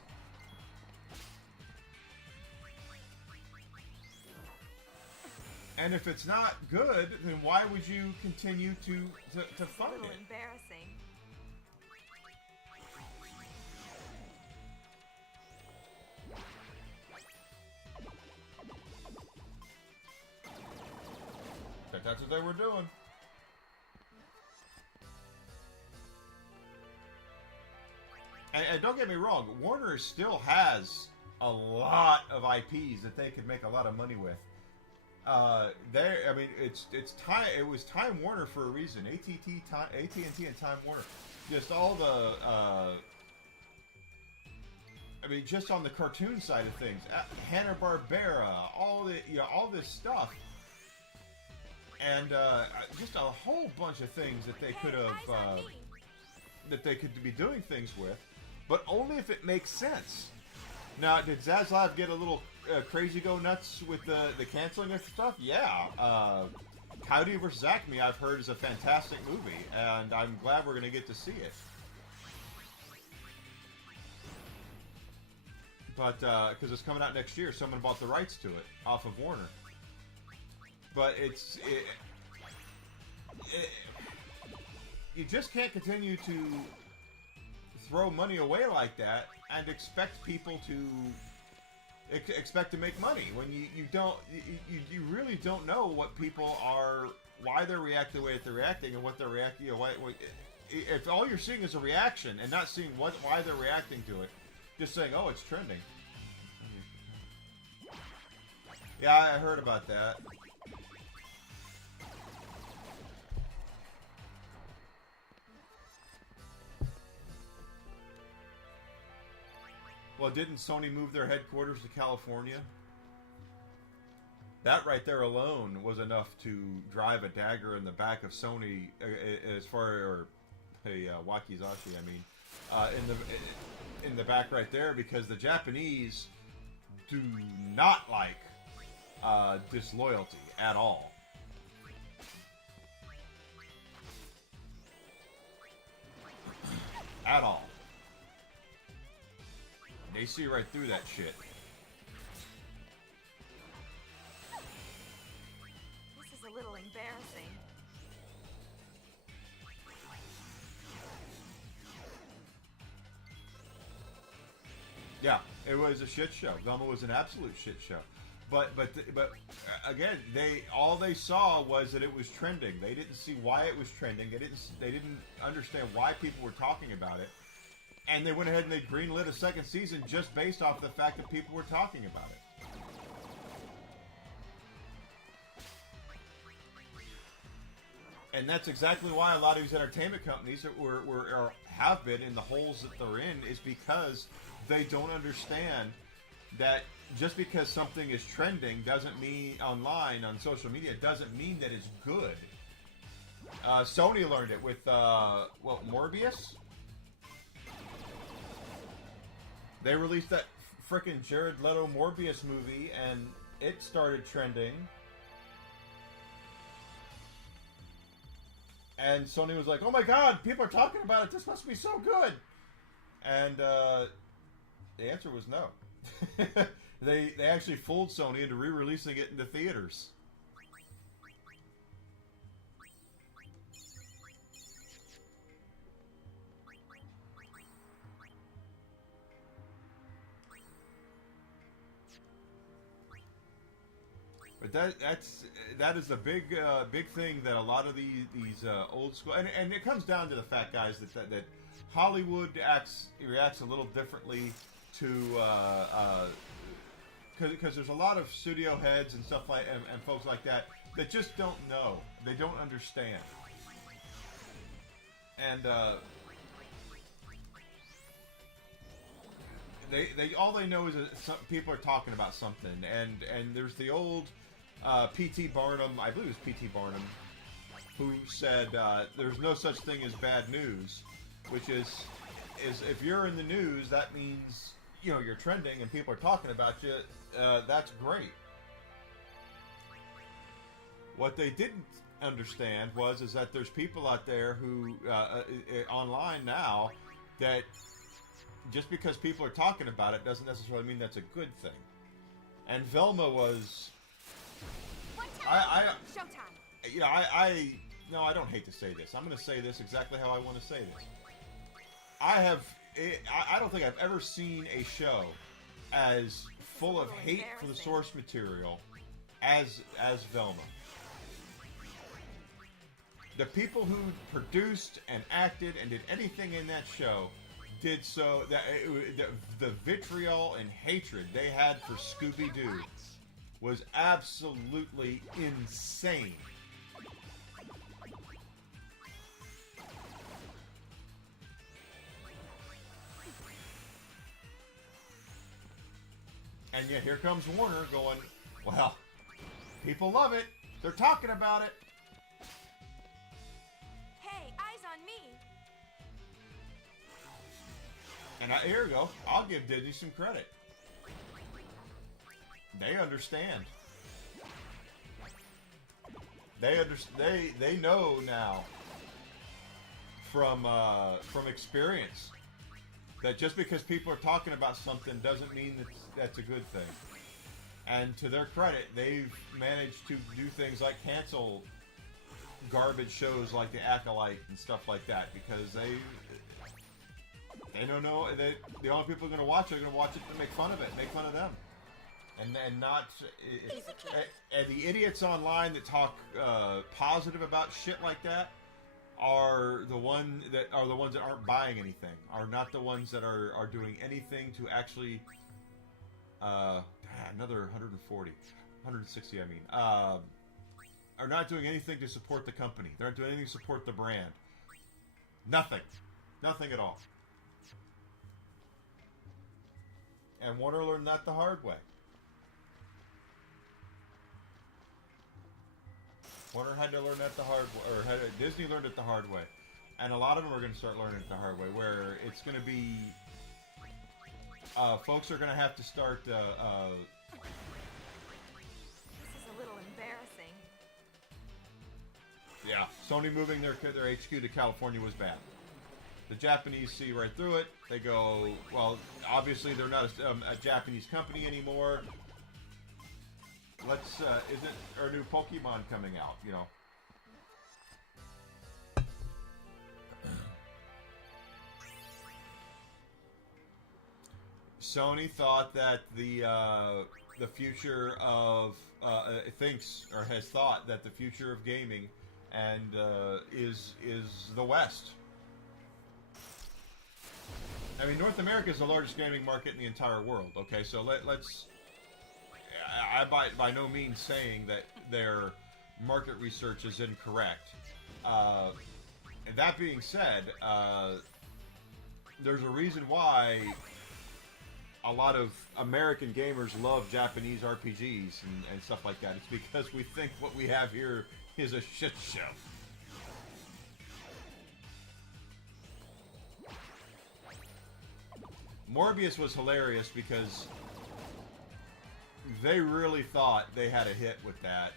And if it's not good, then why would you continue to fund it? Embarrassing. But that's what they were doing. And don't get me wrong, Warner still has a lot of IPs that they could make a lot of money with. I mean, it's time. It was Time Warner for a reason. AT&T and Time Warner, just all the. I mean, just on the cartoon side of things, Hanna-Barbera, all this stuff, and just a whole bunch of things that they could have, that they could be doing things with. But only if it makes sense. Now, did Zaslav get a little crazy go nuts with the canceling of stuff? Yeah. Coyote vs. Acme, I've heard, is a fantastic movie, and I'm glad we're going to get to see it. But, because it's coming out next year, someone bought the rights to it off of Warner. But you just can't continue to throw money away like that and expect people to make money when you really don't know what people are, why they're reacting the way that they're reacting, and what they're reacting. You know, if all you're seeing is a reaction and not seeing why they're reacting to it, just saying, oh, it's trending. Yeah, I heard about that. Well, didn't Sony move their headquarters to California? That right there alone was enough to drive a dagger in the back of Sony, as far or a wakizashi. I mean, in the back right there, because the Japanese do not like disloyalty at all. At all. They see right through that shit. This is a little embarrassing. Yeah, it was a shit show. Velma was an absolute shit show. But again, all they saw was that it was trending. They didn't see why it was trending. They didn't understand why people were talking about it. And they went ahead and they greenlit a second season just based off the fact that people were talking about it. And that's exactly why a lot of these entertainment companies have been in the holes that they're in, is because they don't understand that just because something is trending doesn't mean online on social media doesn't mean that it's good. Sony learned it with Morbius. They released that frickin' Jared Leto Morbius movie, and it started trending. And Sony was like, "Oh my God, people are talking about it. This must be so good." And the answer was no. They actually fooled Sony into re-releasing it into theaters. But that is the big thing that a lot of these old school, and it comes down to the fact, guys, that Hollywood reacts a little differently to because there's a lot of studio heads and stuff like and folks like that just don't know, they don't understand, and they all they know is that some people are talking about something, and there's the old P.T. Barnum, I believe it was P.T. Barnum, who said there's no such thing as bad news, which is if you're in the news, that means you're trending and people are talking about you. That's great. What they didn't understand is that there's people out there who online now that just because people are talking about it doesn't necessarily mean that's a good thing. And Velma was. Showtime. No, I don't hate to say this. I'm going to say this exactly how I want to say this. I don't think I've ever seen a show as full of hate for the source material as Velma. The people who produced and acted and did anything in that show did so that the vitriol and hatred they had for Scooby-Doo was absolutely insane. And yet here comes Warner going, well, people love it. They're talking about it. Hey, eyes on me. And here we go. I'll give Disney some credit. They understand. They know now from experience that just because people are talking about something doesn't mean that's a good thing. And to their credit, they've managed to do things like cancel garbage shows like The Acolyte and stuff like that because they don't know that the only people who are going to watch it are going to watch it to make fun of it, make fun of them. And not and the idiots online that talk positive about shit like that are the ones that aren't buying anything, are not the ones that are doing anything to actually another 160 I mean are not doing anything to support the company. They're not doing anything to support the brand. Nothing at all. And Warner learned that the hard way. Warner had to learn that the hard way, or Disney learned it the hard way. And a lot of them are going to start learning it the hard way, where it's going to be... folks are going to have to start... This is a little embarrassing. Yeah, Sony moving their HQ to California was bad. The Japanese see right through it. They go, well, obviously they're not a Japanese company anymore. Isn't our new Pokemon coming out, you know? Sony thought that the future of thinks or has thought that the future of gaming and is the West. I mean, North America is the largest gaming market in the entire world. Okay, so let's. By no means saying that their market research is incorrect. And that being said, there's a reason why a lot of American gamers love Japanese RPGs and stuff like that. It's because we think what we have here is a shit show. Morbius was hilarious because they really thought they had a hit with that.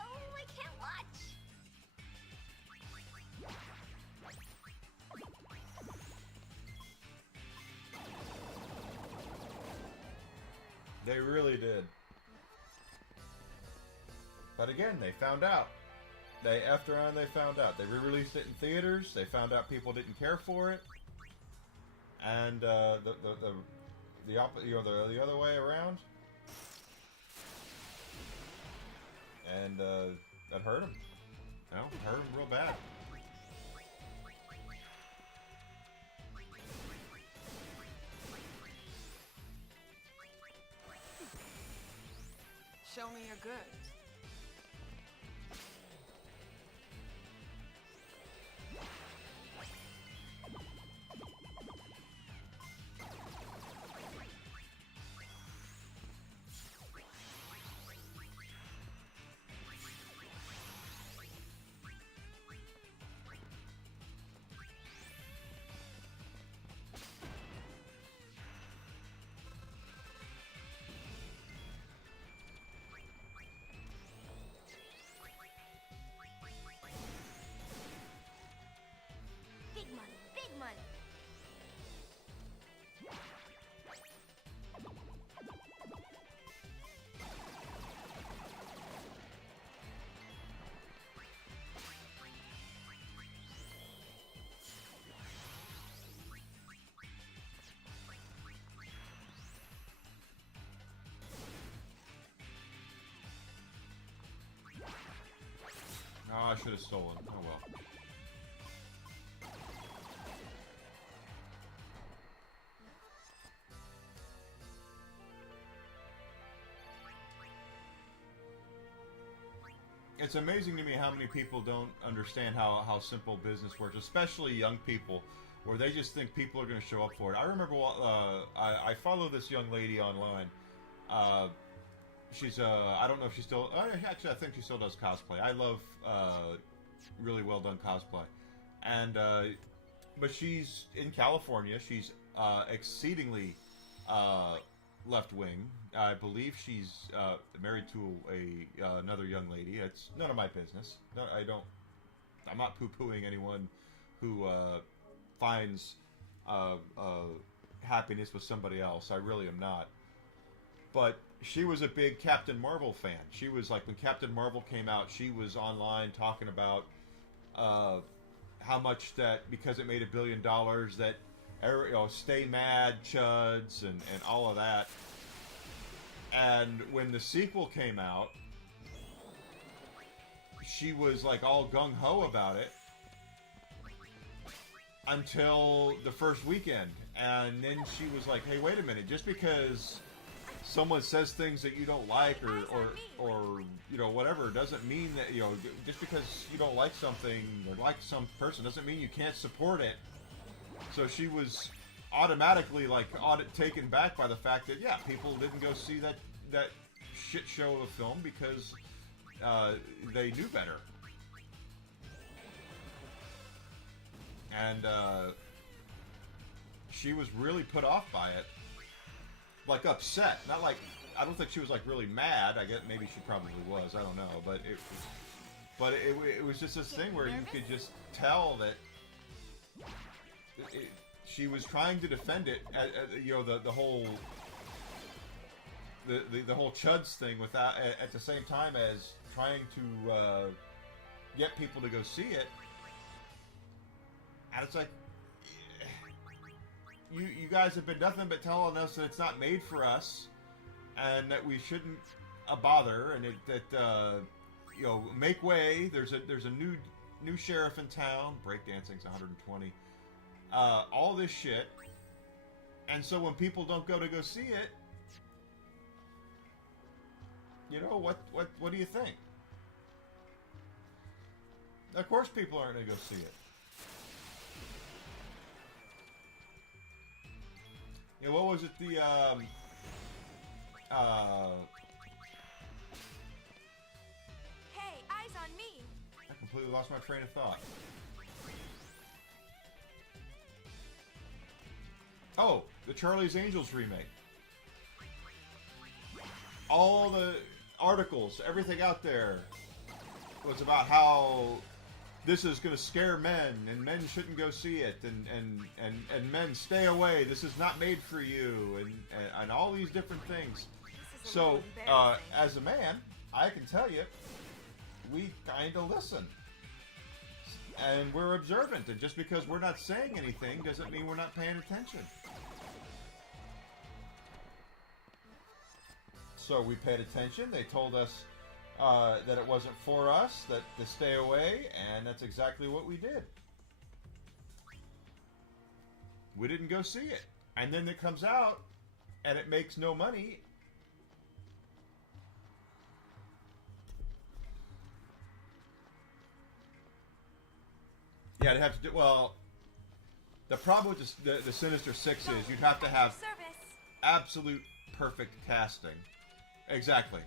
Oh, I can't watch. They really did. But again, they found out. They effed around, they found out. They re-released it in theaters. They found out people didn't care for it. And the other way around. And that hurt them. No, it hurt them real bad. Show me your goods. Big money, big money. Oh, I should have stolen. Oh well. It's amazing to me how many people don't understand how simple business works, especially young people, where they just think people are going to show up for it. I remember I follow this young lady online. She's I don't know if she still actually I think she still does cosplay. I love really well done cosplay, and but she's in California. She's exceedingly left wing. I believe she's married to another young lady. It's none of my business. No, I'm not poo-pooing anyone who finds happiness with somebody else. I really am not. But she was a big Captain Marvel fan. She was like, when Captain Marvel came out, she was online talking about how much that, because it made $1 billion, that stay mad chuds and all of that. And when the sequel came out, she was like all gung-ho about it until the first weekend. And then she was like, hey, wait a minute, just because someone says things that you don't like or you know, whatever, doesn't mean that, you know, just because you don't like something or like some person doesn't mean you can't support it. So she was automatically like taken back by the fact that, yeah, people didn't go see that shit show of a film because they knew better. And she was really put off by it. Like upset, not like, I don't think she was like really mad. I guess maybe she probably was. I don't know, but it was just this thing where you could just tell that she was trying to defend it. You know, the whole Chuds thing without at the same time as trying to get people to go see it. And it's like, you guys have been nothing but telling us that it's not made for us, and that we shouldn't bother, and that you know, make way. There's a new sheriff in town. Breakdancing's 120. All this shit, and so when people don't go see it, you know what do you think? Of course, people aren't going to go see it. Yeah, what was it? The Hey, eyes on me. I completely lost my train of thought. Oh, the Charlie's Angels remake. All the articles, everything out there was about how this is going to scare men, and men shouldn't go see it, and men stay away. This is not made for you, and all these different things. So, as a man, I can tell you, we kind of listen, and we're observant. And just because we're not saying anything doesn't mean we're not paying attention. So we paid attention. They told us that it wasn't for us, that to stay away, and that's exactly what we did. We didn't go see it. And then it comes out, and it makes no money. Yeah, it'd have to do, well, the problem with the Sinister Six is you'd have to have absolute perfect casting. Exactly.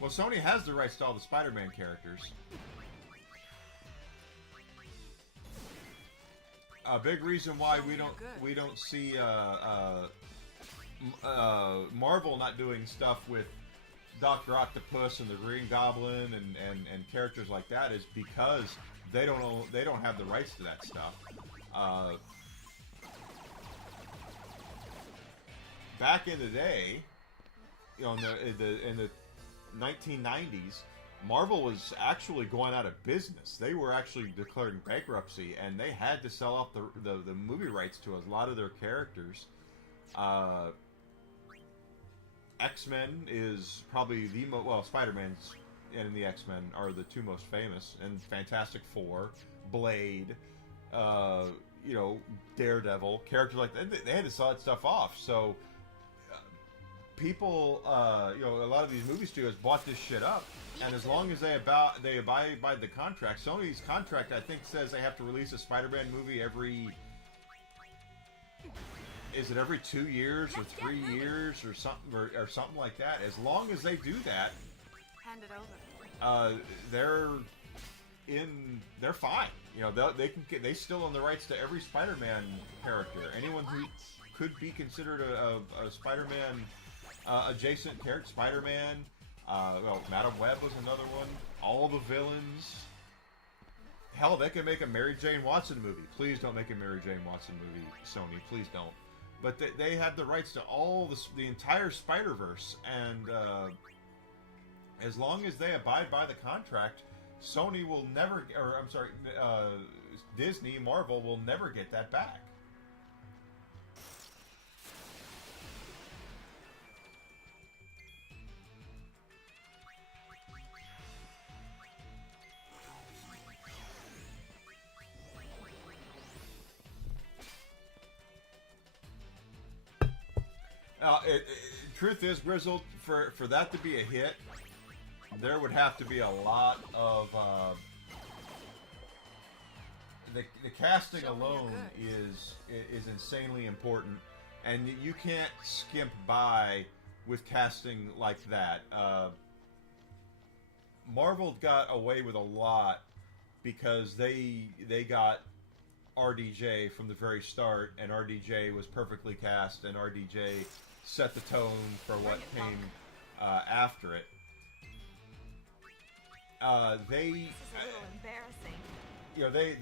Well, Sony has the rights to all the Spider-Man characters. A big reason why we don't see Marvel not doing stuff with Dr. Octopus and the Green Goblin and characters like that is because they don't have the rights to that stuff. Back in the day, you know, in the 1990s, Marvel was actually going out of business. They were actually declaring bankruptcy, and they had to sell off the movie rights to a lot of their characters. X-Men is probably the most, well, Spider-Man's and the X-Men are the two most famous, and Fantastic Four, Blade, you know, Daredevil, characters like that. They had to sell that stuff off. So people, you know, a lot of these movie studios bought this shit up, and as long as they abide by the contract, Sony's contract, I think, says they have to release a Spider-Man movie every 2 years or 3 years or something or something like that. As long as they do that, Hand it over. they're fine. You know, they still own the rights to every Spider-Man character. Anyone who could be considered a Spider-Man adjacent character, Spider-Man. Well, Madam Web was another one. All the villains. Hell, they can make a Mary Jane Watson movie. Please don't make a Mary Jane Watson movie, Sony. Please don't. But they have the rights to all the entire Spider-Verse, and as long as they abide by the contract, Sony will never, or I'm sorry, Disney, Marvel will never get that back. Truth is, Grizzled, for that to be a hit, there would have to be a lot of the casting Show me your alone goods. is insanely important, and you can't skimp by with casting like that. Marvel got away with a lot because they got RDJ from the very start, and RDJ was perfectly cast, and RDJ set the tone for what came after it. They, This is a little embarrassing. you know, they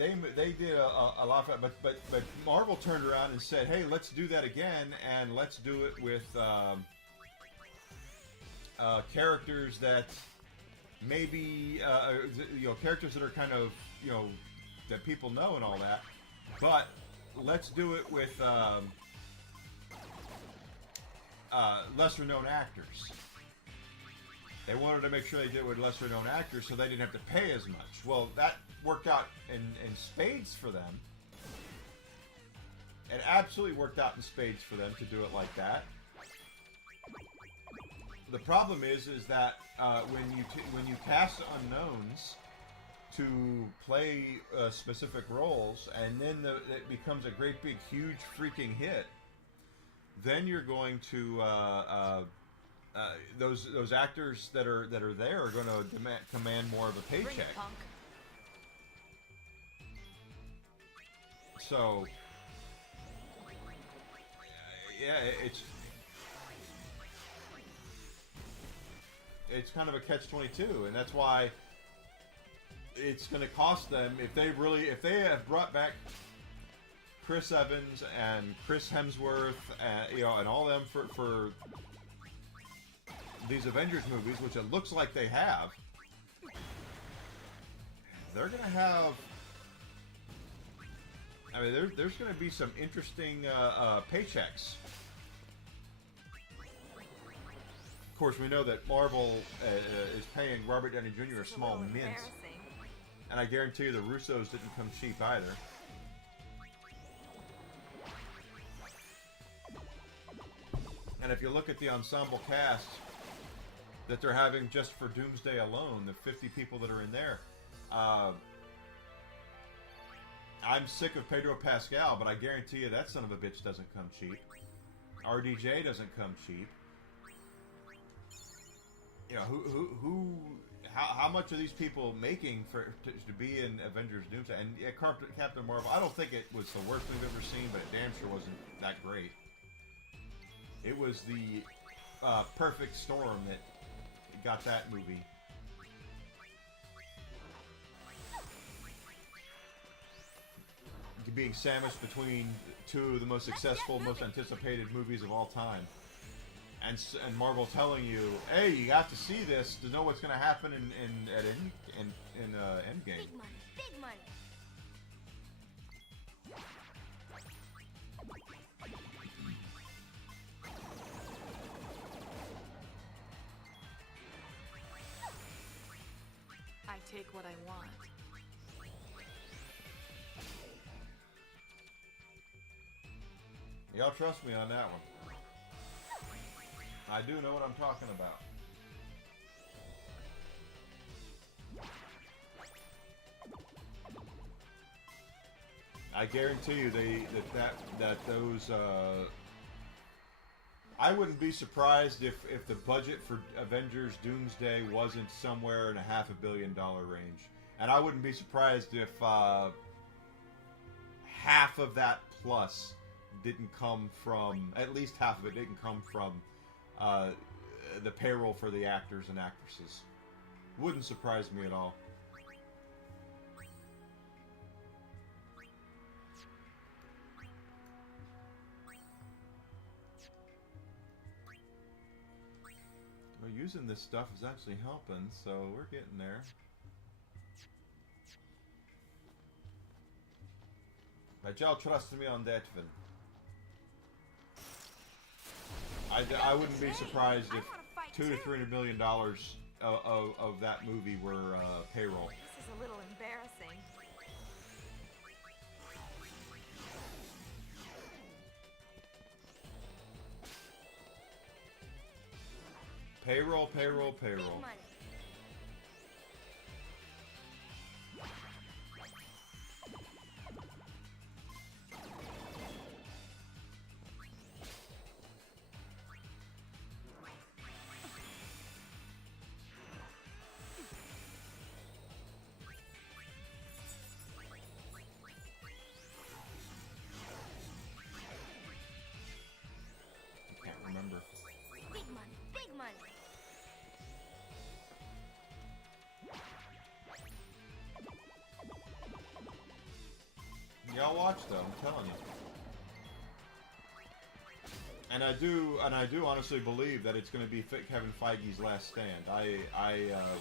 did a lot of it, but Marvel turned around and said, hey, let's do that again, and let's do it with characters that maybe you know, characters that are kind of, you know, that people know and all that, but let's do it with lesser known actors. They wanted to make sure they did it with lesser known actors so they didn't have to pay as much. Well, that worked out in spades for them. It absolutely worked out in spades for them to do it like that. The problem is that when you cast unknowns to play specific roles, and then it becomes a great big huge freaking hit, then you're going to those actors that are there are going to command more of a Bring it, paycheck. punk. So yeah, it's kind of a catch-22, and that's why it's going to cost them if they have brought back Chris Evans and Chris Hemsworth, you know, and all them for these Avengers movies, which it looks like they have. They're going to have. I mean, there's going to be some interesting paychecks. Of course, we know that Marvel is paying Robert Downey Jr. a small mint, Embarrassing. and I guarantee you the Russos didn't come cheap either. And if you look at the ensemble cast that they're having just for Doomsday alone, the 50 people that are in there, I'm sick of Pedro Pascal, but I guarantee you that son of a bitch doesn't come cheap. RDJ doesn't come cheap. You know, how much are these people making to be in Avengers Doomsday? And yeah, Captain Marvel, I don't think it was the worst we've ever seen, but it damn sure wasn't that great. It was the perfect storm that got that movie. Being sandwiched between two of the most successful, most anticipated movies of all time. And Marvel telling you, hey, you have to see this to know what's going to happen in Endgame. Big money, big money. I take what I want. Y'all trust me on that one. I do know what I'm talking about. I guarantee you that those I wouldn't be surprised if the budget for Avengers Doomsday wasn't somewhere in a $500 million range. And I wouldn't be surprised if half of that plus didn't come from, at least half of it didn't come from the payroll for the actors and actresses. Wouldn't surprise me at all. Well, using this stuff is actually helping, so we're getting there. But y'all trust me on that one. I wouldn't be surprised if $200 to $300 million of that movie were payroll. This is a little embarrassing. Payroll, payroll, Big payroll. money. I can't remember. Big money. Big money. Y'all watch though, I'm telling you. And I do honestly believe that it's going to be Kevin Feige's last stand. I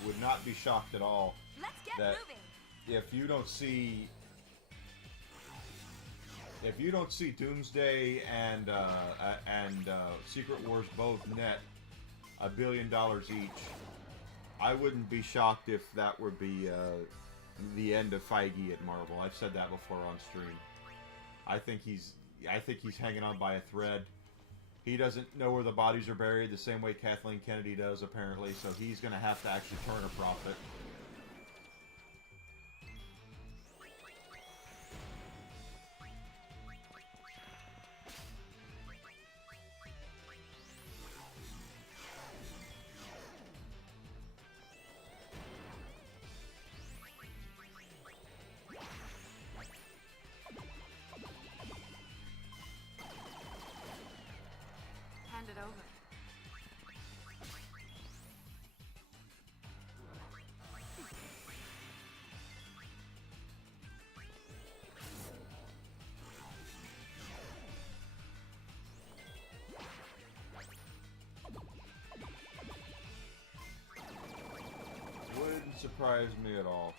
would not be shocked at all Let's get that moving. if you don't see Doomsday and Secret Wars both net $1 billion each, I wouldn't be shocked if that would be the end of Feige at Marvel. I've said that before on stream. I think he's hanging on by a thread. He doesn't know where the bodies are buried the same way Kathleen Kennedy does, apparently, so he's going to have to actually turn a profit. Hand it over. Wouldn't surprise me at all.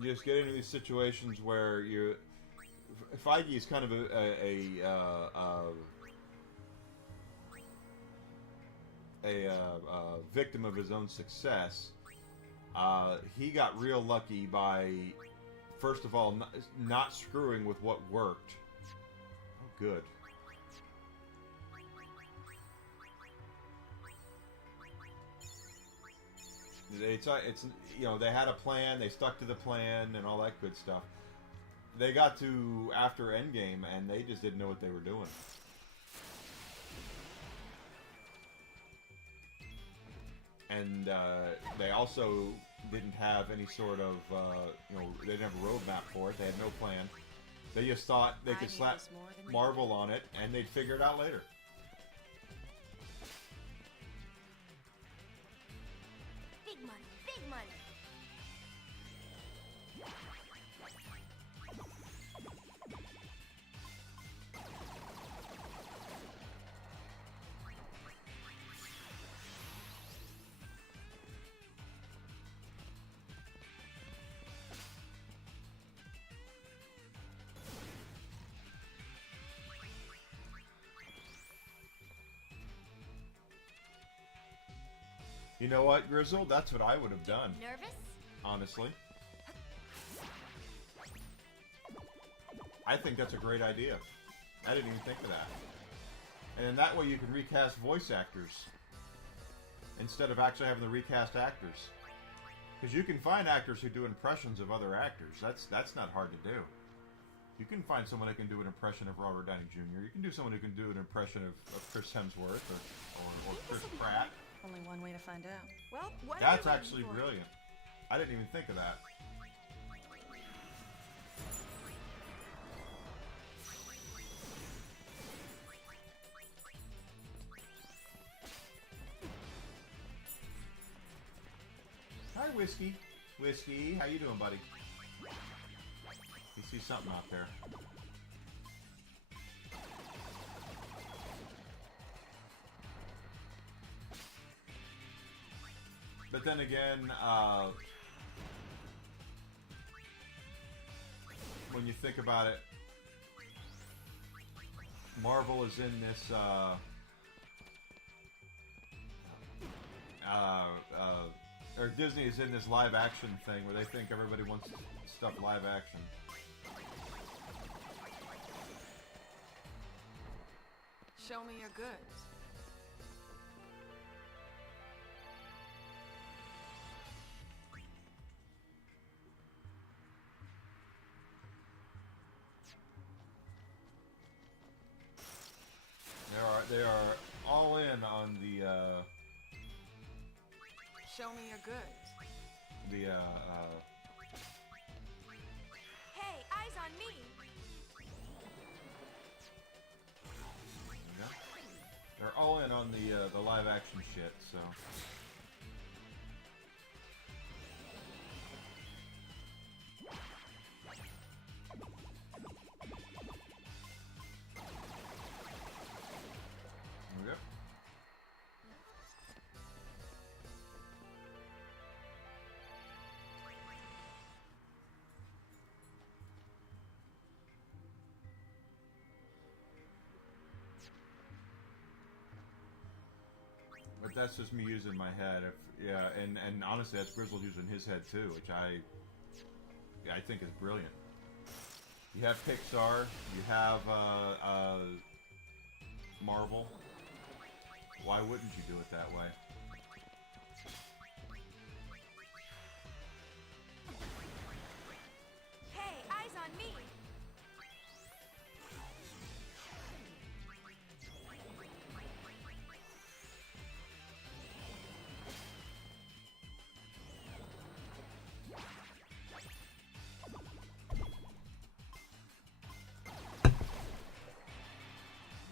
You just get into these situations where Feige is kind of a victim of his own success. He got real lucky by, first of all, not screwing with what worked. Oh, good. It's you know, they had a plan, they stuck to the plan, and all that good stuff. They got to after Endgame, and they just didn't know what they were doing. And they also didn't have any sort of, you know, they didn't have a roadmap for it. They had no plan. They just thought they could slap Marvel on it, and they'd figure it out later. Big money. Big money. You know what, Grizzle? That's what I would have done, Nervous? honestly. I think that's a great idea. I didn't even think of that. And in that way you can recast voice actors instead of actually having the recast actors. Because you can find actors who do impressions of other actors. That's not hard to do. You can find someone who can do an impression of Robert Downey Jr. You can do someone who can do an impression of Chris Hemsworth or Chris Pratt. Only one way to find out. Well, what That's actually brilliant. I didn't even think of that. Hi, Whiskey. Whiskey, how you doing, buddy? You see something out there. But then again, when you think about it, Marvel is in this or Disney is in this live action thing where they think everybody wants stuff live action. Show me your goods. They are all in on the Show me your goods. Hey, eyes on me. yeah. They're all in on the live action shit, so okay. But that's just me using my head. Yeah, and honestly, that's Grizzle using his head too, which I think is brilliant. You have Pixar, you have Marvel. Why wouldn't you do it that way? Hey, eyes on me.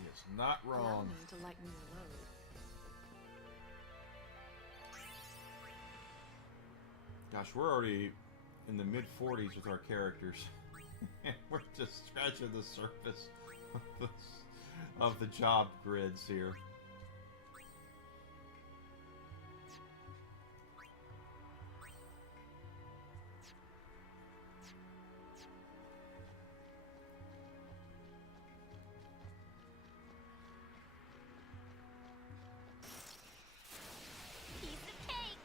He is not Allow wrong. me to lighten your load. Gosh, we're already in the mid-40s with our characters. And we're just scratching the surface of the job grids here. Piece of cake.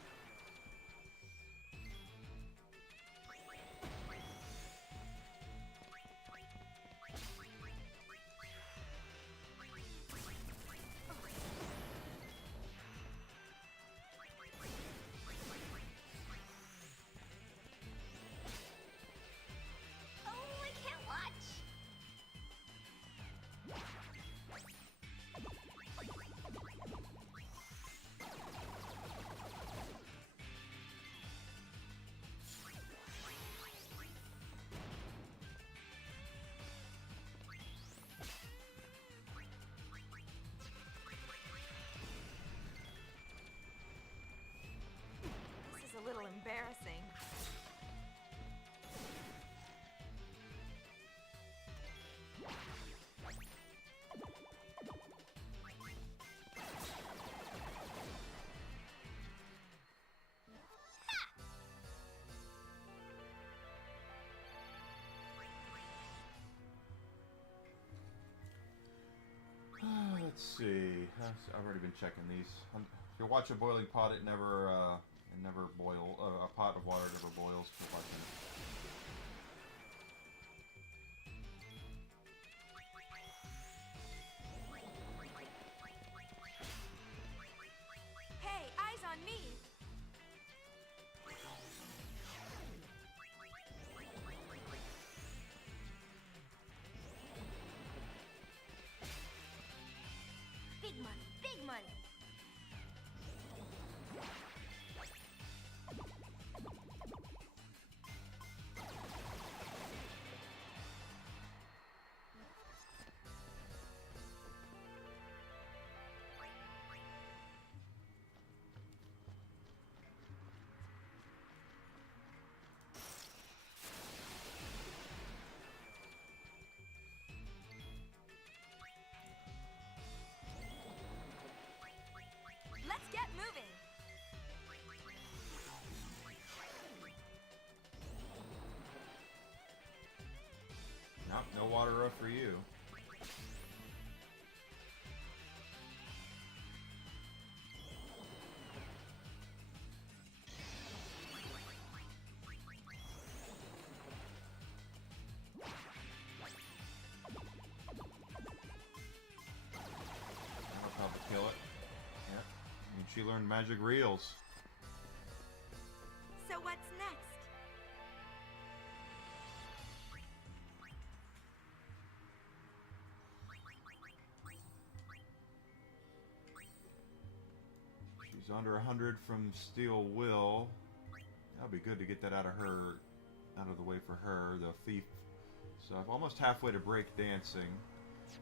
Oh, I can't watch. This is a little embarrassing. Let's see. I've already been checking these. If you watch a boiling pot, it never boil. A pot of water never boils for watching it. Hey, eyes on me. Big money, big money. Let's get moving. Nope, no water up for you. learned magic reels. So what's next? She's under 100 from Steel Will. That'll be good to get that out of her, out of the way for her, the thief. So I'm almost halfway to break dancing.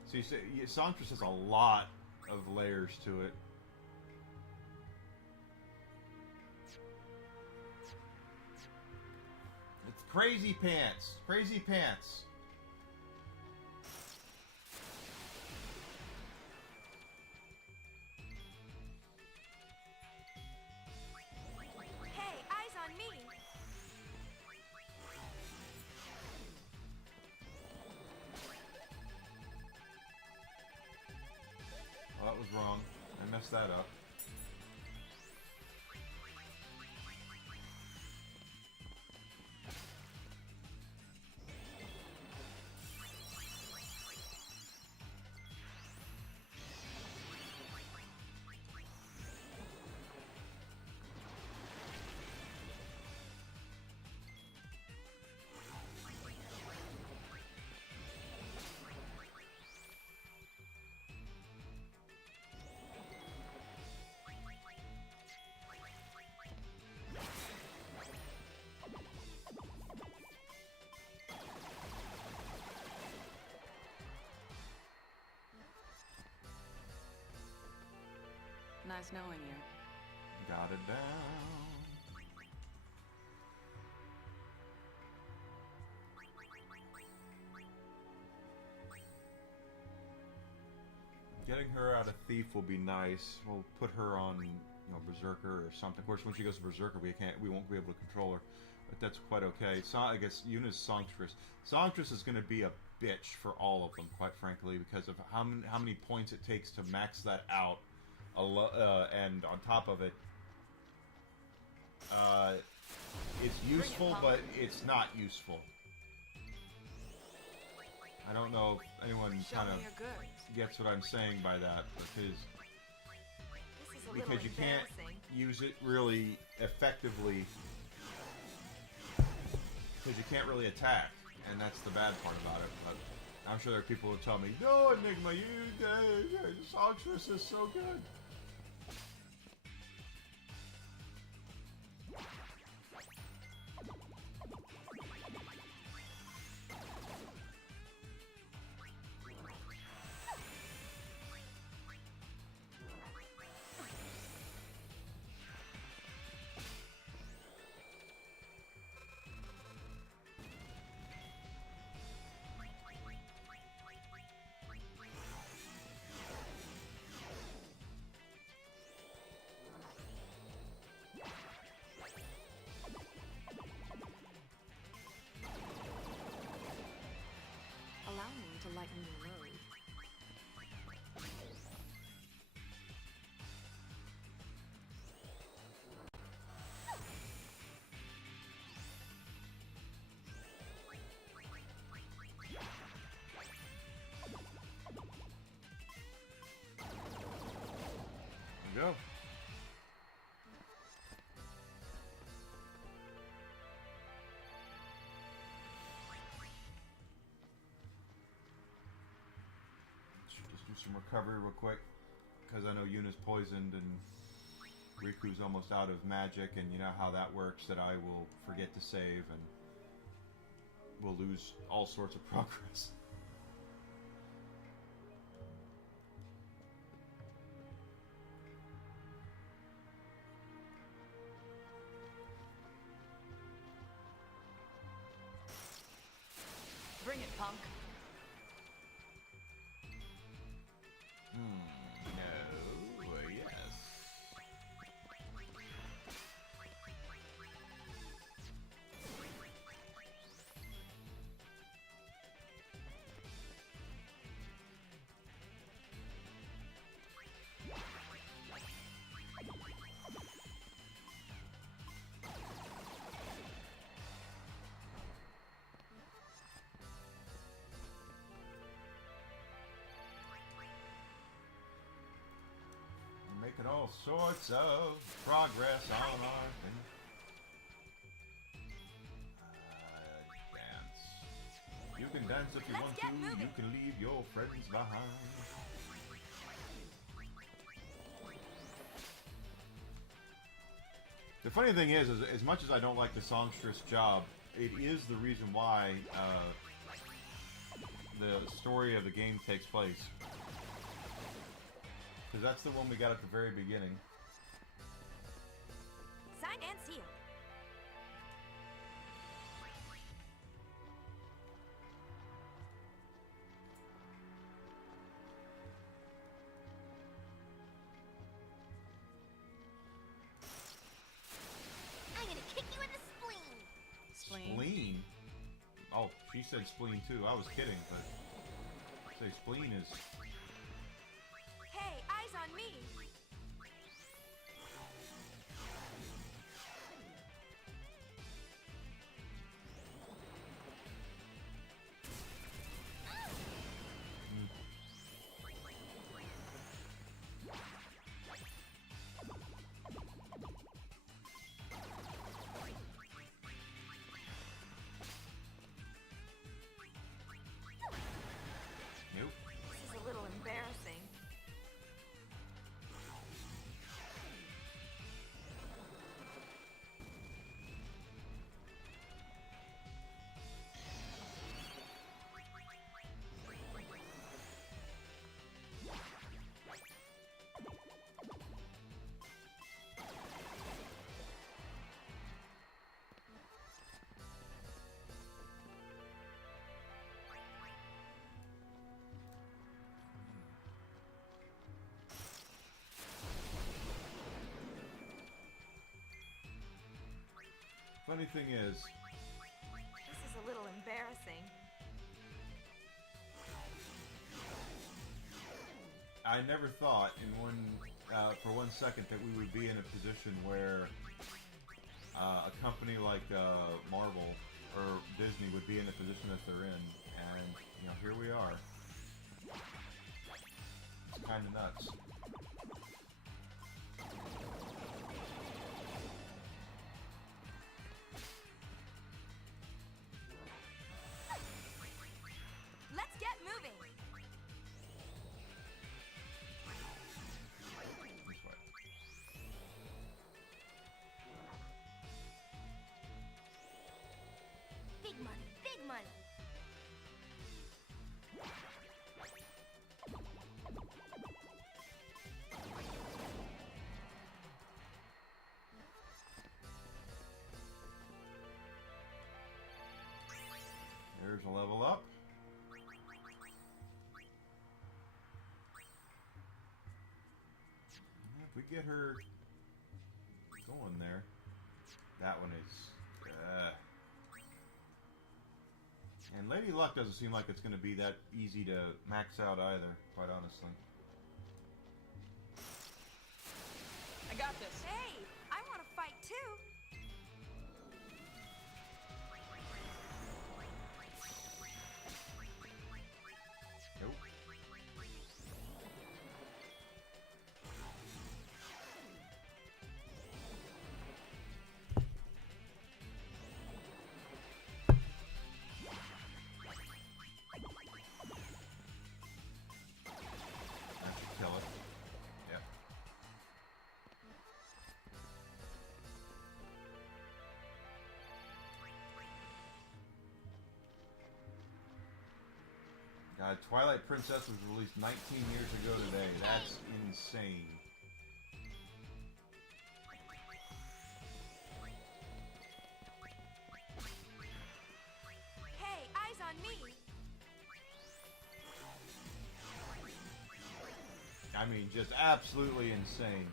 So you see, Songstress has a lot of layers to it. It's Crazy Pants. Crazy Pants. Hey, eyes on me. Oh, that was wrong. I messed that up. Nice knowing you. Got it down. Getting her out of Thief will be nice. We'll put her on, you know, Berserker or something. Of course, when she goes to Berserker, we won't be able to control her, but that's quite okay. So I guess Yuna's Songstress. Songstress is going to be a bitch for all of them, quite frankly, because of how many points it takes to max that out. And on top of it, it's useful, but it's not useful. I don't know if anyone kind of gets what I'm saying by that, because you can't use it really effectively, because you can't really attack, and that's the bad part about it. But I'm sure there are people who tell me, "No, Enigma, Songstress is so good." Allow me to lighten your load. There you go. Just do some recovery real quick, because I know Yuna's poisoned and Riku's almost out of magic, and you know how that works, that I will forget to save and we'll lose all sorts of progress. Bring it, punk. No, yes. all sorts of progress on our thing. Dance. You can dance if you Let's want get to. moving. You can leave your friends behind. The funny thing is as much as I don't like the songstress job, it is the reason why the story of the game takes place. Because that's the one we got at the very beginning. Signed and sealed. I'm gonna kick you in the spleen. Spleen. Spleen? Oh, she said spleen too. I was kidding, but say spleen is... Hey, eyes on me. Nope. This is a little embarrassing. Funny thing is, This is a little embarrassing. I never thought for one second that we would be in a position where a company like Marvel or Disney would be in the position that they're in, and you know, here we are. It's kind of nuts. Let's get moving. This way. Big money, big money. There's a level up. If we get her going there, that one is. And Lady Luck doesn't seem like it's going to be that easy to max out either, quite honestly. I got this. Hey, I want to fight too. Nope. That should kill it. Yep. God, Twilight Princess was released 19 years ago today. That's insane. Hey, eyes on me. I mean, just absolutely insane.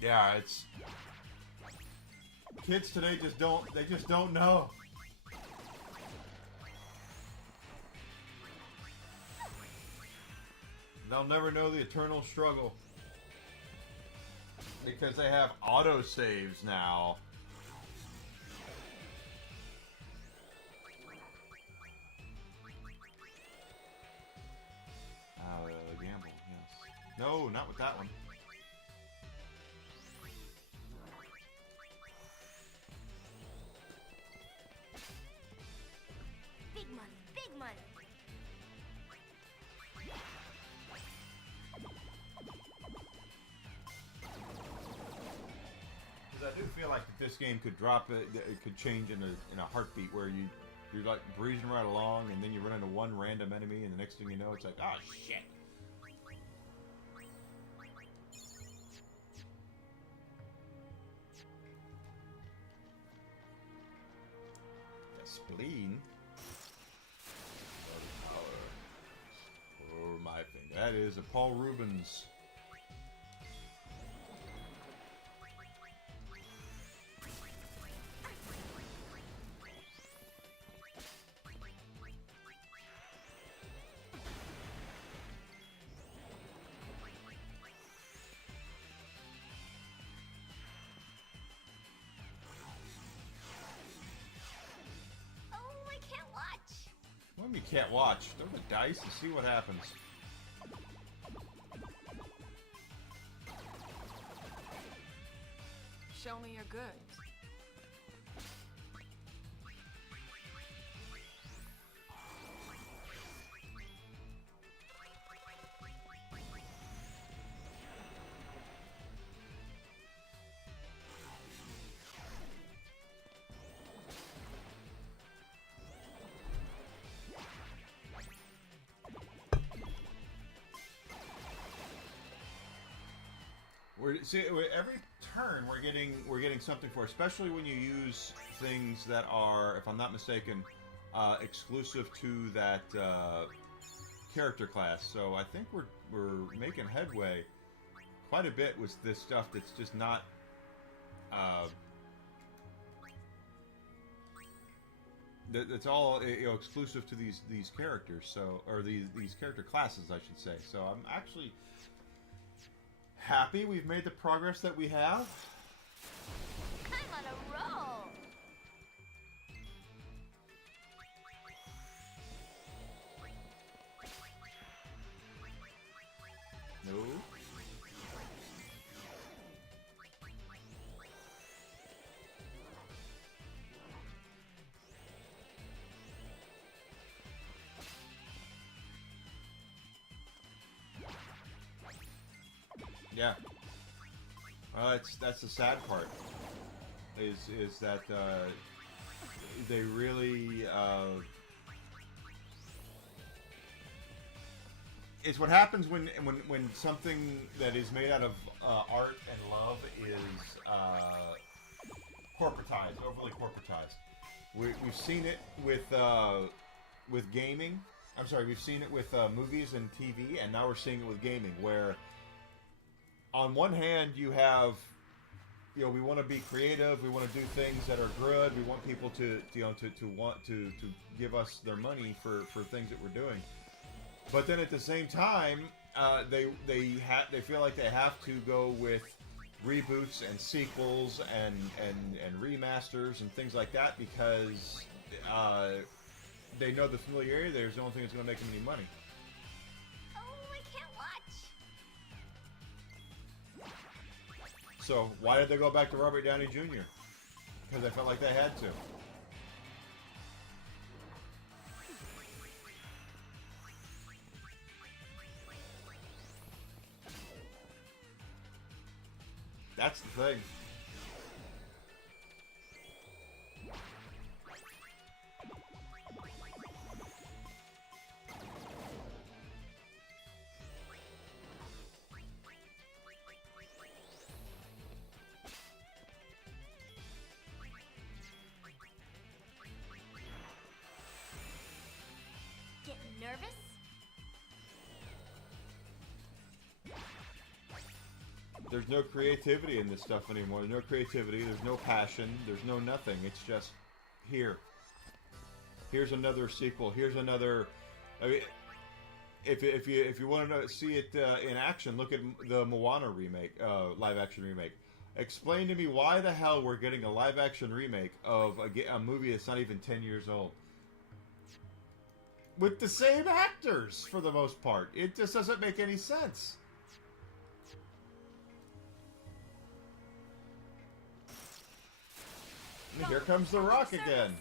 Yeah, it's... Kids today just don't know. They'll never know the eternal struggle. Because they have autosaves now. No, not with that one. Big money, big money. Because I do feel like that this game could drop it could change in a heartbeat, where you're like breezing right along, and then you run into one random enemy, and the next thing you know, it's like, oh shit. The spleen. Oh my thing. That is a Paul Rubens. Oh, I can't watch. Well, you can't watch. Throw the dice and see what happens. Show me your goods. Every turn we're getting something for, especially when you use things that are, if I'm not mistaken, exclusive to that character class. So I think we're making headway quite a bit with this stuff that's just not that's all exclusive to these characters. So, or these character classes, I should say. So I'm actually happy we've made the progress that we have. I'm on a roll. No. Yeah. That's the sad part. Is that they really it's what happens when something that is made out of art and love is corporatized, overly corporatized. We've seen it with gaming. I'm sorry, we've seen it with movies and TV, and now we're seeing it with gaming, where on one hand you have, we want to be creative, we want to do things that are good, we want people to want to give us their money for things that we're doing. But then at the same time, they feel like they have to go with reboots and sequels and remasters and things like that, because they know the familiarity there is the only thing that's going to make them any money. Oh, I can't watch. So why did they go back to Robert Downey Jr.? Because they felt like they had to. That's the thing. Getting nervous? There's no creativity in this stuff anymore. There's no creativity. There's no passion. There's no nothing. It's just here. Here's another sequel. Here's another. I mean, if you want to see it in action, look at the Moana remake, live action remake. Explain to me why the hell we're getting a live action remake of a movie that's not even 10 years old, with the same actors for the most part. It just doesn't make any sense. Here comes the Rock again.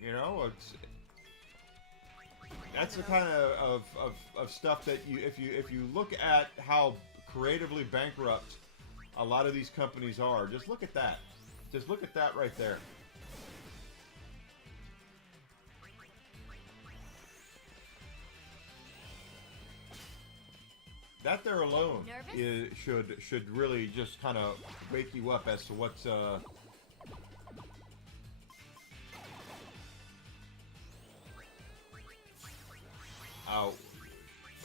You know, that's the kind of stuff that if you look at how creatively bankrupt a lot of these companies are, just look at that. Just look at that right there. That there alone should really just kind of wake you up as to what's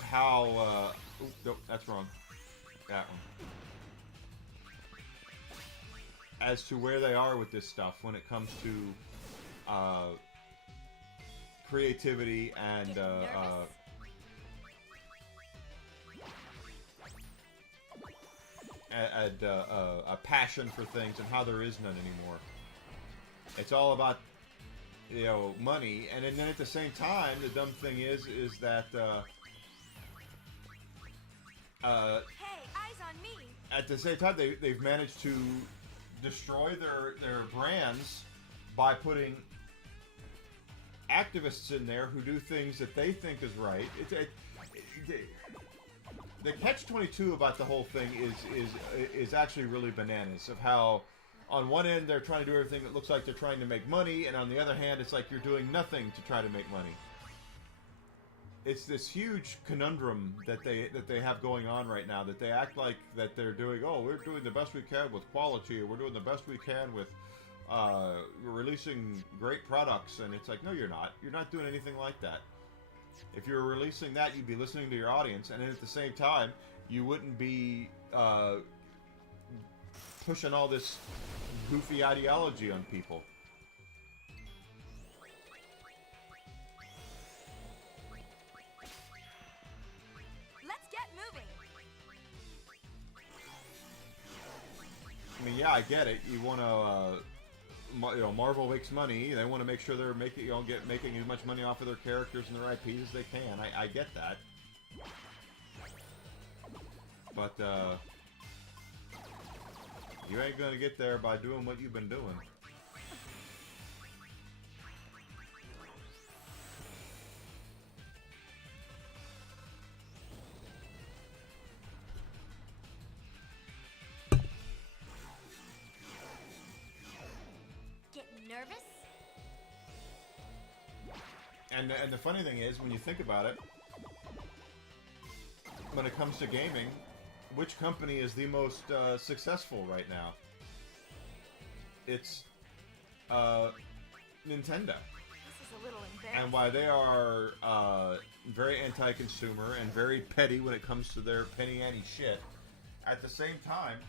how nope, that's wrong. That one. As to where they are with this stuff when it comes to creativity and a passion for things, and how there is none anymore. It's all about, you know, money, and then at the same time, the dumb thing is that Hey, eyes on me. at the same time they've managed to destroy their brands by putting activists in there who do things that they think is right. The catch-22 about the whole thing is actually really bananas, of how on one end they're trying to do everything that looks like they're trying to make money, and on the other hand it's like you're doing nothing to try to make money. It's this huge conundrum that they have going on right now, that they act like that they're doing, oh, we're doing the best we can with quality, or we're doing the best we can with releasing great products, and it's like, no, you're not. You're not doing anything like that. If you were releasing that, you'd be listening to your audience, and then at the same time, you wouldn't be pushing all this goofy ideology on people. Let's get moving. I mean, yeah, I get it. You want to, you know, Marvel makes money. They want to make sure they're making as much money off of their characters and their IPs as they can. I get that. But you ain't gonna get there by doing what you've been doing. Getting nervous? And the funny thing is, when you think about it, when it comes to gaming, which company is the most successful right now? It's Nintendo. This is a little embarrassing. And why they are very anti-consumer and very petty when it comes to their penny ante shit, at the same time,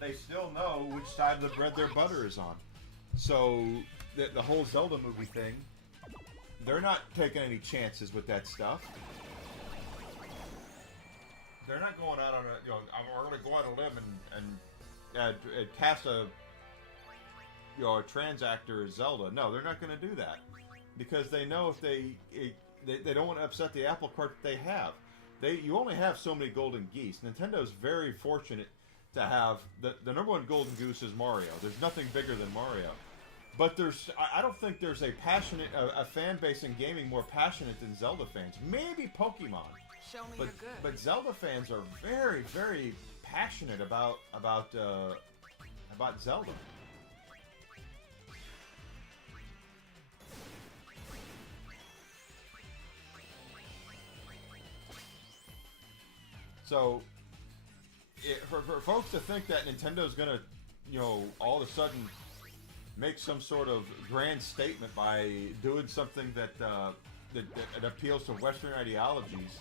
they still know which side of the bread their butter is on. So the whole Zelda movie thing, they're not taking any chances with that stuff. They're not going out on a, you know, we're going to go out on a limb and cast a, you know, a trans actor as Zelda. No, they're not going to do that, because they know if they don't want to upset the apple cart that they have. You only have so many golden geese. Nintendo's very fortunate to have the number one golden goose is Mario. There's nothing bigger than Mario. But I don't think there's a fan base in gaming more passionate than Zelda fans. Maybe Pokemon. Show me But, you're good. but Zelda fans are very, very passionate about Zelda. So, for folks to think that Nintendo's gonna, you know, all of a sudden make some sort of grand statement by doing something that appeals to Western ideologies,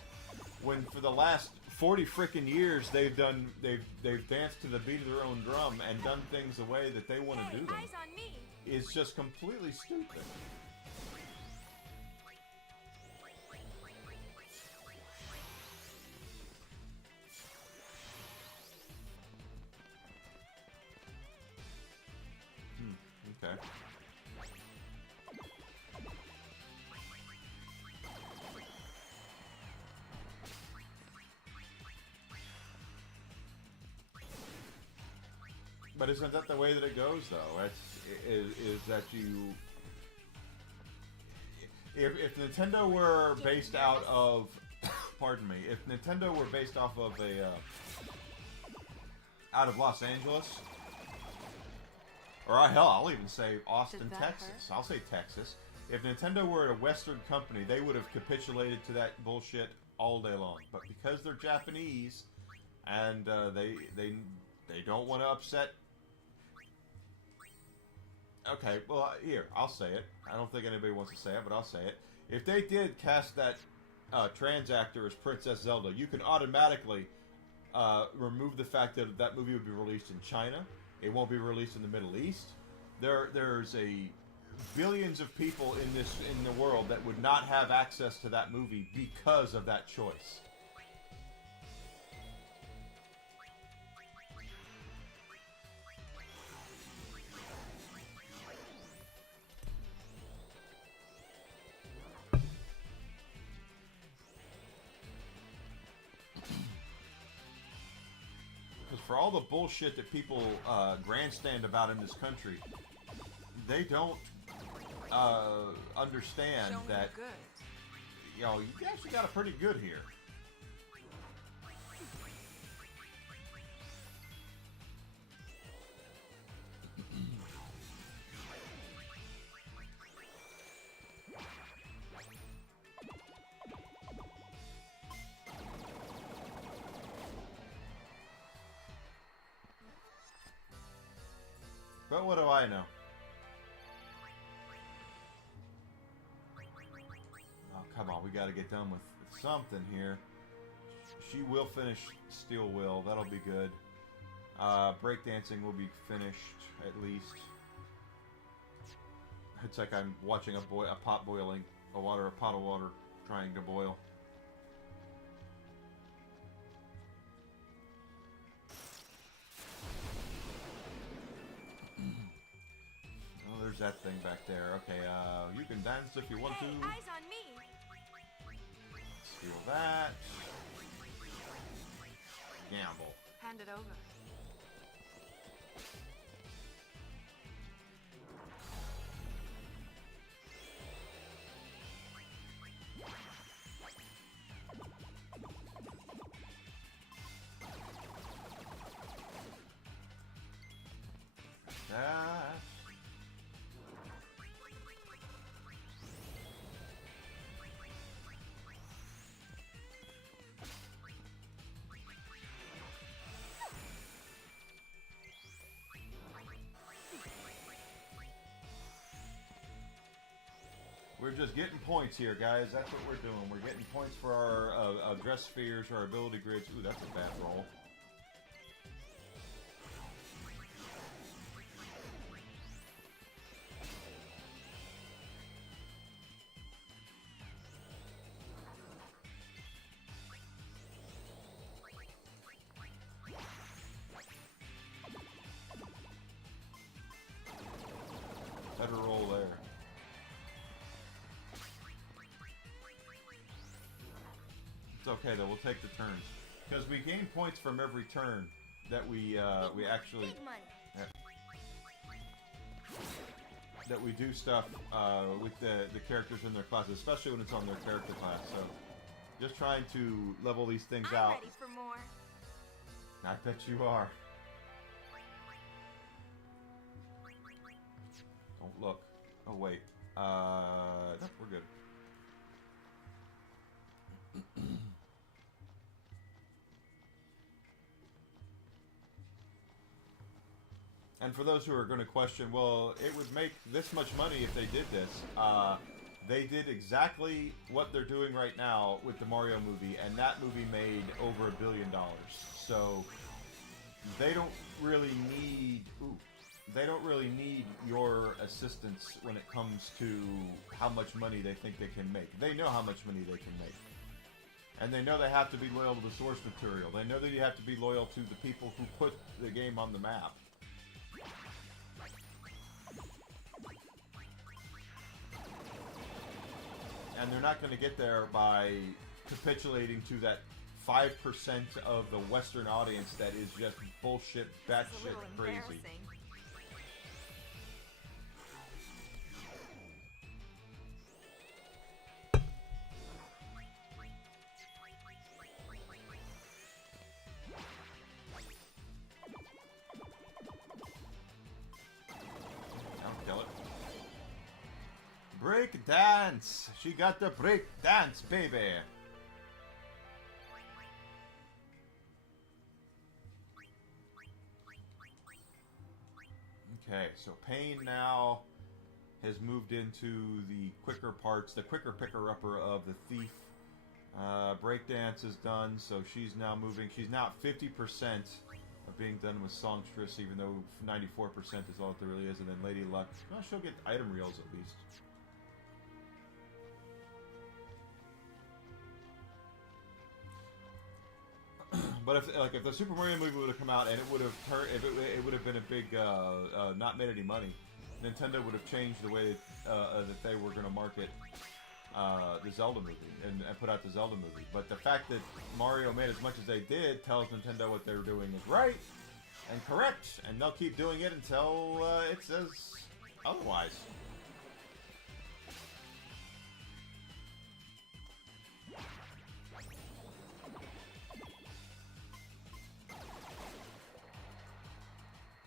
when for the last 40 frickin' years they've danced to the beat of their own drum and done things the way that they want to do them, Eyes on me. is just completely stupid. Okay. But isn't that the way that it goes, though? Is that you... If Nintendo were based out of... pardon me. If Nintendo were based off of a... out of Los Angeles... Or hell, I'll even say Austin, Texas. Hurt? I'll say Texas. If Nintendo were a Western company, they would have capitulated to that bullshit all day long. But because they're Japanese, and they don't want to upset... Okay, well, here, I'll say it. I don't think anybody wants to say it, but I'll say it. If they did cast that trans actor as Princess Zelda, you can automatically remove the fact that that movie would be released in China. It won't be released in the Middle East. There's billions of people in the world that would not have access to that movie because of that choice. For all the bullshit that people grandstand about in this country, they don't understand Show me that, the goods. you know, you actually got it pretty good here. But what do I know? Oh, come on. We got to get done with something here. She will finish Steel Will. That'll be good. Breakdancing will be finished, at least. It's like I'm watching a pot boiling. A pot of water trying to boil. There's that thing back there. Okay, you can dance if you want to. Hey, eyes on me. Steal that. Gamble. Hand it over. That. We're just getting points here, guys. That's what we're doing. We're getting points for our dress spheres, our ability grids. Ooh, that's a bad roll. Better roll there. It's okay though, we'll take the turns. Because we gain points from every turn that we actually... Big money. That we do stuff with the characters in their classes, especially when it's on their character class. So, just trying to level these things I'm out. ready for more. I bet you are. Don't look. Oh wait. No, we're good. And for those who are going to question, well, it would make this much money if they did this. They did exactly what they're doing right now with the Mario movie, and that movie made over $1 billion. So they don't really need. They don't really need your assistance when it comes to how much money they think they can make. They know how much money they can make. And they know they have to be loyal to the source material. They know that you have to be loyal to the people who put the game on the map. And they're not going to get there by capitulating to that 5% of the Western audience that is just bullshit, It's a batshit little crazy. embarrassing. I'll kill it. Break dance! She got the break dance, baby! Okay, so Pain now has moved into the quicker parts, the quicker picker-upper of the thief. Breakdance is done, so she's now moving. She's now at 50% of being done with songstress, even though 94% is all there really is. And then Lady Luck, well, she'll get item reels at least. But if the Super Mario movie would have come out and it would have turned, if it would have been a big not made any money, Nintendo would have changed the way that they were going to market the Zelda movie and put out the Zelda movie. But the fact that Mario made as much as they did tells Nintendo what they're doing is right and correct, and they'll keep doing it until it says otherwise.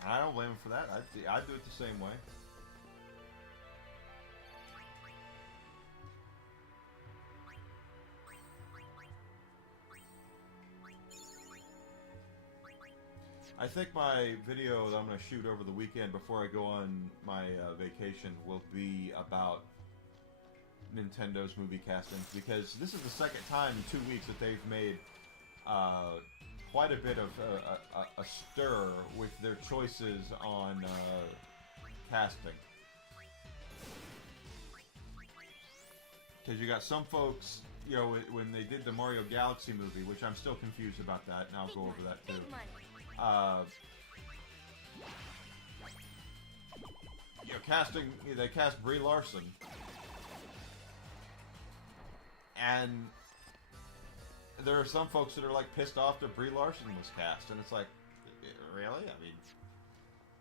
I don't blame him for that. I'd do it the same way. I think my video that I'm going to shoot over the weekend before I go on my vacation will be about Nintendo's movie castings, because this is the second time in 2 weeks that they've made quite a bit of a stir with their choices on casting. Because you got some folks, you know, when they did the Mario Galaxy movie, which I'm still confused about that, and I'll go over that too. Big money. You know, casting, they cast Brie Larson, and there are some folks that are like pissed off that Brie Larson was cast, and it's like, really? I mean,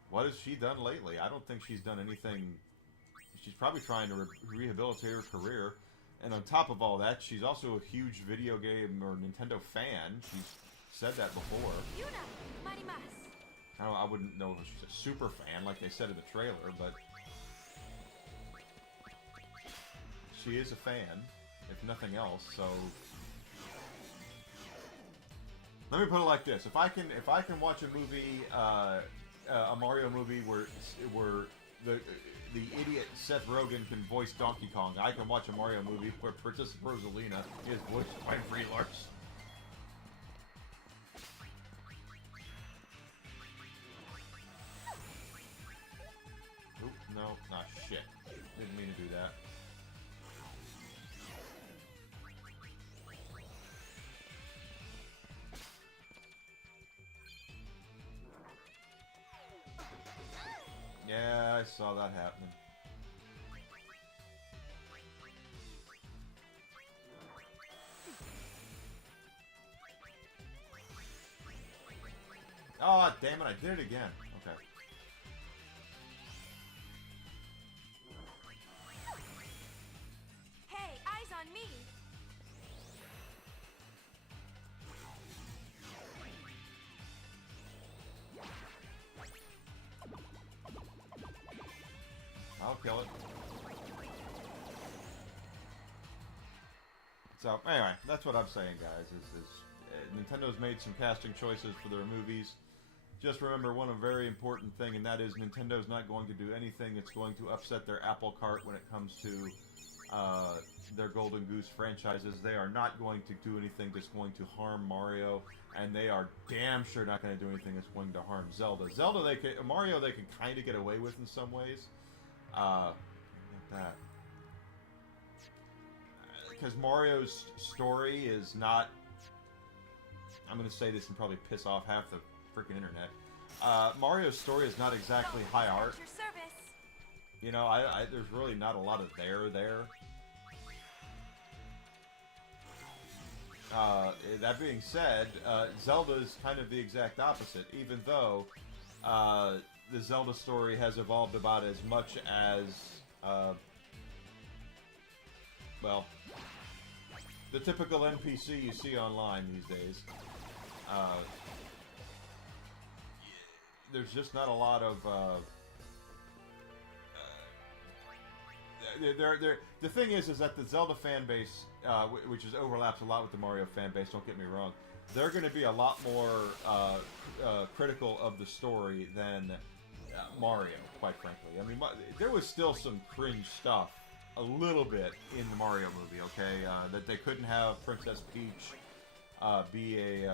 what has she done lately? I don't think she's done anything. She's probably trying to rehabilitate her career, and on top of all that, she's also a huge video game or Nintendo fan. She's said that before. Yuna, Marimas. I wouldn't know if she's a super fan, like they said in the trailer, but she is a fan, if nothing else. So let me put it like this: if I can watch a movie, a Mario movie where the idiot Seth Rogen can voice Donkey Kong, I can watch a Mario movie where Princess Rosalina is voiced by Brie Larson. Oop, no, nah, shit. Didn't mean to do that. Yeah, I saw that happening. Oh, damn it, I did it again. Okay. Hey, eyes on me. I'll kill it. So, anyway, that's what I'm saying, guys, is Nintendo's made some casting choices for their movies. Just remember one very important thing, and that is Nintendo's not going to do anything that's going to upset their apple cart when it comes to their Golden Goose franchises. They are not going to do anything that's going to harm Mario, and they are damn sure not going to do anything that's going to harm Zelda. Mario they can kind of get away with in some ways. Like that. Because Mario's story is not... I'm going to say this and probably piss off half the freaking internet. Mario's story is not exactly high art. Your service. You know, there's really not a lot of there. that being said, Zelda is kind of the exact opposite, even though the Zelda story has evolved about as much as, well, the typical NPC you see online these days. There's just not a lot of the thing is that the Zelda fan base, which is overlaps a lot with the Mario fan base, don't get me wrong, they're going to be a lot more critical of the story than Mario, quite frankly. I mean, there was still some cringe stuff, a little bit, in the Mario movie, okay? That they couldn't have Princess Peach be a...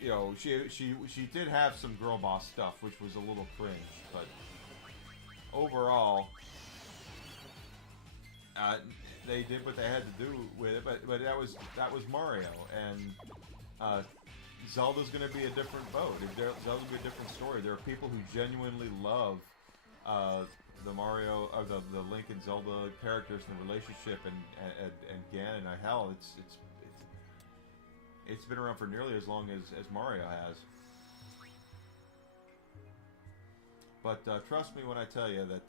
you know, she did have some girl boss stuff, which was a little cringe, but overall, they did what they had to do with it. But that was Mario, and Zelda's going to be a different boat. Zelda's going to be a different story. There are people who genuinely love the Mario, or the Link and Zelda characters and the relationship, and Ganon, and hell, it's been around for nearly as long as Mario has. But trust me when I tell you that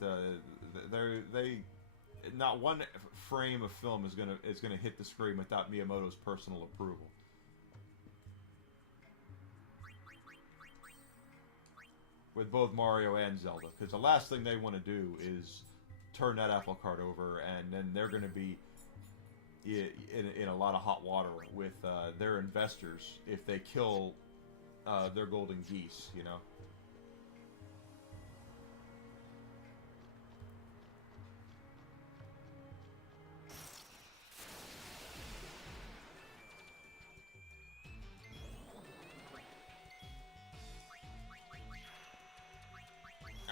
they not one frame of film is gonna hit the screen without Miyamoto's personal approval. With both Mario and Zelda, because the last thing they want to do is turn that apple cart over, and then they're going to be in a lot of hot water with their investors if they kill their golden geese, you know.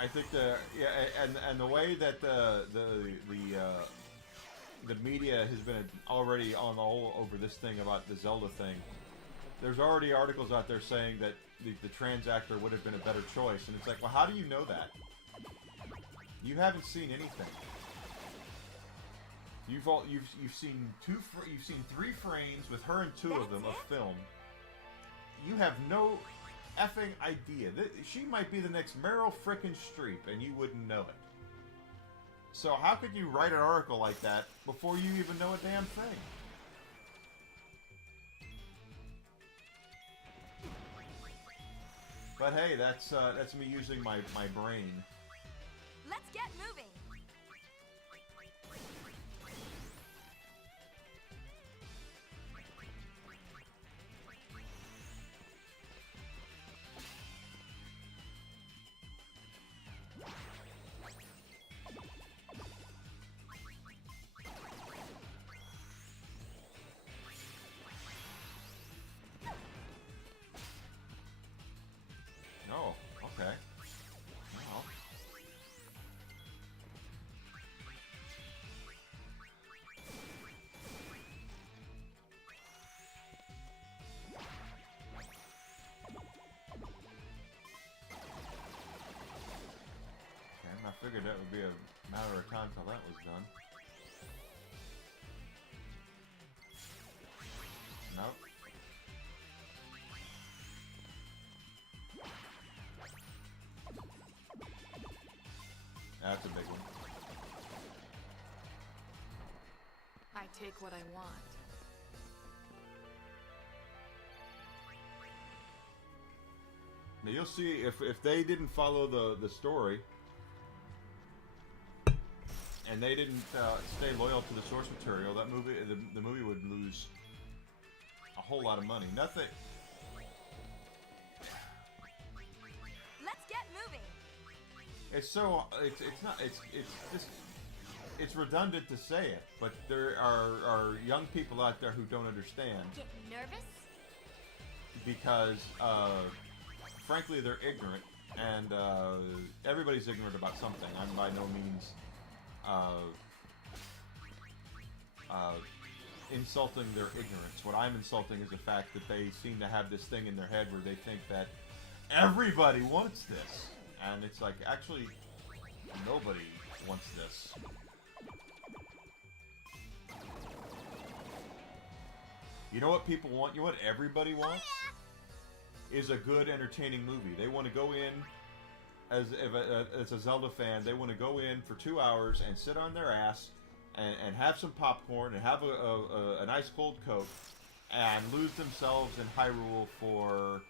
I think and the way that the media has been already on all over this thing about the Zelda thing. There's already articles out there saying that the trans actor would have been a better choice, and it's like, well, how do you know that? You haven't seen anything. You've seen 3 frames with her and 2 of them of film. You have no effing idea. She might be the next Meryl frickin' Streep, and you wouldn't know it. So how could you write an article like that before you even know a damn thing? But hey, that's me using my brain. Let's get moving. Oh, okay. Well. Okay, I figured that would be a matter of time till that was done. Nope. That's a big one. I take what I want. Now you'll see if they didn't follow the story and they didn't stay loyal to the source material, that movie the movie would lose a whole lot of money. Nothing. Let's get moving. It's it's redundant to say it, but there are young people out there who don't understand Get nervous? because frankly they're ignorant, and everybody's ignorant about something. I'm by no means insulting their ignorance. What I'm insulting is the fact that they seem to have this thing in their head where they think that everybody wants this. And it's like, actually, nobody wants this. You know what people want? You know what everybody wants? Is a good, entertaining movie. They want to go in as a Zelda fan. They want to go in for 2 hours and sit on their ass and have some popcorn and have a nice cold Coke and lose themselves in Hyrule for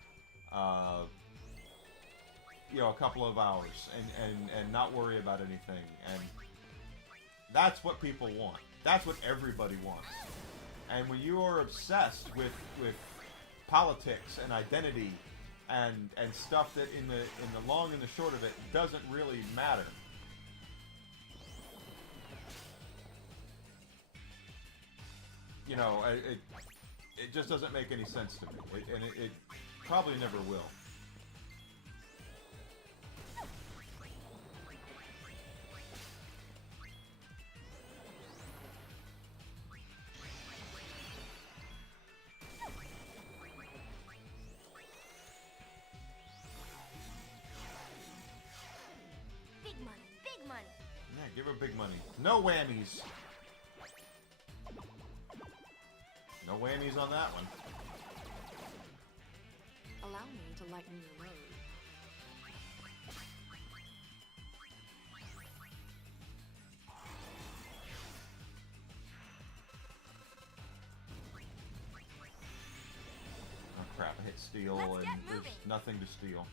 a couple of hours and not worry about anything. And that's what people want. That's what everybody wants. And when you are obsessed with politics and identity and stuff that in the long and the short of it doesn't really matter. You know, it just doesn't make any sense to me. It probably never will. Big money. Yeah, give her big money. No whammies. No whammies on that one. Allow me to lighten your load. Oh crap, I hit steal Let's and get there's moving. nothing to steal.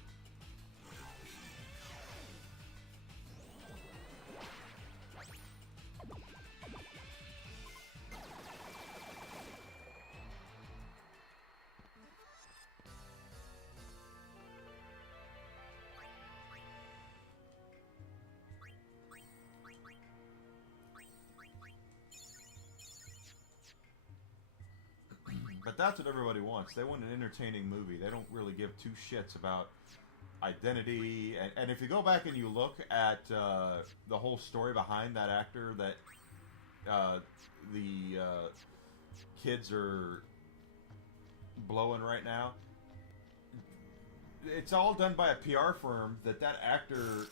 But that's what everybody wants. They want an entertaining movie. They don't really give two shits about identity. And if you go back and you look at the whole story behind that actor that the kids are blowing right now, it's all done by a PR firm that actor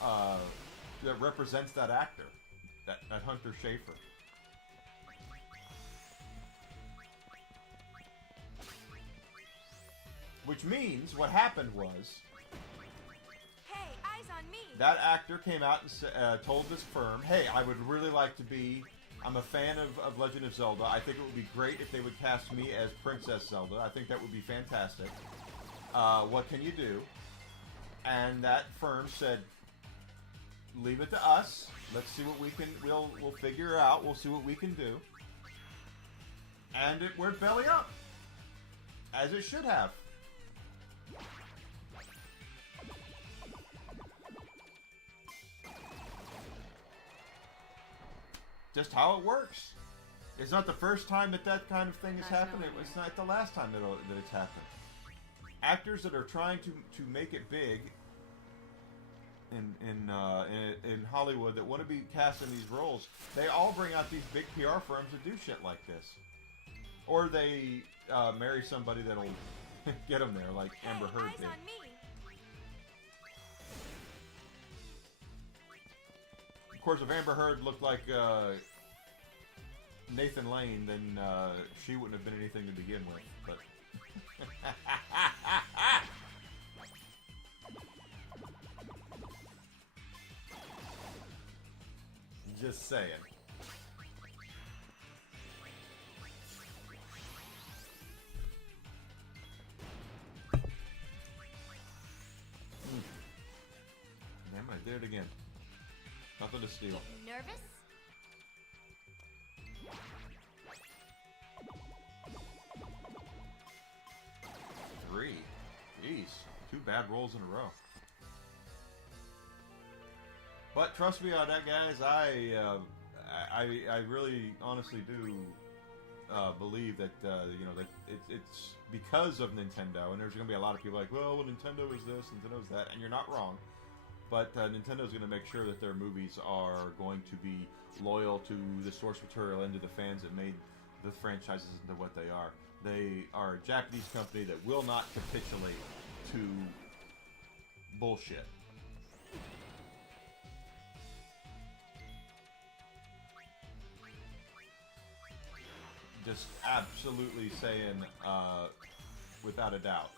that represents that actor, that Hunter Schafer. Which means what happened was Hey, eyes on me. that actor came out and told this firm, hey, I would really like to be, I'm a fan of Legend of Zelda. I think it would be great if they would cast me as Princess Zelda. I think that would be fantastic. What can you do? And that firm said, leave it to us. Let's see what we can, we'll figure out. We'll see what we can do. And it went belly up. As it should have. Just how it works. It's not the first time that kind of thing has happened. It's not the last time that it's happened. Actors that are trying to make it big in Hollywood that want to be cast in these roles, they all bring out these big PR firms that do shit like this, or they marry somebody that'll get them there, like Amber Heard Eyes did. on me. Of course, if Amber Heard looked like Nathan Lane, then she wouldn't have been anything to begin with. But just saying. Damn, I did it again. Nothing to steal. Getting nervous? Three. Jeez. 2 bad rolls in a row. But trust me on that, guys. I really honestly do believe that that it's because of Nintendo, and there's going to be a lot of people like, well, Nintendo is this, Nintendo's that, and you're not wrong. But Nintendo's going to make sure that their movies are going to be loyal to the source material and to the fans that made the franchises into what they are. They are a Japanese company that will not capitulate to bullshit. just absolutely saying, without a doubt,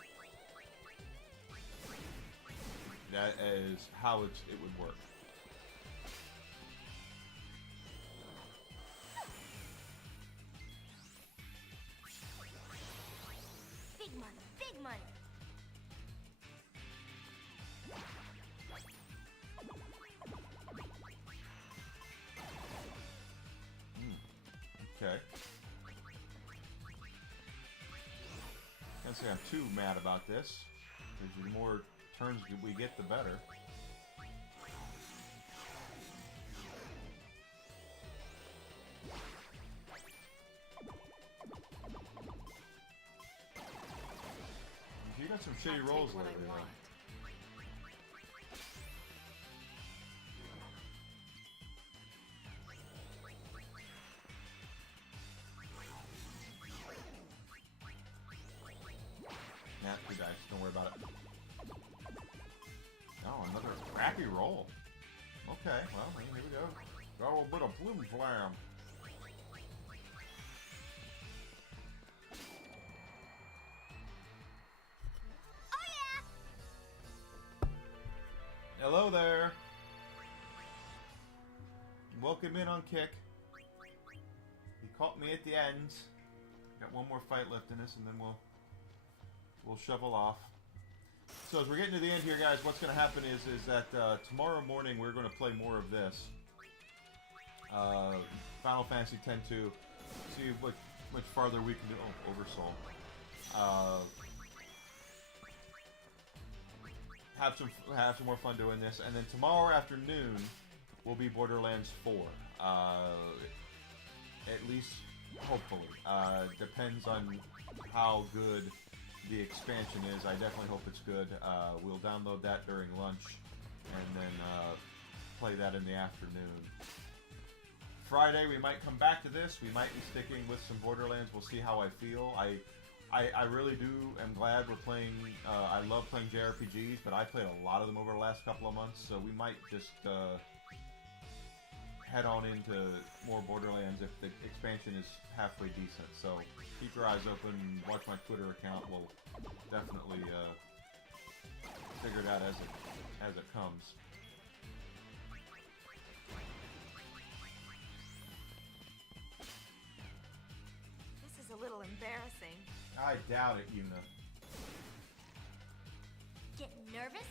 that is how it would work. Big money, big money. Okay. Can't say I'm too mad about this, because the more turns we get, the better. You got some shitty I'll rolls take what lately, I though. want. Nah, 2 dice. Don't worry about it. Oh, another crappy roll. Okay, well, here we go. Got a little bit of flim flam. Oh yeah! Hello there. Welcome in on Kick. He caught me at the end. Got one more fight left in us, and then we'll shovel off. So as we're getting to the end here, guys, what's going to happen is that tomorrow morning we're going to play more of this. Final Fantasy X-2. See what much farther we can do. Oh, Oversoul. Have some more fun doing this, and then tomorrow afternoon will be Borderlands 4. At least, hopefully. Depends on how good the expansion is. I definitely hope it's good. We'll download that during lunch, and then play that in the afternoon. Friday, we might come back to this. We might be sticking with some Borderlands. We'll see how I feel. I really am glad we're playing. I love playing JRPGs, but I played a lot of them over the last couple of months, so we might just head on into more Borderlands if the expansion is halfway decent. So keep your eyes open. Watch my Twitter account. We'll definitely figure it out as it comes. This is a little embarrassing. I doubt it, Yuna. Getting nervous?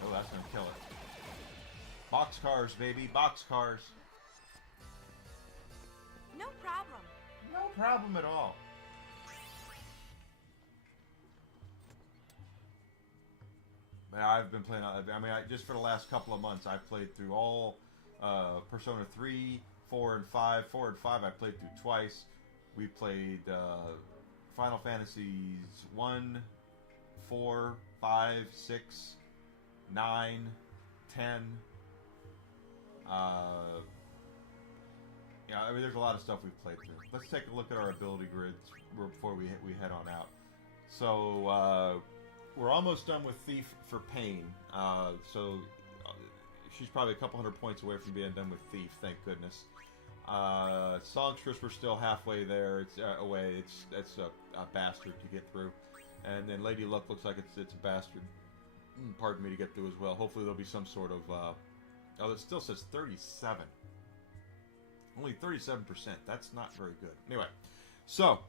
Oh, that's gonna kill it. Boxcars, baby, boxcars. No problem. No problem at all. But I've been playing. I mean, just for the last couple of months, I've played through all Persona 3, 4, and 5. 4 and 5 I played through twice. We played Final Fantasies 1, 4, 5, 6, 9, 10. Yeah, I mean, there's a lot of stuff we've played through. Let's take a look at our ability grids before we head on out. So, we're almost done with Thief for Pain. She's probably a couple hundred points away from being done with Thief, thank goodness. Songstress, we're still halfway there. It's away. It's a bastard to get through. And then Lady Luck looks like it's a bastard. Pardon me, to get through as well. Hopefully there'll be some sort of... oh, it still says 37. Only 37%. That's not very good. Anyway, so...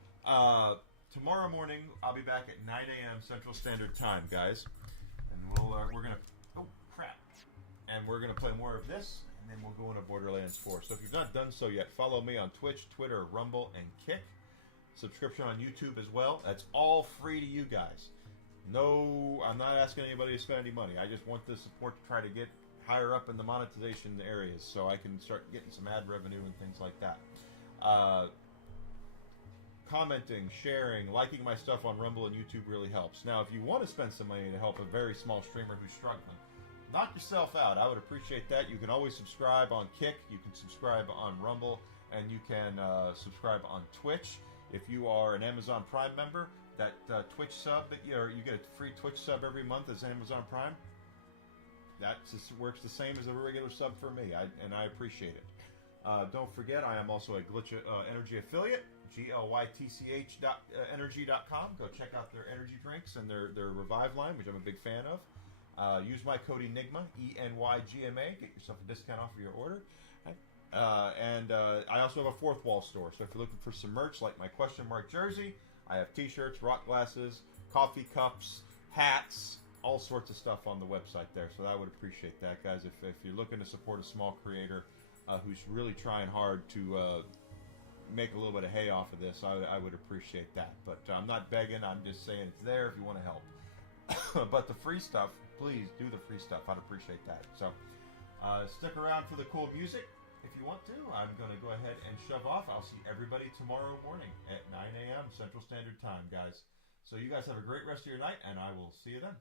tomorrow morning, I'll be back at 9 a.m. Central Standard Time, guys. And we're gonna... Oh, crap. And we're gonna play more of this, and then we'll go into Borderlands 4. So if you've not done so yet, follow me on Twitch, Twitter, Rumble, and Kick. Subscription on YouTube as well. That's all free to you guys. No, I'm not asking anybody to spend any money. I just want the support to try to get higher up in the monetization areas so I can start getting some ad revenue and things like that. Commenting, sharing, liking my stuff on Rumble and YouTube really helps. Now, if you want to spend some money to help a very small streamer who's struggling, knock yourself out. I would appreciate that. You can always subscribe on Kick. You can subscribe on Rumble. And you can subscribe on Twitch. If you are an Amazon Prime member, that Twitch sub that you get a free Twitch sub every month as Amazon Prime. That just works the same as a regular sub for me, and I appreciate it. Don't forget, I am also a Glitch Energy affiliate, glytch.energy.com. Go check out their energy drinks and their Revive line, which I'm a big fan of. Use my code ENIGMA, ENYGMA. Get yourself a discount off of your order. And I also have a Fourth Wall store, so if you're looking for some merch like my question mark jersey, I have t-shirts, rock glasses, coffee cups, hats, all sorts of stuff on the website there. So I would appreciate that, guys. If you're looking to support a small creator who's really trying hard to make a little bit of hay off of this, I would appreciate that. But I'm not begging. I'm just saying it's there if you want to help. But the free stuff, please do the free stuff. I'd appreciate that. So stick around for the cool music. If you want to, I'm going to go ahead and shove off. I'll see everybody tomorrow morning at 9 a.m. Central Standard Time, guys. So you guys have a great rest of your night, and I will see you then.